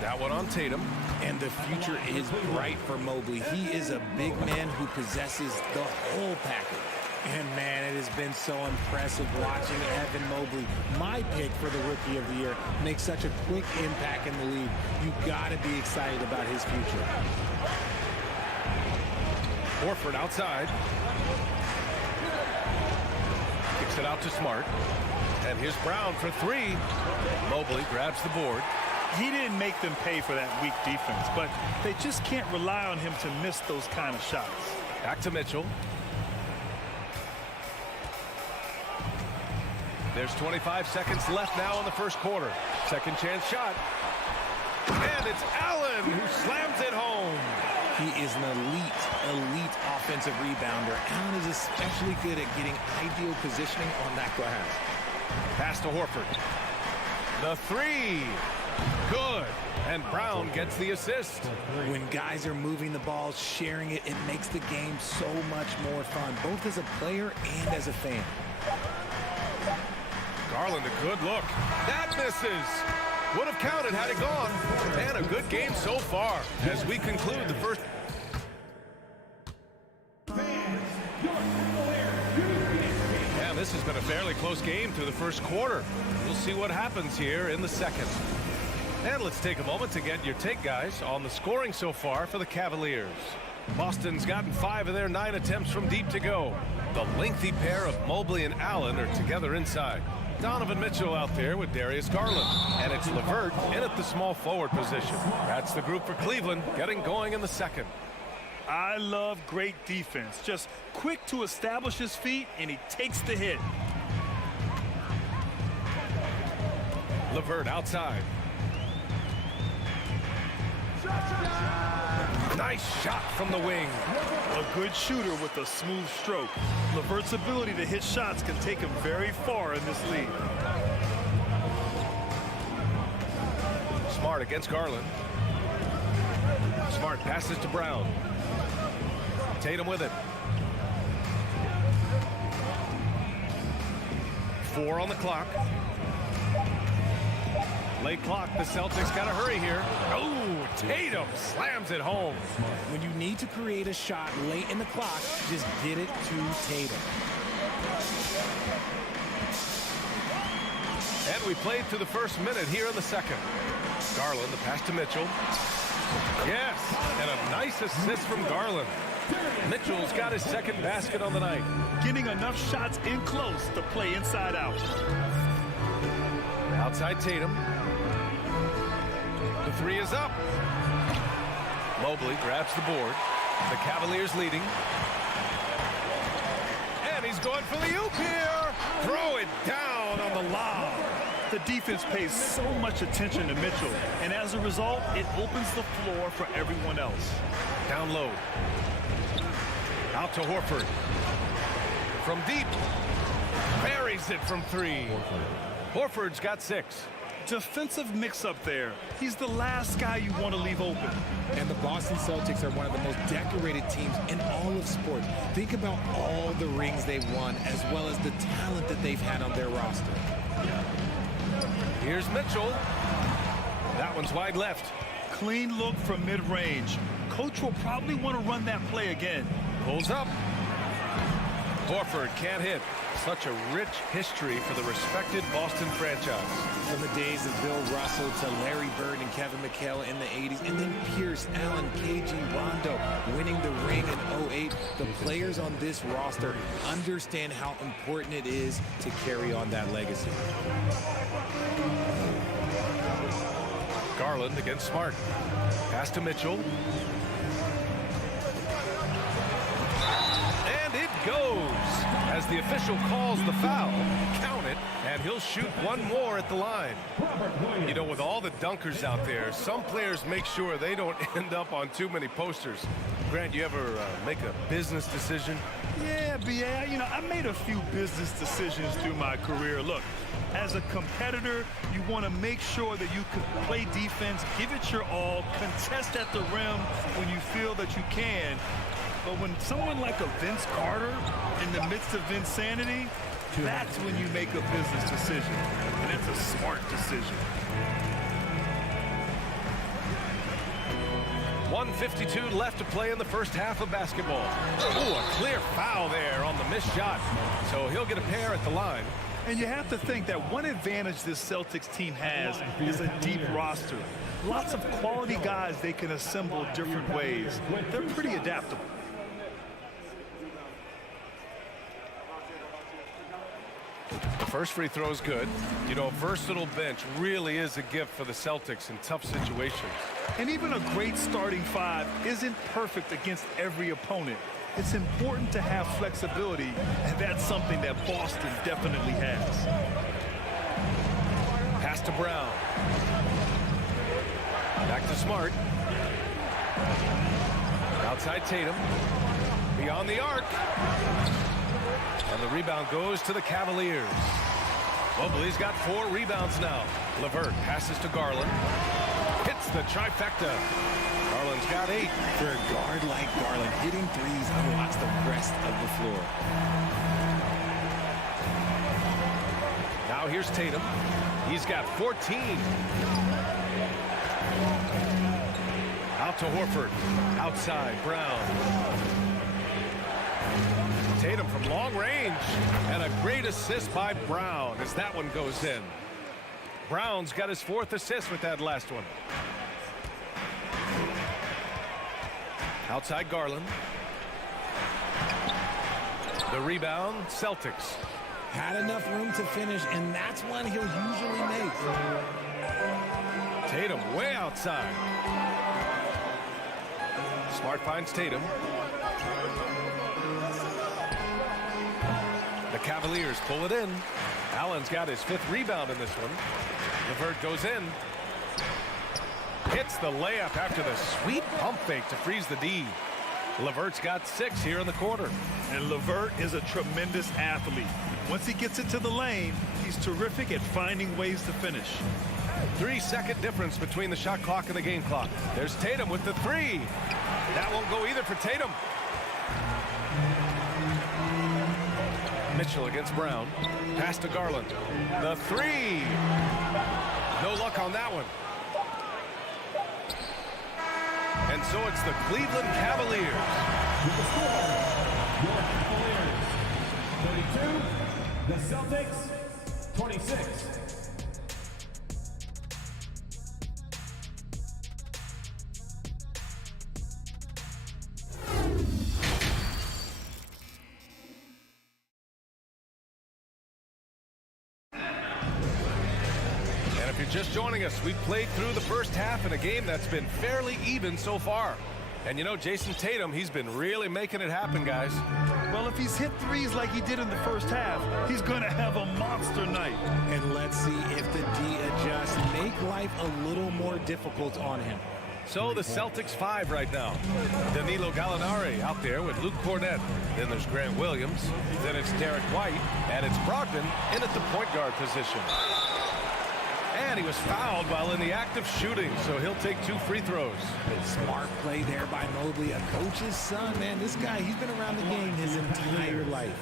That one on Tatum. And the future is bright for Mobley. He is a big man who possesses the whole package. And, man, it has been so impressive watching Evan Mobley, my pick for the Rookie of the Year, make such a quick impact in the league. You got to be excited about his future. Horford outside. Kicks it out to Smart. And here's Brown for 3. Mobley grabs the board. He didn't make them pay for that weak defense, but they just can't rely on him to miss those kind of shots. Back to Mitchell. There's 25 seconds left now in the first quarter. Second chance shot. And it's Allen who slams it home. He is an elite offensive rebounder. Allen is especially good at getting ideal positioning on that glass. Pass to Horford. The 3. Good. And Brown gets the assist. When guys are moving the ball, sharing it, it makes the game so much more fun, both as a player and as a fan. Garland, a good look. That misses. Would have counted had it gone. And a good game so far as we conclude the first. Yeah, this has been a fairly close game through the first quarter. We'll see what happens here in the second. And let's take a moment to get your take, guys, on the scoring so far for the Cavaliers. Boston's gotten 5 of their 9 attempts from deep to go. The lengthy pair of Mobley and Allen are together inside. Donovan Mitchell out there with Darius Garland. And it's LeVert in at the small forward position. That's the group for Cleveland getting going in the second. I love great defense. Just quick to establish his feet, and he takes the hit. LeVert outside. Nice shot from the wing. A good shooter with a smooth stroke. LeVert's ability to hit shots can take him very far in this league. Smart against Garland. Smart passes to Brown. Tatum with it. 4 on the clock. Late clock. The Celtics got to hurry here. Oh, Tatum slams it home. When you need to create a shot late in the clock, just get it to Tatum. And we played through the first minute here in the second. Garland, the pass to Mitchell. Yes, and a nice assist from Garland. Mitchell's got his second basket on the night. Getting enough shots in close to play inside out. Outside Tatum. The three is up. Mobley grabs the board. The Cavaliers leading. And he's going for the oop here. Throw it down on the lob. The defense pays so much attention to Mitchell, and as a result, it opens the floor for everyone else. Down low. Out to Horford. From deep. Buries it from three. Horford's got 6. Defensive mix-up there. He's the last guy you want to leave open. And the Boston Celtics are one of the most decorated teams in all of sport. Think about all the rings they've won, as well as the talent that they've had on their roster. Here's Mitchell. That one's wide left. Clean look from mid-range. Coach will probably want to run that play again. Pulls up. Horford can't hit. Such a rich history for the respected Boston franchise. From the days of Bill Russell to Larry Bird and Kevin McHale in the 80s, and then Pierce, Allen, KG, Rondo winning the ring in 08. The players on this roster understand how important it is to carry on that legacy. Garland against Smart. Pass to Mitchell. And it goes. As the official calls the foul, count it, and he'll shoot one more at the line. You know, with all the dunkers out there, some players make sure they don't end up on too many posters. Grant, you ever make a business decision? Yeah, B.A., you know, I made a few business decisions through my career. Look, as a competitor, you want to make sure that you can play defense, give it your all, contest at the rim when you feel that you can. But when someone like a Vince Carter in the midst of insanity, that's when you make a business decision. And that's a smart decision. 1:52 left to play in the first half of basketball. Ooh, a clear foul there on the missed shot. So he'll get a pair at the line. And you have to think that one advantage this Celtics team has is a deep roster. Lots of quality guys they can assemble different ways. They're pretty adaptable. The first free throw is good. You know, a versatile bench really is a gift for the Celtics in tough situations. And even a great starting five isn't perfect against every opponent. It's important to have flexibility, and that's something that Boston definitely has. Pass to Brown. Back to Smart. Outside Tatum. Beyond the arc. And the rebound goes to the Cavaliers. Mobley's got 4 rebounds now. LeVert passes to Garland. Hits the trifecta. Garland's got 8. For a guard like Garland, hitting threes unlocks the rest of the floor. Now here's Tatum. He's got 14. Out to Horford. Outside, Brown. Tatum from long range. And a great assist by Brown as that one goes in. Brown's got his 4th assist with that last one. Outside Garland. The rebound, Celtics. Had enough room to finish, and that's one he'll usually make. Tatum way outside. Smart finds Tatum. The Cavaliers pull it in. Allen's got his 5th rebound in this one. LeVert goes in. Hits the layup after the sweet pump fake to freeze the D. LeVert's got 6 here in the quarter. And LeVert is a tremendous athlete. Once he gets it to the lane, he's terrific at finding ways to finish. 3-second difference between the shot clock and the game clock. There's Tatum with the 3. That won't go either for Tatum. Mitchell against Brown. Pass to Garland. The 3. No luck on that one. And so it's the Cleveland Cavaliers. The Celtics, 26. you're just joining us, we've played through the first half in a game that's been fairly even so far. And you know, Jason Tatum, he's been really making it happen, guys. Well, if he's hit threes like he did in the first half, he's going to have a monster night. And let's see if the D adjusts, make life a little more difficult on him. So the Celtics 5 right now. Danilo Gallinari out there with Luke Cornett. Then there's Grant Williams. Then it's Derek White. And it's Brogdon in at the point guard position. And he was fouled while in the act of shooting, so he'll take 2 free throws. Smart play there by Mobley, a coach's son. Man, this guy, he's been around the game his entire life.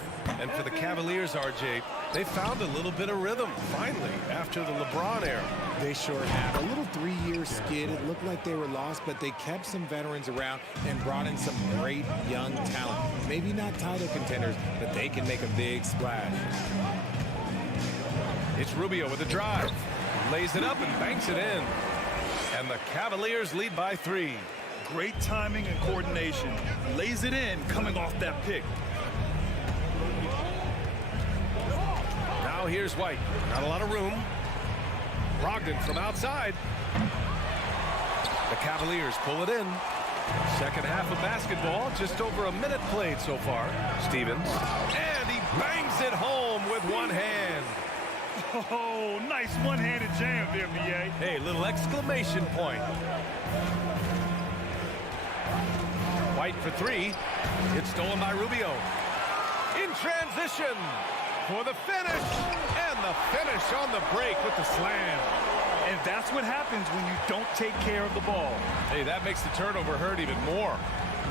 And for the Cavaliers, RJ, they found a little bit of rhythm, finally, after the LeBron era. They sure have. A little 3-year skid. It looked like they were lost, but they kept some veterans around and brought in some great young talent. Maybe not title contenders, but they can make a big splash. It's Rubio with a drive. Lays it up and banks it in. And the Cavaliers lead by 3. Great timing and coordination. Lays it in coming off that pick. Now here's White. Not a lot of room. Brogdon from outside. The Cavaliers pull it in. Second half of basketball. Just over a minute played so far. Stevens. And he bangs it home with one hand. Oh, nice one-handed jam there, B.A. Hey, little exclamation point. White for 3. It's stolen by Rubio. In transition for the finish. And the finish on the break with the slam. And that's what happens when you don't take care of the ball. Hey, that makes the turnover hurt even more.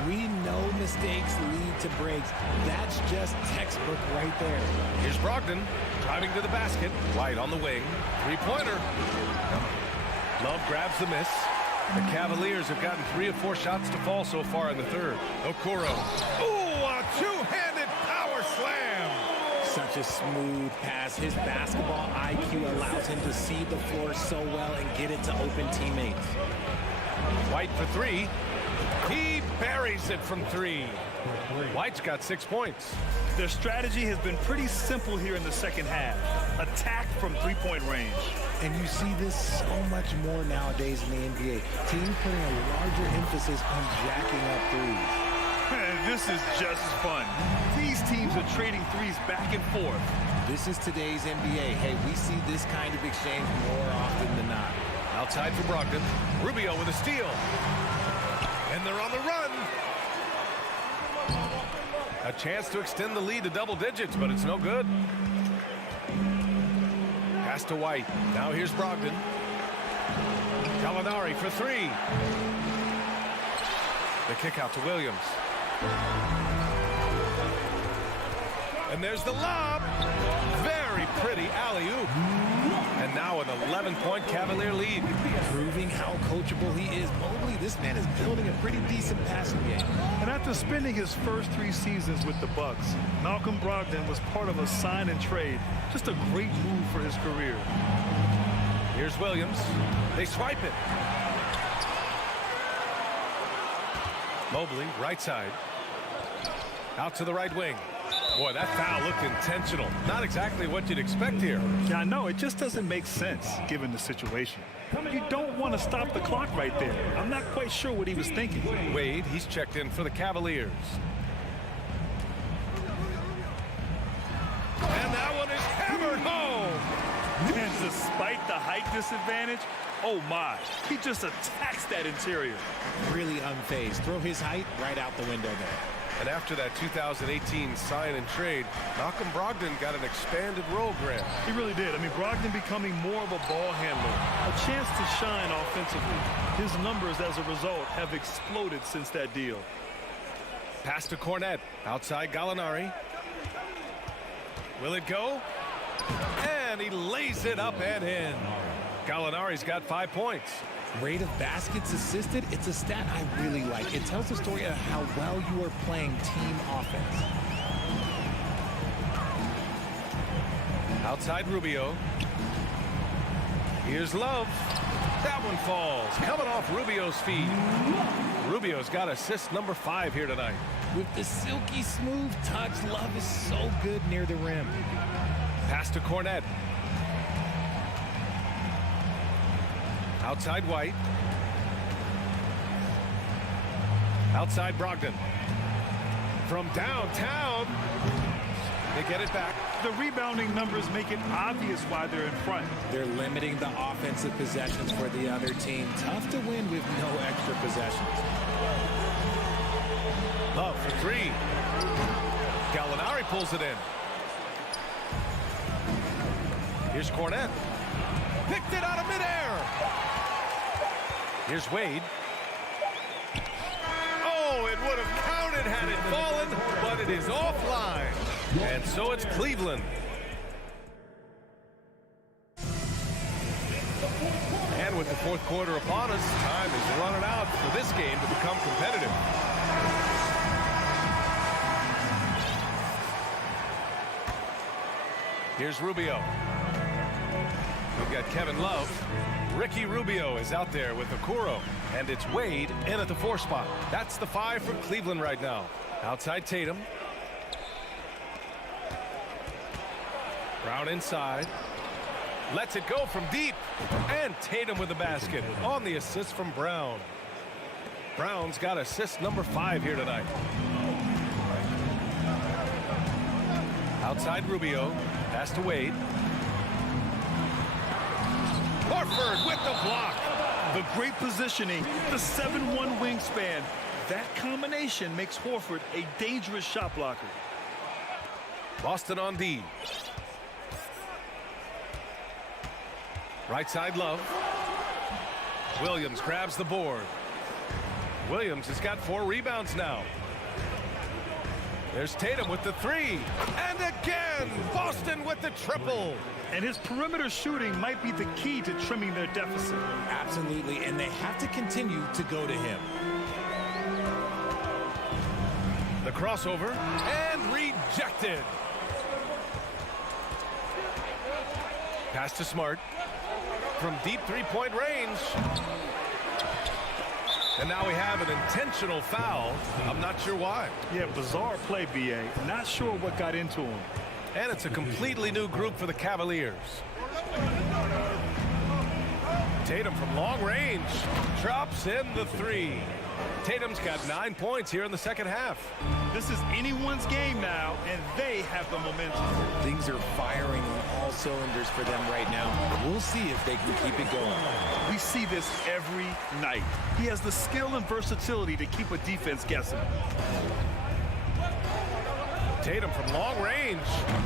We know mistakes lead to breaks. That's just textbook right there. Here's Brogdon driving to the basket. White on the wing. 3-pointer. Love grabs the miss. The Cavaliers have gotten 3 of 4 shots to fall so far in the third. Okoro. Ooh, a two-handed power slam. Such a smooth pass. His basketball IQ allows him to see the floor so well and get it to open teammates. White for 3. He buries it from 3. White's got 6 points. Their strategy has been pretty simple here in the second half. Attack from 3-point range. And you see this so much more nowadays in the NBA. Teams putting a larger emphasis on jacking up threes. This is just fun. These teams are trading threes back and forth. This is today's NBA. Hey, we see this kind of exchange more often than not. Outside for Brogdon. Rubio with a steal. And they're on the run. A chance to extend the lead to double digits, but it's no good. Pass to White. Now here's Brogdon. Gallinari for 3. The kick out to Williams. And there's the lob. Very pretty alley-oop. And now an 11-point Cavalier lead. Proving how coachable he is. Mobley, this man is building a pretty decent passing game. And after spending his first 3 seasons with the Bucks, Malcolm Brogdon was part of a sign and trade. Just a great move for his career. Here's Williams. They swipe it. Mobley, right side. Out to the right wing. Boy, that foul looked intentional. Not exactly what you'd expect here. Yeah, I know. It just doesn't make sense, given the situation. You don't want to stop the clock right there. I'm not quite sure what he was thinking. Wade, he's checked in for the Cavaliers. And that one is hammered home. And despite the height disadvantage, oh my, he just attacks that interior. Really unfazed. Throw his height right out the window there. And after that 2018 sign and trade, Malcolm Brogdon got an expanded role grant. He really did. I mean, Brogdon becoming more of a ball handler, a chance to shine offensively. His numbers as a result have exploded since that deal. Pass to Cornett. Outside Gallinari. Will it go? And he lays it up and in. Gallinari's got 5 points. Rate of baskets assisted, it's a stat I really like. It tells the story of how well you are playing team offense. Outside Rubio. Here's Love. That one falls. Coming off Rubio's feet. Rubio's got assist number 5 here tonight. With the silky smooth touch, Love is so good near the rim. Pass to Cornett. Outside White. Outside Brogdon. From downtown. They get it back. The rebounding numbers make it obvious why they're in front. They're limiting the offensive possessions for the other team. Tough to win with no extra possessions. Love for three. Gallinari pulls it in. Here's Cornette. Picked it out of midair. Here's Wade. Oh, it would have counted had it fallen, but it is offline. And so it's Cleveland. And with the fourth quarter upon us, time is running out for this game to become competitive. Here's Rubio. We've got Kevin Love. Ricky Rubio is out there with Okoro. And it's Wade in at the 4 spot. That's the 5 for Cleveland right now. Outside Tatum. Brown inside. Lets it go from deep. And Tatum with the basket on the assist from Brown. Brown's got assist number 5 here tonight. Outside Rubio. Pass to Wade. Horford with the block. The great positioning, the 7'1" wingspan. That combination makes Horford a dangerous shot blocker. Boston on D. Right side Love. Williams grabs the board. Williams has got 4 rebounds now. There's Tatum with the 3. And again, Boston with the triple. And his perimeter shooting might be the key to trimming their deficit. Absolutely, and they have to continue to go to him. The crossover and rejected. Pass to Smart from deep 3-point range. And now we have an intentional foul. I'm not sure why. Yeah, bizarre play, BA. Not sure what got into him. And it's a completely new group for the Cavaliers. Tatum from long range drops in the 3. Tatum's got 9 points here in the second half. This is anyone's game now, and they have the momentum. Things are firing on all cylinders for them right now. We'll see if they can keep it going. We see this every night. He has the skill and versatility to keep a defense guessing. Tatum from long range,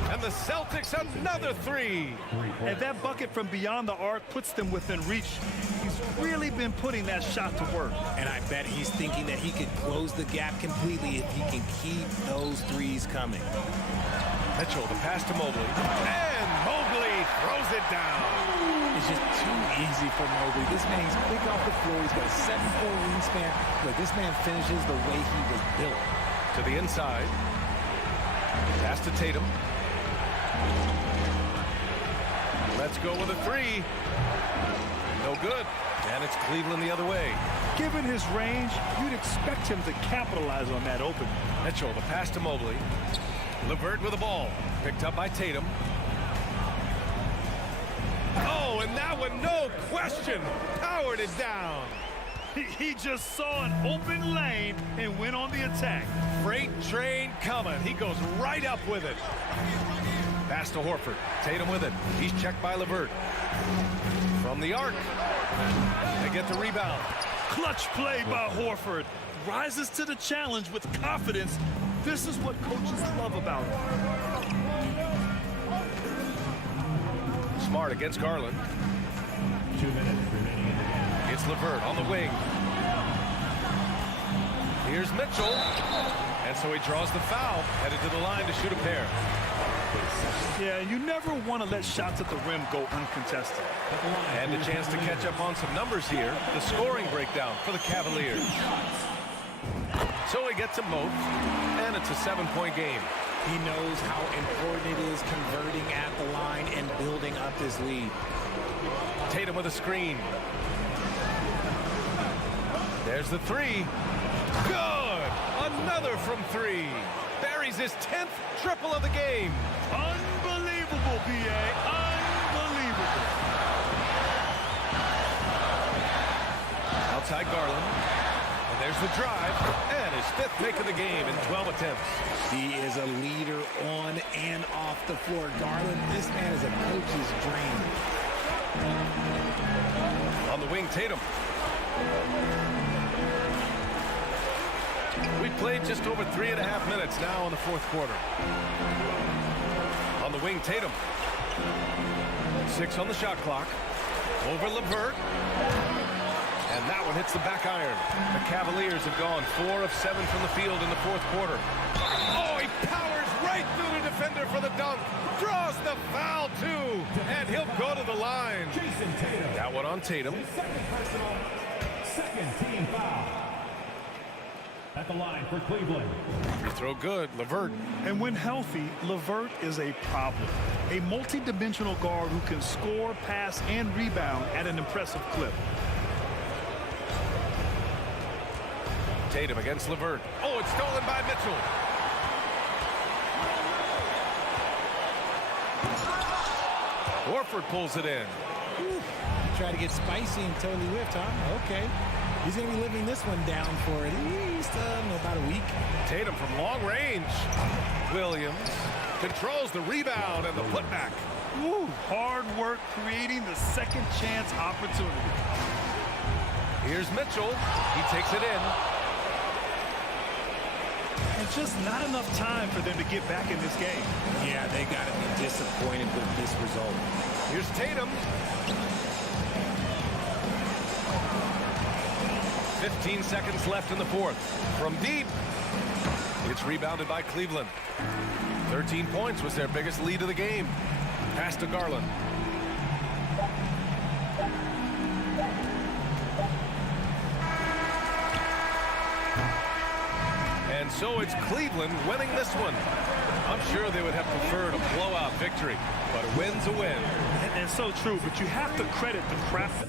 and the Celtics another 3. And that bucket from beyond the arc puts them within reach. He's really been putting that shot to work. And I bet he's thinking that he could close the gap completely if he can keep those 3s coming. Mitchell, the pass to Mobley, and Mobley throws it down. It's just too easy for Mobley. This man, he's quick off the floor. He's got a 7'4" wingspan. Look, this man finishes the way he was built. To the inside. Pass to Tatum. Let's go with a 3. No good. And it's Cleveland the other way. Given his range, you'd expect him to capitalize on that open. Mitchell, the pass to Mobley. LeVert with the ball. Picked up by Tatum. Oh, and that one, no question, powered it down. He just saw an open lane and went on the attack. Freight train coming. He goes right up with it. Pass to Horford. Tatum with it. He's checked by LeVert. From the arc. They get the rebound. Clutch play by Horford. Rises to the challenge with confidence. This is what coaches love about him. Smart against Garland. 2 minutes remaining in the game. It's LeVert on the wing. Here's Mitchell. And so he draws the foul. Headed to the line to shoot a pair. Yeah, you never want to let shots at the rim go uncontested. And a chance to catch up on some numbers here. The scoring breakdown for the Cavaliers. So he gets them both. And it's a 7-point game. He knows how important it is converting at the line and building up his lead. Tatum with a screen. There's the 3. Good! Another from 3. Buries his 10th triple of the game. Unbelievable, BA. Unbelievable. outside Garland. And there's the drive. And his 5th make of the game in 12 attempts. He is a leader on and off the floor. Garland, this man is a coach's dream. On the wing, Tatum. We've played just over 3.5 minutes now in the 4th quarter. On the wing, Tatum. 6 on the shot clock. Over LeVert. And that one hits the back iron. The Cavaliers have gone 4 of 7 from the field in the 4th quarter. Oh, he powers right through the defender for the dunk. Draws the foul, too. And he'll go to the line. That one on Tatum. Second team foul. At the line for Cleveland. Free throw good, LeVert. And when healthy, LeVert is a problem. A multi-dimensional guard who can score, pass, and rebound at an impressive clip. Tatum against LeVert. Oh, it's stolen by Mitchell. Horford pulls it in. Try to get spicy and totally whiffed, huh? Okay. He's going to be living this one down for at least about a week. Tatum from long range. Williams controls the rebound and the putback. Ooh, hard work creating the second chance opportunity. Here's Mitchell. He takes it in. And just not enough time for them to get back in this game. Yeah, they got to be disappointed with this result. Here's Tatum. 15 seconds left in the 4th. From deep. It's rebounded by Cleveland. 13 points was their biggest lead of the game. Pass to Garland. And so it's Cleveland winning this one. I'm sure they would have preferred a blowout victory, but a win's a win. And so true, but you have to credit the craft.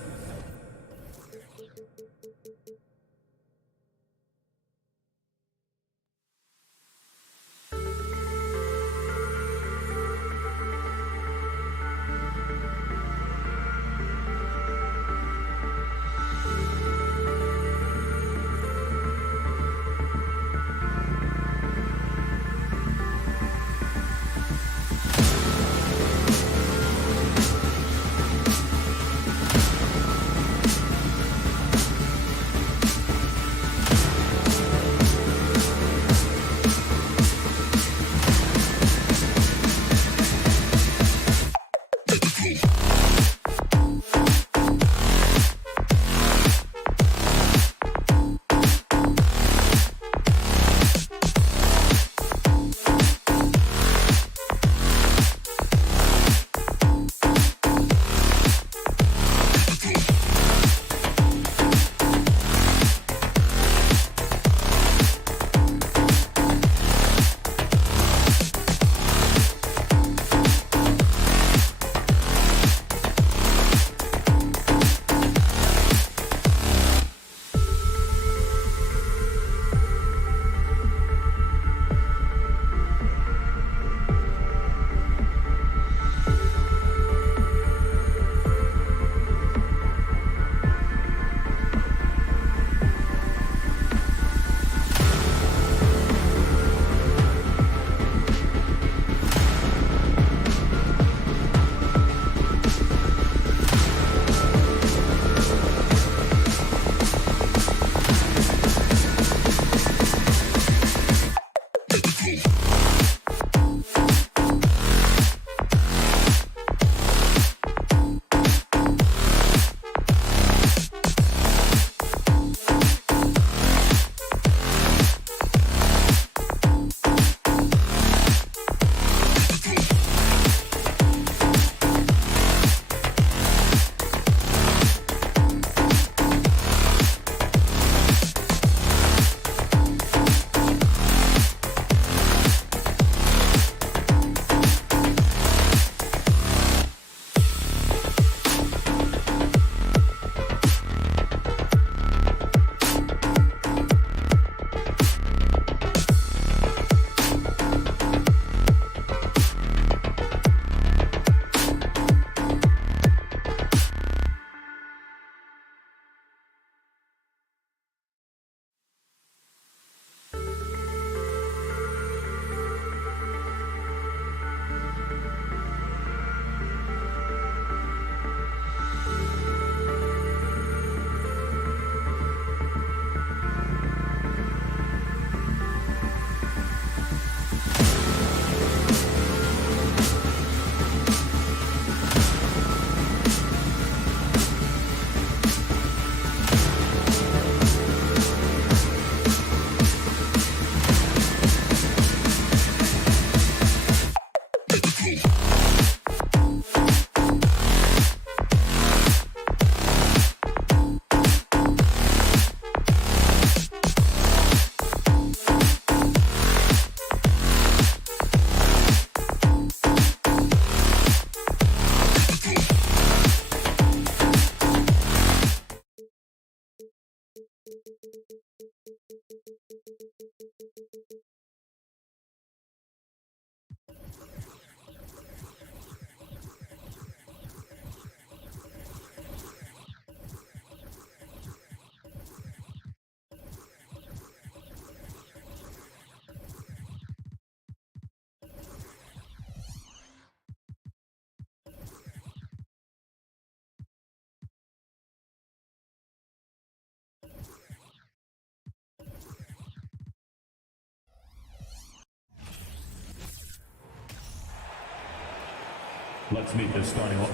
Let's meet the starting line.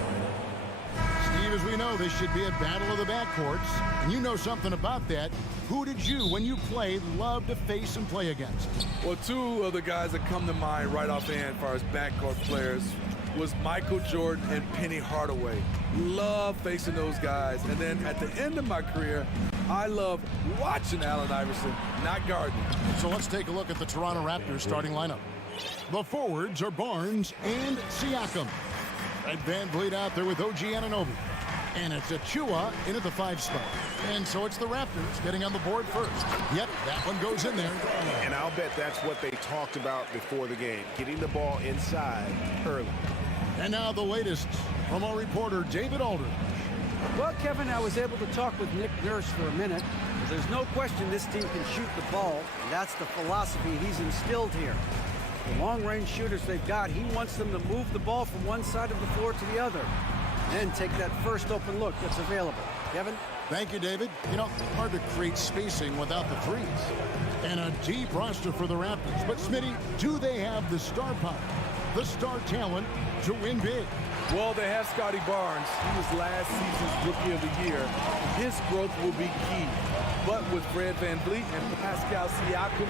Steve, as we know, this should be a battle of the backcourts, and you know something about that. Who did you, when you played, love to face and play against? Well, two of the guys that come to mind right offhand as far as backcourt players was Michael Jordan and Penny Hardaway. Love facing those guys. And then at the end of my career, I love watching Allen Iverson, not guarding. So let's take a look at the Toronto Raptors starting lineup. The forwards are Barnes and Siakam. Fred VanVleet out there with OG Anunoby. And it's Achua in at the 5 spot. And so it's the Raptors getting on the board first. Yep, that one goes in there. And I'll bet that's what they talked about before the game, getting the ball inside early. And now the latest from our reporter, David Aldridge. Well, Kevin, I was able to talk with Nick Nurse for a minute. There's no question this team can shoot the ball, and that's the philosophy he's instilled here. The long-range shooters they've got, he wants them to move the ball from one side of the floor to the other, and take that first open look that's available. Kevin? Thank you, David. You know, hard to create spacing without the threes. And a deep roster for the Raptors. But, Smitty, do they have the star power, the star talent to win big? Well, they have Scotty Barnes. He was last season's Rookie of the Year. His growth will be key. But with Fred VanVleet and Pascal Siakam,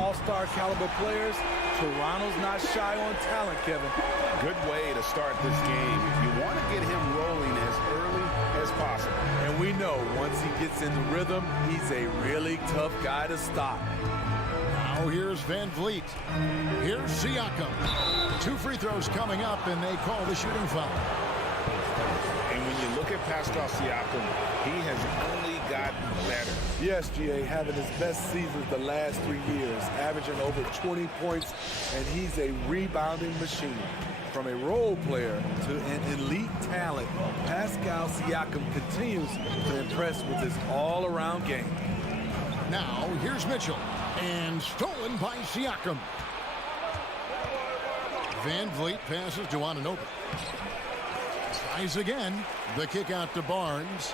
all-star caliber players, Toronto's not shy on talent, Kevin. Good way to start this game. You want to get him rolling as early as possible. And we know once he gets in the rhythm, he's a really tough guy to stop. Now here's VanVleet. Here's Siakam. 2 free throws coming up, and they call the shooting foul. And when you look at Pascal Siakam, he has only gotten better. Yes, GA, having his best seasons the last 3 years, averaging over 20 points, and he's a rebounding machine. From a role player to an elite talent, Pascal Siakam continues to impress with his all-around game. Now, here's Mitchell, and stolen by Siakam. VanVleet passes to Anunoby. Tries again. The kick out to Barnes.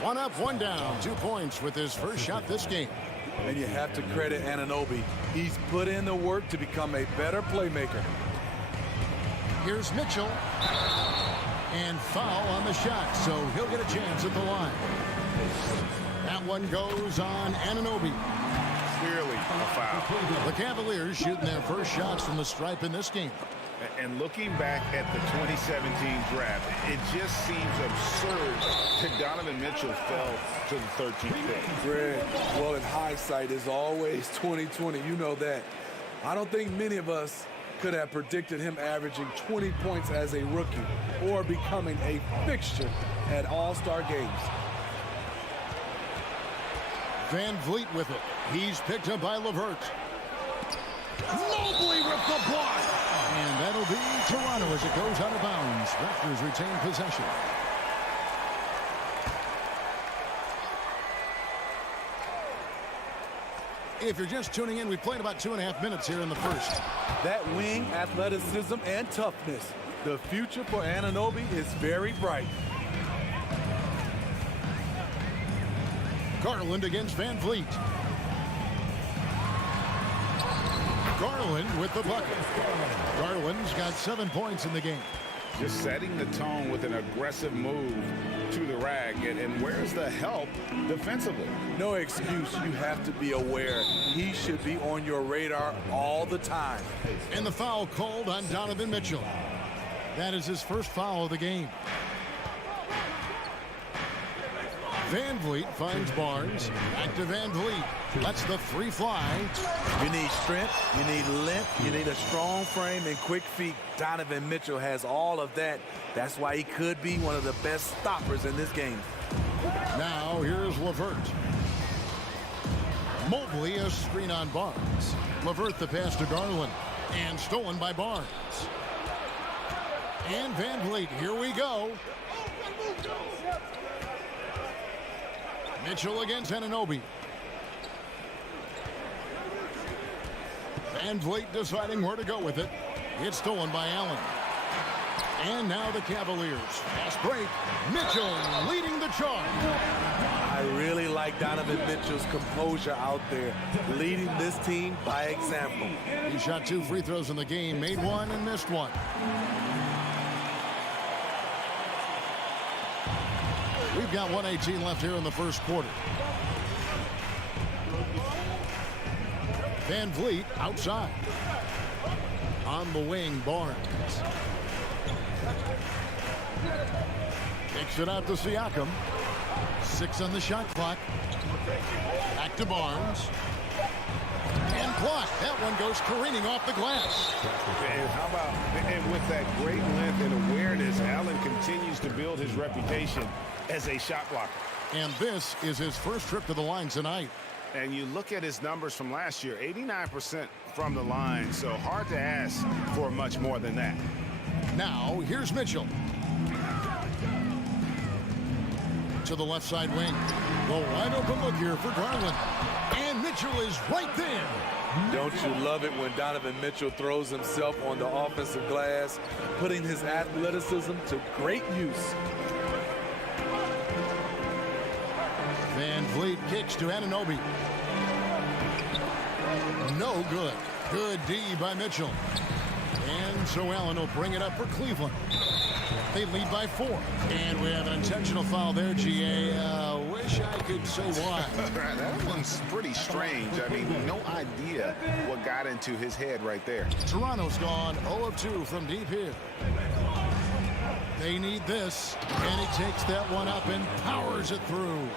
1 up, 1 down. 2 points with his first shot this game. And you have to credit Anunoby. He's put in the work to become a better playmaker. Here's Mitchell. And foul on the shot, so he'll get a chance at the line. That one goes on Anunoby. Clearly a foul. The Cavaliers shooting their first shots from the stripe in this game. And looking back at the 2017 draft, it just seems absurd that Donovan Mitchell fell to the 13th pick. Fred, well, in hindsight is always 20/20. You know that. I don't think many of us could have predicted him averaging 20 points as a rookie or becoming a fixture at all-star games. VanVleet with it. He's picked up by LeVert. Mobley with the block. And that'll be Toronto as it goes out of bounds. Raptors retain possession. If you're just tuning in, we've played about 2.5 minutes here in the first. That wing athleticism and toughness. The future for Anunoby is very bright. Garland against VanVleet. Garland with the bucket. Garland's got 7 points in the game. Just setting the tone with an aggressive move to the rag. And where's the help defensively? No excuse. You have to be aware. He should be on your radar all the time. And the foul called on Donovan Mitchell. That is his first foul of the game. Van Vliet finds Barnes. Back to Van Vliet. Lets the three fly. You need strength, you need length, you need a strong frame and quick feet. Donovan Mitchell has all of that. That's why he could be one of the best stoppers in this game. Now here's LeVert. Mobley a screen on Barnes. LeVert the pass to Garland. And stolen by Barnes. And Van Vliet, here we go. Mitchell against Anunoby. Van Vliet deciding where to go with it. It's stolen by Allen. And now the Cavaliers. Fast break. Mitchell leading the charge. I really like Donovan Mitchell's composure out there, leading this team by example. He shot 2 free throws in the game, made 1 and missed 1. We've got 1:18 left here in the first quarter. Van Vliet outside. On the wing, Barnes. Kicks it out to Siakam. 6 on the shot clock. Back to Barnes. And blocked. That one goes careening off the glass. And how about, and with that great length and awareness, Allen continues to build his reputation as a shot blocker. And this is his first trip to the line tonight. And you look at his numbers from last year, 89% from the line, so hard to ask for much more than that. Now, here's Mitchell. To the left side wing. The wide open look here for Garland. And Mitchell is right there. Don't you love it when Donovan Mitchell throws himself on the offensive glass, putting his athleticism to great use. Van Vliet kicks to Anunoby. No good. Good D by Mitchell. And so Allen will bring it up for Cleveland. They lead by 4. And we have an intentional foul there, GA. Wish I could say why. That one's pretty strange. I mean, no idea what got into his head right there. Toronto's gone 0 of 2 from deep here. They need this. And he takes that one up and powers it through.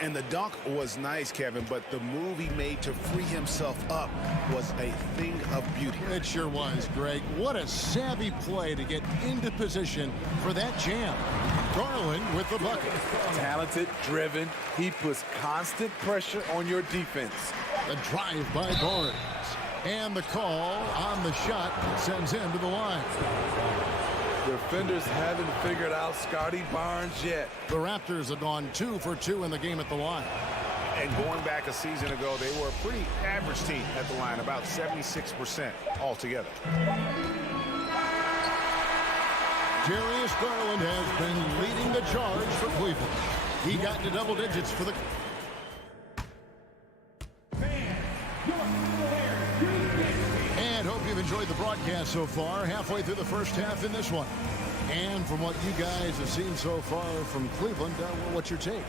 And the dunk was nice, Kevin, but the move he made to free himself up was a thing of beauty. It sure was, Greg. What a savvy play to get into position for that jam. Garland with the bucket. Talented, driven. He puts constant pressure on your defense. The drive by Barnes. And the call on the shot sends him to the line. Defenders haven't figured out Scotty Barnes yet. The Raptors have gone 2 for 2 in the game at the line. And going back a season ago, they were a pretty average team at the line, about 76% altogether. Darius Garland has been leading the charge for Cleveland. He got into double digits for the... And hope you've enjoyed the broadcast so far. Halfway through the first half in this one. And from what you guys have seen so far from Cleveland, what's your take?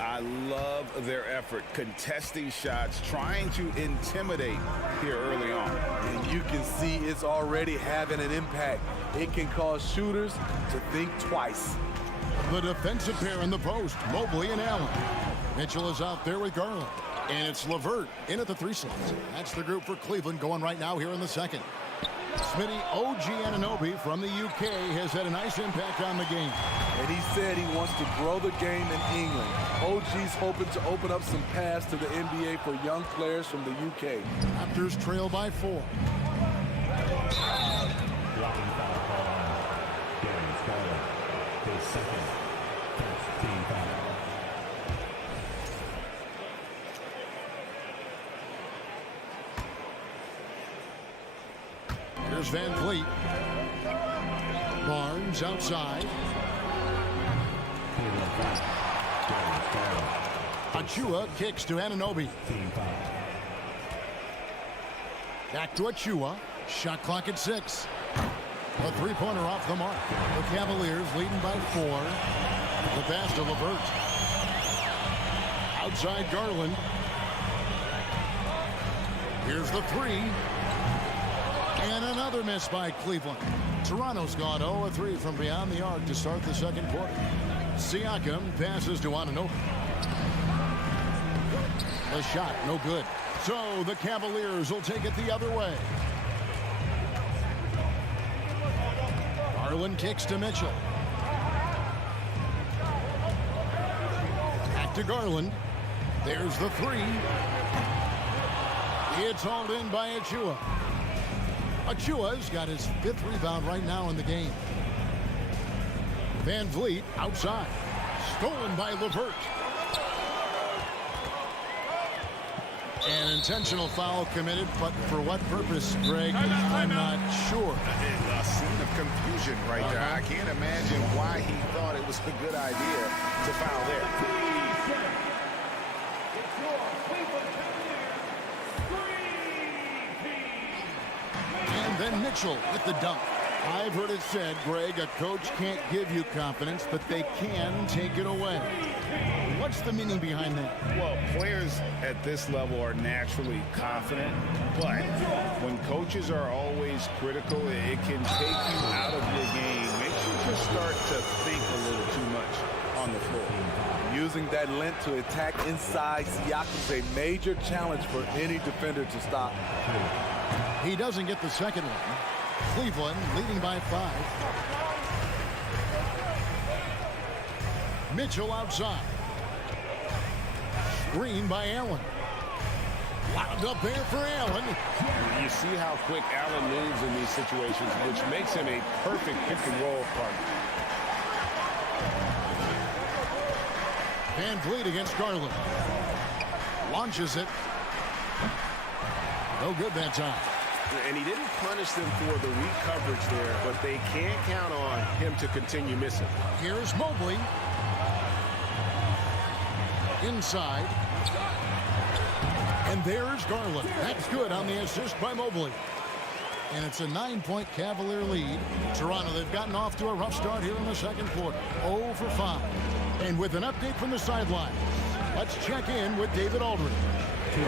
I love their effort, contesting shots, trying to intimidate here early on. And you can see it's already having an impact. It can cause shooters to think twice. The defensive pair in the post, Mobley and Allen. Mitchell is out there with Garland. And it's LeVert in at the 3 slots. That's the group for Cleveland going right now here in the second. Smitty OG Anunoby from the UK has had a nice impact on the game. And he said he wants to grow the game in England. OG's hoping to open up some paths to the NBA for young players from the UK. Raptors trail by 4. Here's Van Vliet. Barnes outside. Achua kicks to Anunoby. Back to Achua. Shot clock at 6. A 3-pointer off the mark. The Cavaliers leading by 4. The pass to LeVert. Outside Garland. Here's the 3. And another miss by Cleveland. Toronto's gone 0-3 from beyond the arc to start the second quarter. Siakam passes to Anunoby. The shot, no good. So the Cavaliers will take it the other way. Garland kicks to Mitchell. Back to Garland. There's the three. It's hauled in by Achua. Achua's got his 5th rebound right now in the game. Van Vliet outside. Stolen by LeVert. An intentional foul committed, but for what purpose, Greg? I'm not sure. A scene of confusion right there. I can't imagine why he thought it was a good idea to foul there. And then Mitchell with the dunk. I've heard it said, Greg, a coach can't give you confidence, but they can take it away. What's the meaning behind that? Well, players at this level are naturally confident, but when coaches are always critical, it can take you out of your game. Makes you just start to think a little too much on the floor. Using that length to attack inside Siakam's a major challenge for any defender to stop. He doesn't get the second one. Cleveland leading by 5. Mitchell outside. Screen by Allen. Wound up there for Allen. You see how quick Allen moves in these situations, which makes him a perfect pick-and-roll partner. Van Vliet against Garland. Launches it. No good that time. And he didn't punish them for the weak coverage there, but they can't count on him to continue missing. Here's Mobley. Inside. And there's Garland. That's good on the assist by Mobley. And it's a 9-point Cavalier lead. Toronto, they've gotten off to a rough start here in the second quarter. 0 for 5. And with an update from the sideline, let's check in with David Aldridge.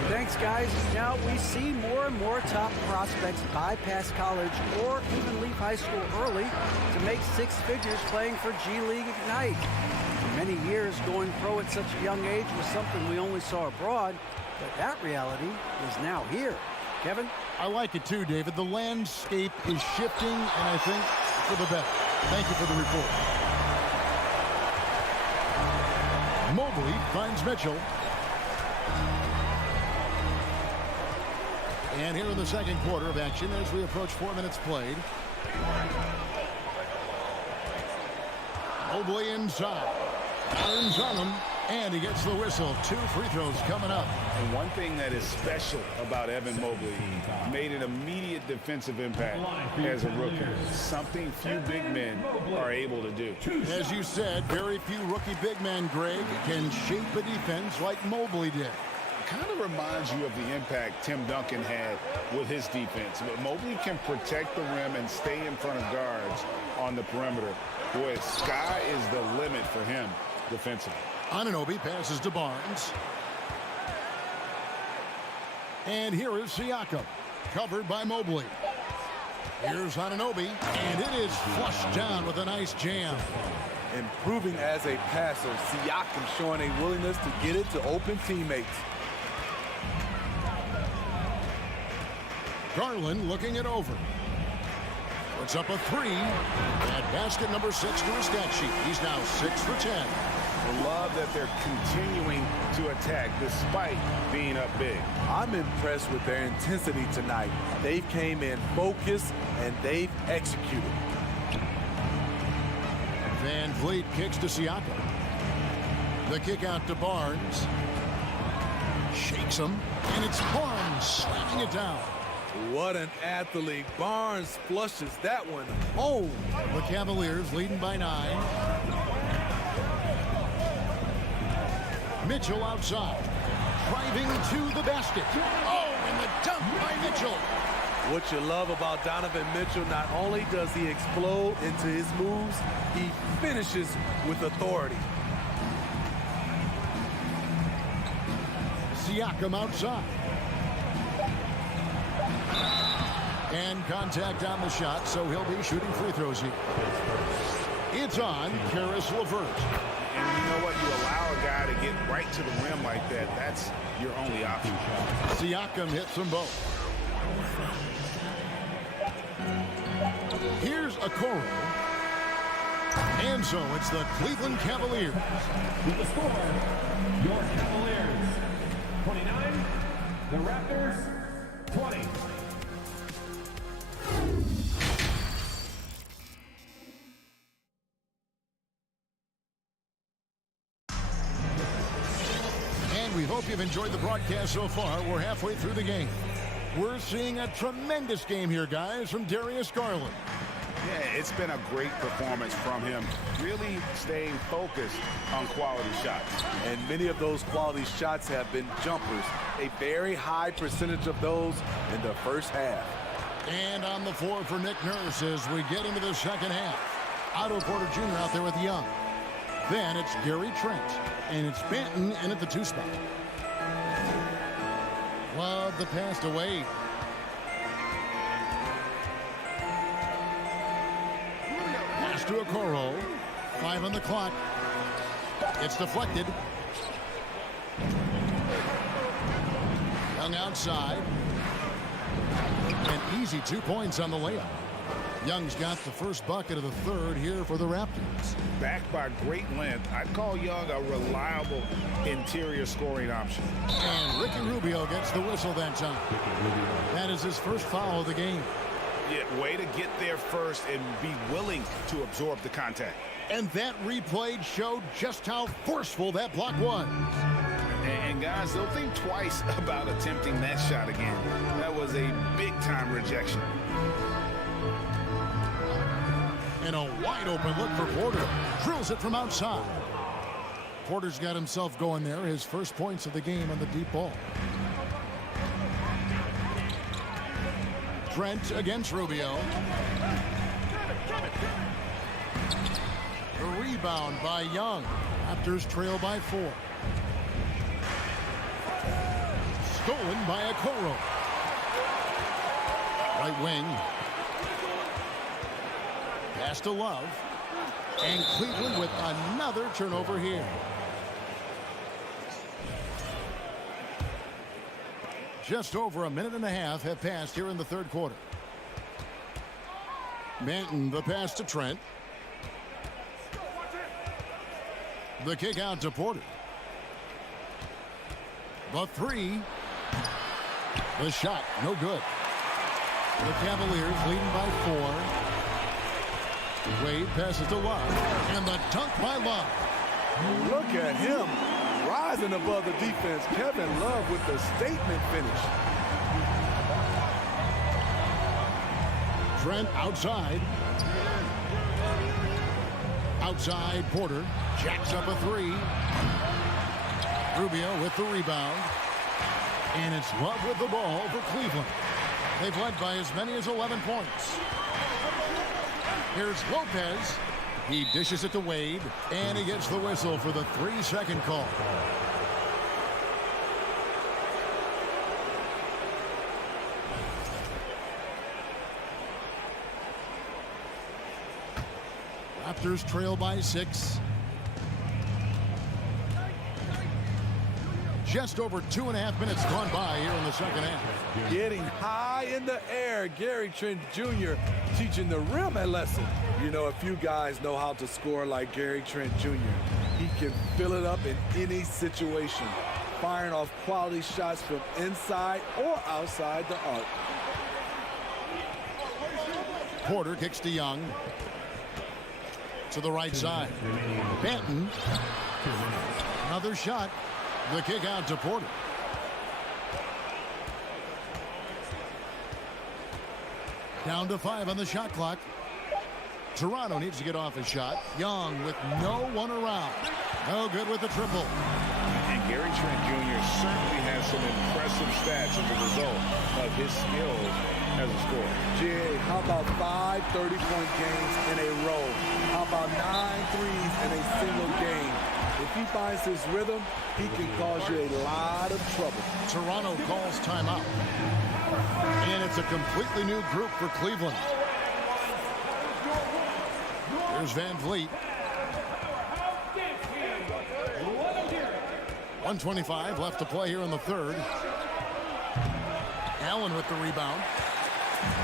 Thanks, guys. Now we see more and more top prospects bypass college or even leave high school early to make 6 figures playing for G League Ignite. For many years, going pro at such a young age was something we only saw abroad, but that reality is now here. Kevin? I like it too, David. The landscape is shifting, and I think for the better. Thank you for the report. Mobley finds Mitchell. And here in the second quarter of action as we approach 4 minutes played. Mobley inside. Turns on him. And he gets the whistle. 2 free throws coming up. And one thing that is special about Evan Mobley, he made an immediate defensive impact as a rookie. Something few big men are able to do. As you said, very few rookie big men, Greg, can shape a defense like Mobley did. Kind of reminds you of the impact Tim Duncan had with his defense. But Mobley can protect the rim and stay in front of guards on the perimeter. Boy, sky is the limit for him defensively. Anunoby passes to Barnes. And here is Siakam, covered by Mobley. Here's Anunoby, and it is flushed down with a nice jam. Improving as a passer, Siakam showing a willingness to get it to open teammates. Garland looking it over. Puts up a 3. At basket number 6 to his stat sheet. He's now 6 for 10. I love that they're continuing to attack despite being up big. I'm impressed with their intensity tonight. They came in focused and they've executed. Van Vliet kicks to Siakam. The kick out to Barnes. Shakes him, and it's Barnes slamming it down. What an athlete. Barnes flushes that one home. The Cavaliers leading by 9. Mitchell outside. Driving to the basket. Oh, and the dunk by Mitchell. What you love about Donovan Mitchell, not only does he explode into his moves, he finishes with authority. Siakam outside. And contact on the shot, so he'll be shooting free throws here. It's on Karis LeVert. And you know what? You allow a guy to get right to the rim like that. That's your only option. Siakam hits them both. Here's Okoro. And so it's the Cleveland Cavaliers. With the score, your Cavaliers 29, the Raptors 20. And we hope you've enjoyed the broadcast so far. We're halfway through the game. We're seeing a tremendous game here, guys, from Darius Garland. Yeah, it's been a great performance from him, really staying focused on quality shots. And many of those quality shots have been jumpers. A very high percentage of those in the first half. And on the floor for Nick Nurse as we get into the second half. Otto Porter Jr. out there with Young. Then it's Gary Trent. And it's Benton in at the 2 spot. Love the pass to Wade. Pass to Okoro. 5 on the clock. It's deflected. Young outside. An easy 2 points on the layup. Young's got the first bucket of the third here for the Raptors. Backed by great length, I'd call Young a reliable interior scoring option. And Ricky Rubio gets the whistle that time. That is his first foul of the game. Yeah, way to get there first and be willing to absorb the contact. And that replay showed just how forceful that block was. And guys, they'll think twice about attempting that shot again. That was a big-time rejection. And a wide-open look for Porter. Drills it from outside. Porter's got himself going there. His first points of the game on the deep ball. Trent against Rubio. A rebound by Young. Raptors trail by 4. Stolen by Okoro. Right wing. Pass to Love. And Cleveland with another turnover here. Just over a minute and a half have passed here in the third quarter. Benton, the pass to Trent. The kick out to Porter. The 3. The shot, no good. The Cavaliers leading by 4. Wade passes to Love. And the dunk by Love. Look at him rising above the defense. Kevin Love with the statement finish. Trent outside. Outside Porter. Jacks up a 3. Rubio with the rebound. And it's Love with the ball for Cleveland. They've led by as many as 11 points. Here's Lopez. He dishes it to Wade. And he gets the whistle for the 3-second call. Raptors trail by 6. Just over 2.5 minutes gone by here in the second half. Getting high in the air. Gary Trent Jr. teaching the rim a lesson. You know, a few guys know how to score like Gary Trent Jr. He can fill it up in any situation, firing off quality shots from inside or outside the arc. Porter kicks to Young. To the right side. Benton. Another shot. The kick out to Porter. Down to 5 on the shot clock. Toronto needs to get off his shot. Young with no one around. No good with the triple. And Gary Trent Jr. certainly has some impressive stats as a result of his skills as a scorer. Jay, how about 5 30-point games in a row? How about 9 threes in a single game? If he finds his rhythm, he can cause you a lot of trouble. Toronto calls timeout. And it's a completely new group for Cleveland. Here's Van Vliet. 1:25 left to play here in the third. Allen with the rebound.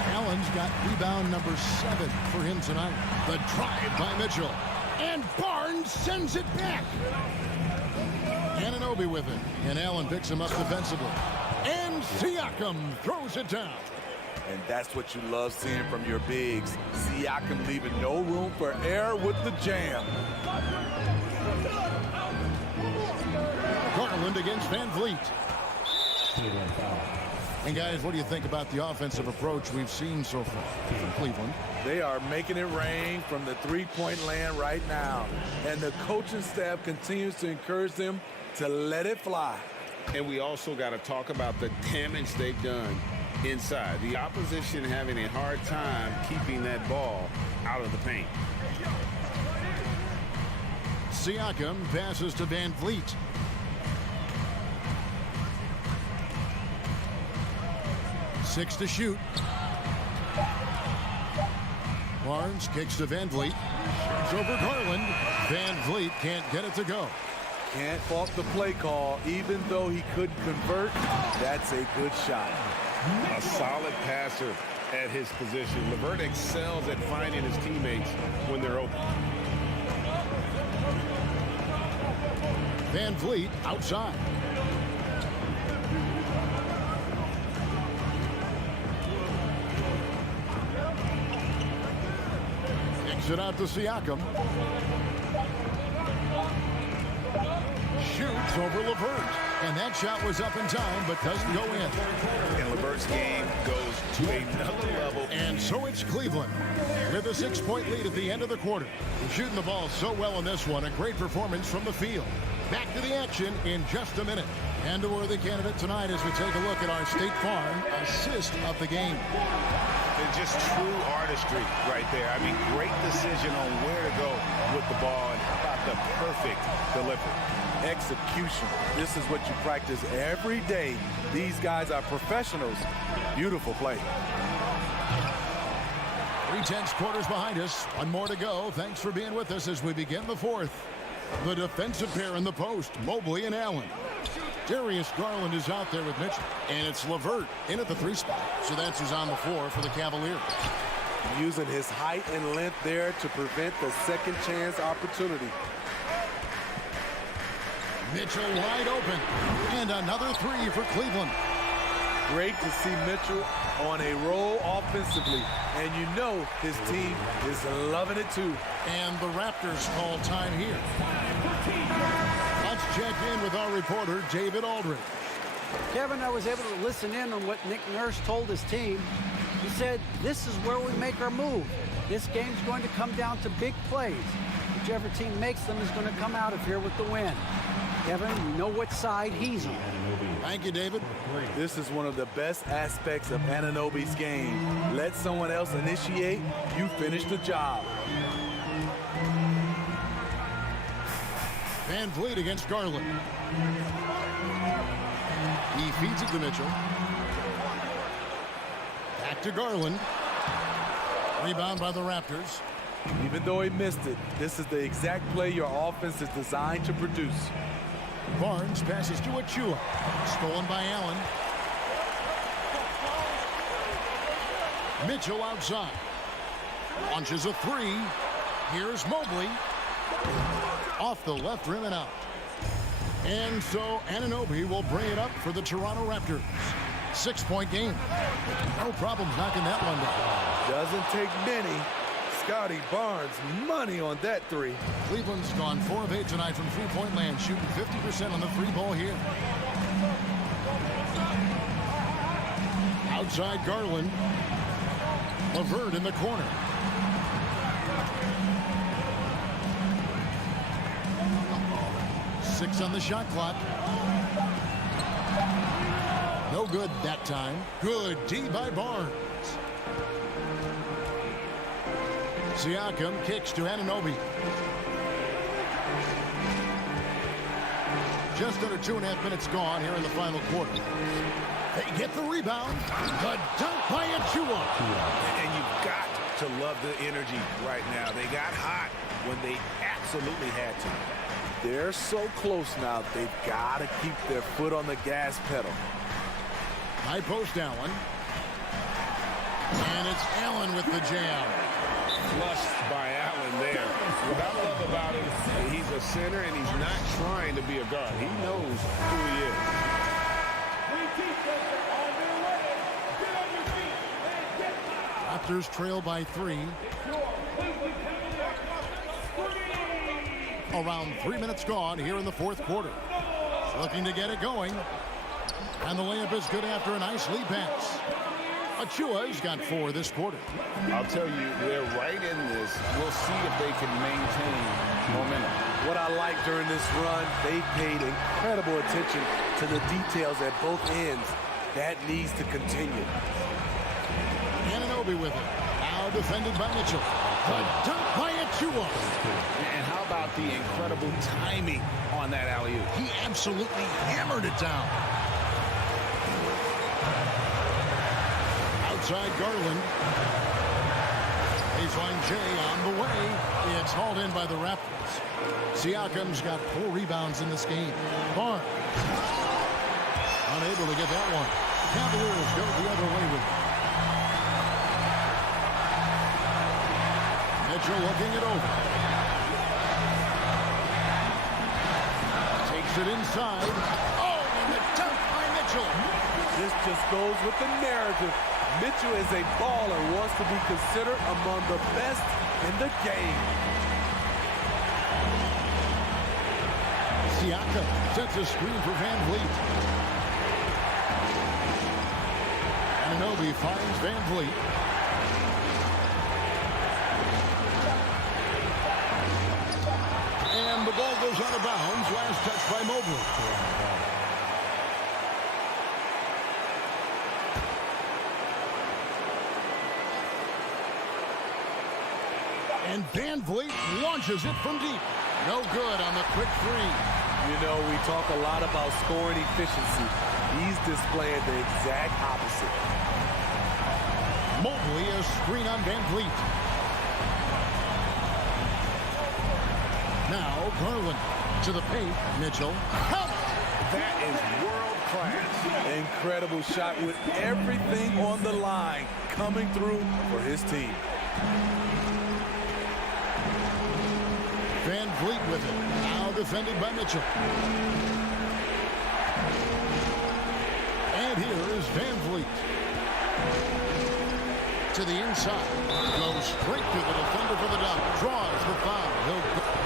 Allen's got rebound number 7 for him tonight. The drive by Mitchell. And Barnes sends it back. Anunoby with it. And Allen picks him up defensively. And Siakam throws it down. And that's what you love seeing from your bigs. Siakam leaving no room for error with the jam. Garland against Van Vliet. And guys, what do you think about the offensive approach we've seen so far from Cleveland? They are making it rain from the three-point land right now. And the coaching staff continues to encourage them to let it fly. And we also got to talk about the damage they've done inside. The opposition having a hard time keeping that ball out of the paint. Siakam passes to Van Vliet. Six to shoot. Barnes kicks to Van Vliet. Shoots over Garland. Van Vliet can't get it to go. Can't fault the play call. Even though he couldn't convert, that's a good shot. A solid passer at his position. LeVert excels at finding his teammates when they're open. Van Vliet outside. Kicks it out to Siakam. Shoots over LeVert. And that shot was up in time, but doesn't go in. And LeVert's game goes to another level. And so it's Cleveland with a 6-point lead at the end of the quarter. They're shooting the ball so well in this one. A great performance from the field. Back to the action in just a minute. And a worthy candidate tonight as we take a look at our State Farm assist of the game. It's just true artistry right there. I mean, great decision on where to go with the ball, and how about the perfect delivery. Execution. This is what you practice every day. These guys are professionals. Beautiful play. 3/10 quarters behind us. One more to go. Thanks for being with us as we begin the fourth. The defensive pair in the post, Mobley and Allen. Darius Garland is out there with Mitchell. And it's LeVert in at the 3 spot. So that's who's on the floor for the Cavaliers. Using his height and length there to prevent the second chance opportunity. Mitchell wide open. And another 3 for Cleveland. Great to see Mitchell on a roll offensively. And you know his team is loving it too. And the Raptors call time here. Let's check in with our reporter, David Aldridge. Kevin, I was able to listen in on what Nick Nurse told his team. He said, this is where we make our move. This game's going to come down to big plays. Whichever team makes them is going to come out of here with the win. Kevin, you know what side he's on. Thank you, David. This is one of the best aspects of Anunoby's game. Let someone else initiate, you finish the job. Van Vliet against Garland. He feeds it to Mitchell. Back to Garland. Rebound by the Raptors. Even though he missed it, this is the exact play your offense is designed to produce. Barnes passes to Achua. Stolen by Allen. Mitchell outside. Launches a 3. Here's Mobley. Off the left rim and out. And so Anunoby will bring it up for the Toronto Raptors. 6-point game. No problems knocking that one down. Doesn't take many. Scotty Barnes, money on that 3. Cleveland's gone 4 of 8 tonight from three-point land, shooting 50% on the 3 ball here. Outside Garland. LeVert in the corner. Six on the shot clock. No good that time. Good D by Barnes. Siakam kicks to Anunoby. Just under 2.5 minutes gone here in the final quarter. They get the rebound. The dunk by Achua. And you've got to love the energy right now. They got hot when they absolutely had to. They're so close now, they've got to keep their foot on the gas pedal. High post Allen. And it's Allen with the jam. Flushed by Allen there. What I love about him, he's a center and he's not trying to be a guard. He knows who he is. Raptors trail by 3. Around 3 minutes gone here in the fourth quarter. Looking to get it going. And the layup is good after a nice lead pass. Achua's got 4 this quarter. I'll tell you, they're right in this. We'll see if they can maintain momentum. What I like during this run, they paid incredible attention to the details at both ends. That needs to continue. Anunoby with it. Now defended by Mitchell. The dunk by Achua. And how about the incredible timing on that alley-oop? He absolutely hammered it down. Outside Garland. Baseline J on the way. It's hauled in by the Raptors. Siakam's got 4 rebounds in this game. Barnes unable to get that one. Cavaliers go the other way with it. Mitchell looking it over. Takes it inside. Oh, and the dunk by Mitchell. This just goes with the narrative. Mitchell is a baller, wants to be considered among the best in the game. Siakam sets a screen for Van Vliet. Anunoby finds Van Vliet. And the ball goes out of bounds. Last touch by Mobley. And Van Vliet launches it from deep. No good on the quick 3. You know, we talk a lot about scoring efficiency. He's displaying the exact opposite. Mobley, a screen on Van Vliet. Now Garland to the paint. Mitchell. That is world class. Incredible shot with everything on the line coming through for his team. Van Vliet with it. Now defended by Mitchell. And here is Van Vliet. To the inside. Goes straight to the defender for the dunk. Draws the foul.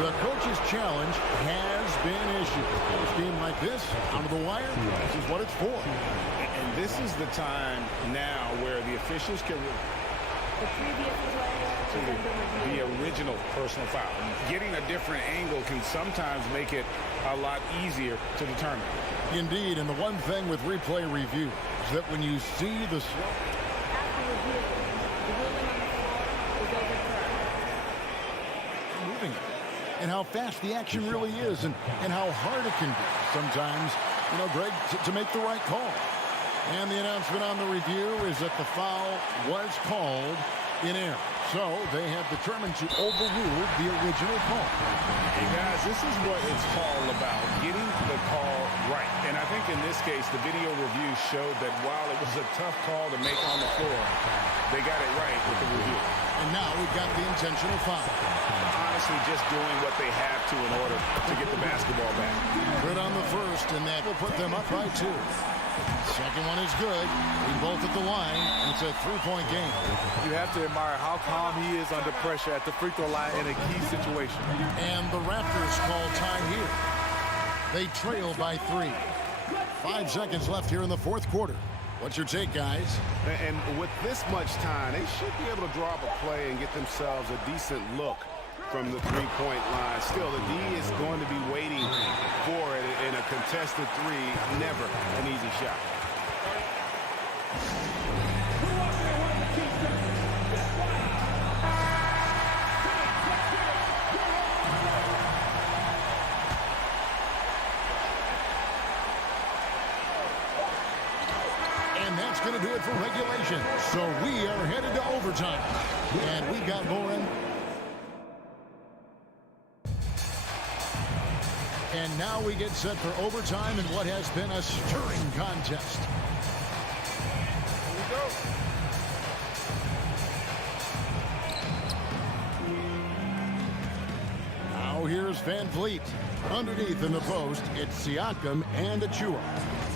The coach's challenge has been issued. A game like this, out of the wire, this is what it's for. And this is the time now where the officials can... The original personal foul. Getting a different angle can sometimes make it a lot easier to determine. Indeed, and the one thing with replay review is that when you see the... moving it, and how fast the action really is, and how hard it can be sometimes, you know, Greg, to make the right call. And the announcement on the review is that the foul was called in error. So they have determined to overrule the original call. Hey guys, this is what it's all about, getting the call right. And I think in this case, the video review showed that while it was a tough call to make on the floor, they got it right with the review. And now we've got the intentional foul. Honestly, just doing what they have to in order to get the basketball back. Good on the first, and that will put them up by 2. Second one is good. We both at the line. It's a 3-point game. You have to admire how calm he is under pressure at the free throw line in a key situation. And the Raptors call time here. They trail by 3. 5 seconds left here in the fourth quarter. What's your take, guys? And with this much time, they should be able to draw up a play and get themselves a decent look from the three-point line. Still, the D is going to be waiting for it in a contested 3. Never an easy shot. And that's going to do it for regulation. So we are headed to overtime. And we've got more in. And now we get set for overtime in what has been a stirring contest. Here we go. Now here's Van Vliet. Underneath in the post, it's Siakam and Achua.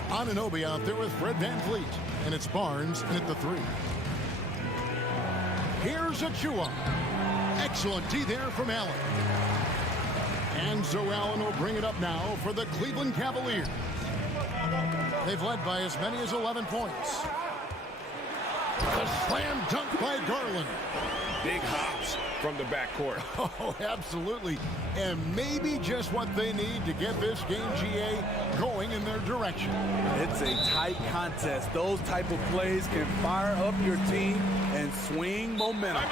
Anunoby out there with Fred Van Vliet. And it's Barnes in at the 3. Here's Achua. Excellent D there from Allen. And so Allen will bring it up now for the Cleveland Cavaliers. They've led by as many as 11 points. The slam dunk by Garland. Big hops from the backcourt. Oh, absolutely. And maybe just what they need to get this game, GA, going in their direction. It's a tight contest. Those type of plays can fire up your team and swing momentum.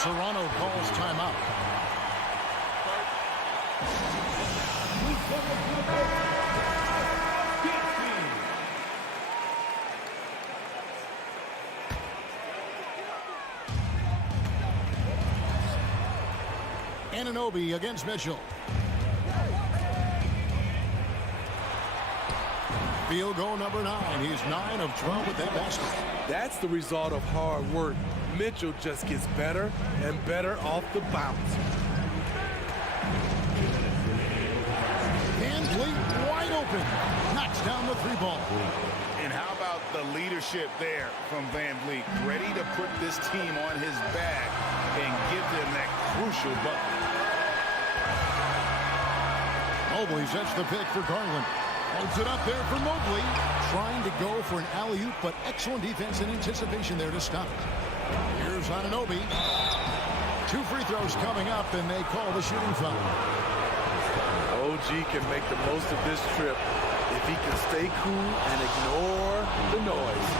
Toronto calls timeout. Anunoby against Mitchell. Field goal number 9. He's 9 of 12 with that basket. That's the result of hard work. Mitchell just gets better and better off the bounce. Van Vliet wide open. Knocks down the 3-ball. And how about the leadership there from Van Vliet? Ready to put this team on his back and give them that crucial bucket. Mobley sets the pick for Garland. Holds it up there for Mobley. Trying to go for an alley-oop, but excellent defense and anticipation there to stop it. Here's Anunoby. 2 free throws coming up, and they call the shooting foul. OG can make the most of this trip if he can stay cool and ignore the noise.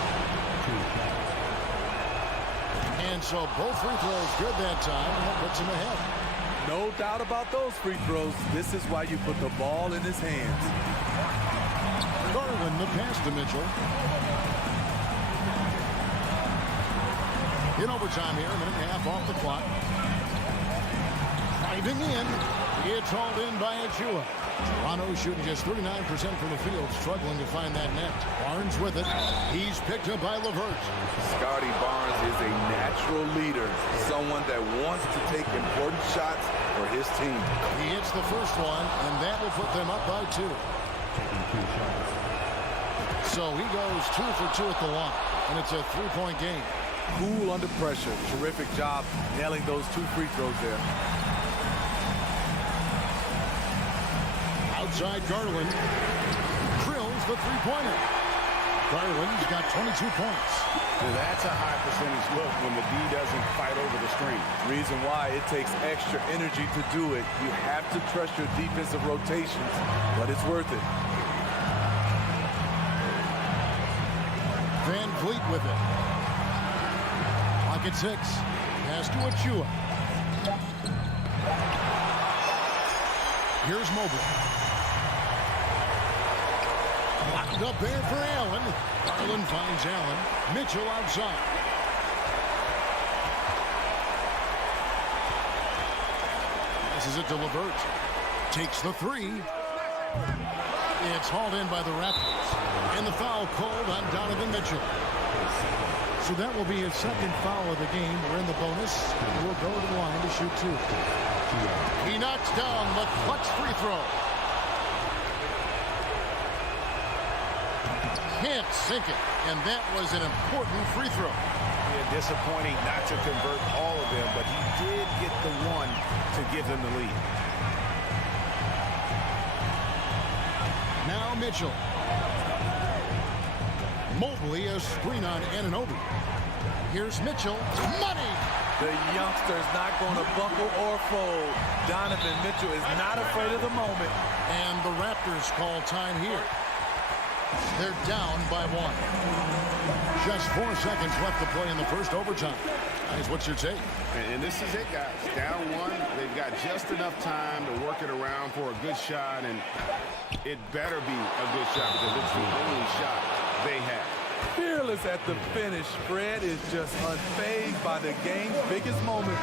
And so both free throws good that time, and that puts him ahead. No doubt about those free throws. This is why you put the ball in his hands. Garland, the pass to Mitchell. In overtime here, a minute and a half off the clock. Driving in. It's hauled in by Achua. Toronto shooting just 39% from the field, struggling to find that net. Barnes with it. He's picked up by LeVert. Scotty Barnes is a natural leader, someone that wants to take important shots for his team. He hits the first one, and that will put them up by 2. So he goes 2 for 2 at the line, and it's a 3-point game. Cool under pressure. Terrific job nailing those 2 free throws there. Outside Garland. Drills the 3-pointer. Garland's got 22 points. Well, that's a high percentage look when the D doesn't fight over the screen. Reason why it takes extra energy to do it. You have to trust your defensive rotations, but it's worth it. Van Vliet with it. Pocket 6. Pass to Achua. Here's Mobley. Locked up there for Allen. Garland finds Allen. Mitchell outside. Passes it to LeVert. Takes the 3. It's hauled in by the Raptors. And the foul called on Donovan Mitchell. So that will be his second foul of the game. We're in the bonus. We'll go to the line to shoot 2. He knocks down the clutch free throw. Can't sink it. And that was an important free throw. Yeah, disappointing not to convert all of them, but he did get the one to give them the lead. Now Mitchell. Mobley a screen on Anunoby. Here's Mitchell. Money! The youngster is not going to buckle or fold. Donovan Mitchell is not afraid of the moment. And the Raptors call time here. They're down by 1. Just 4 seconds left to play in the first overtime. Guys, what's your take? And this is it, guys. Down 1. They've got just enough time to work it around for a good shot, and it better be a good shot because it's the only shot they have. Fearless at the finish. Fred is just unfazed by the game's biggest moments.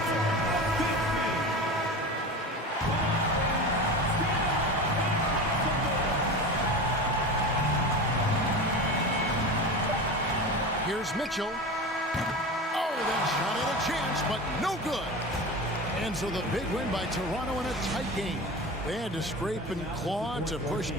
Here's Mitchell. Oh, that shot had a chance, but no good. And so the big win by Toronto in a tight game. They had to scrape and claw to push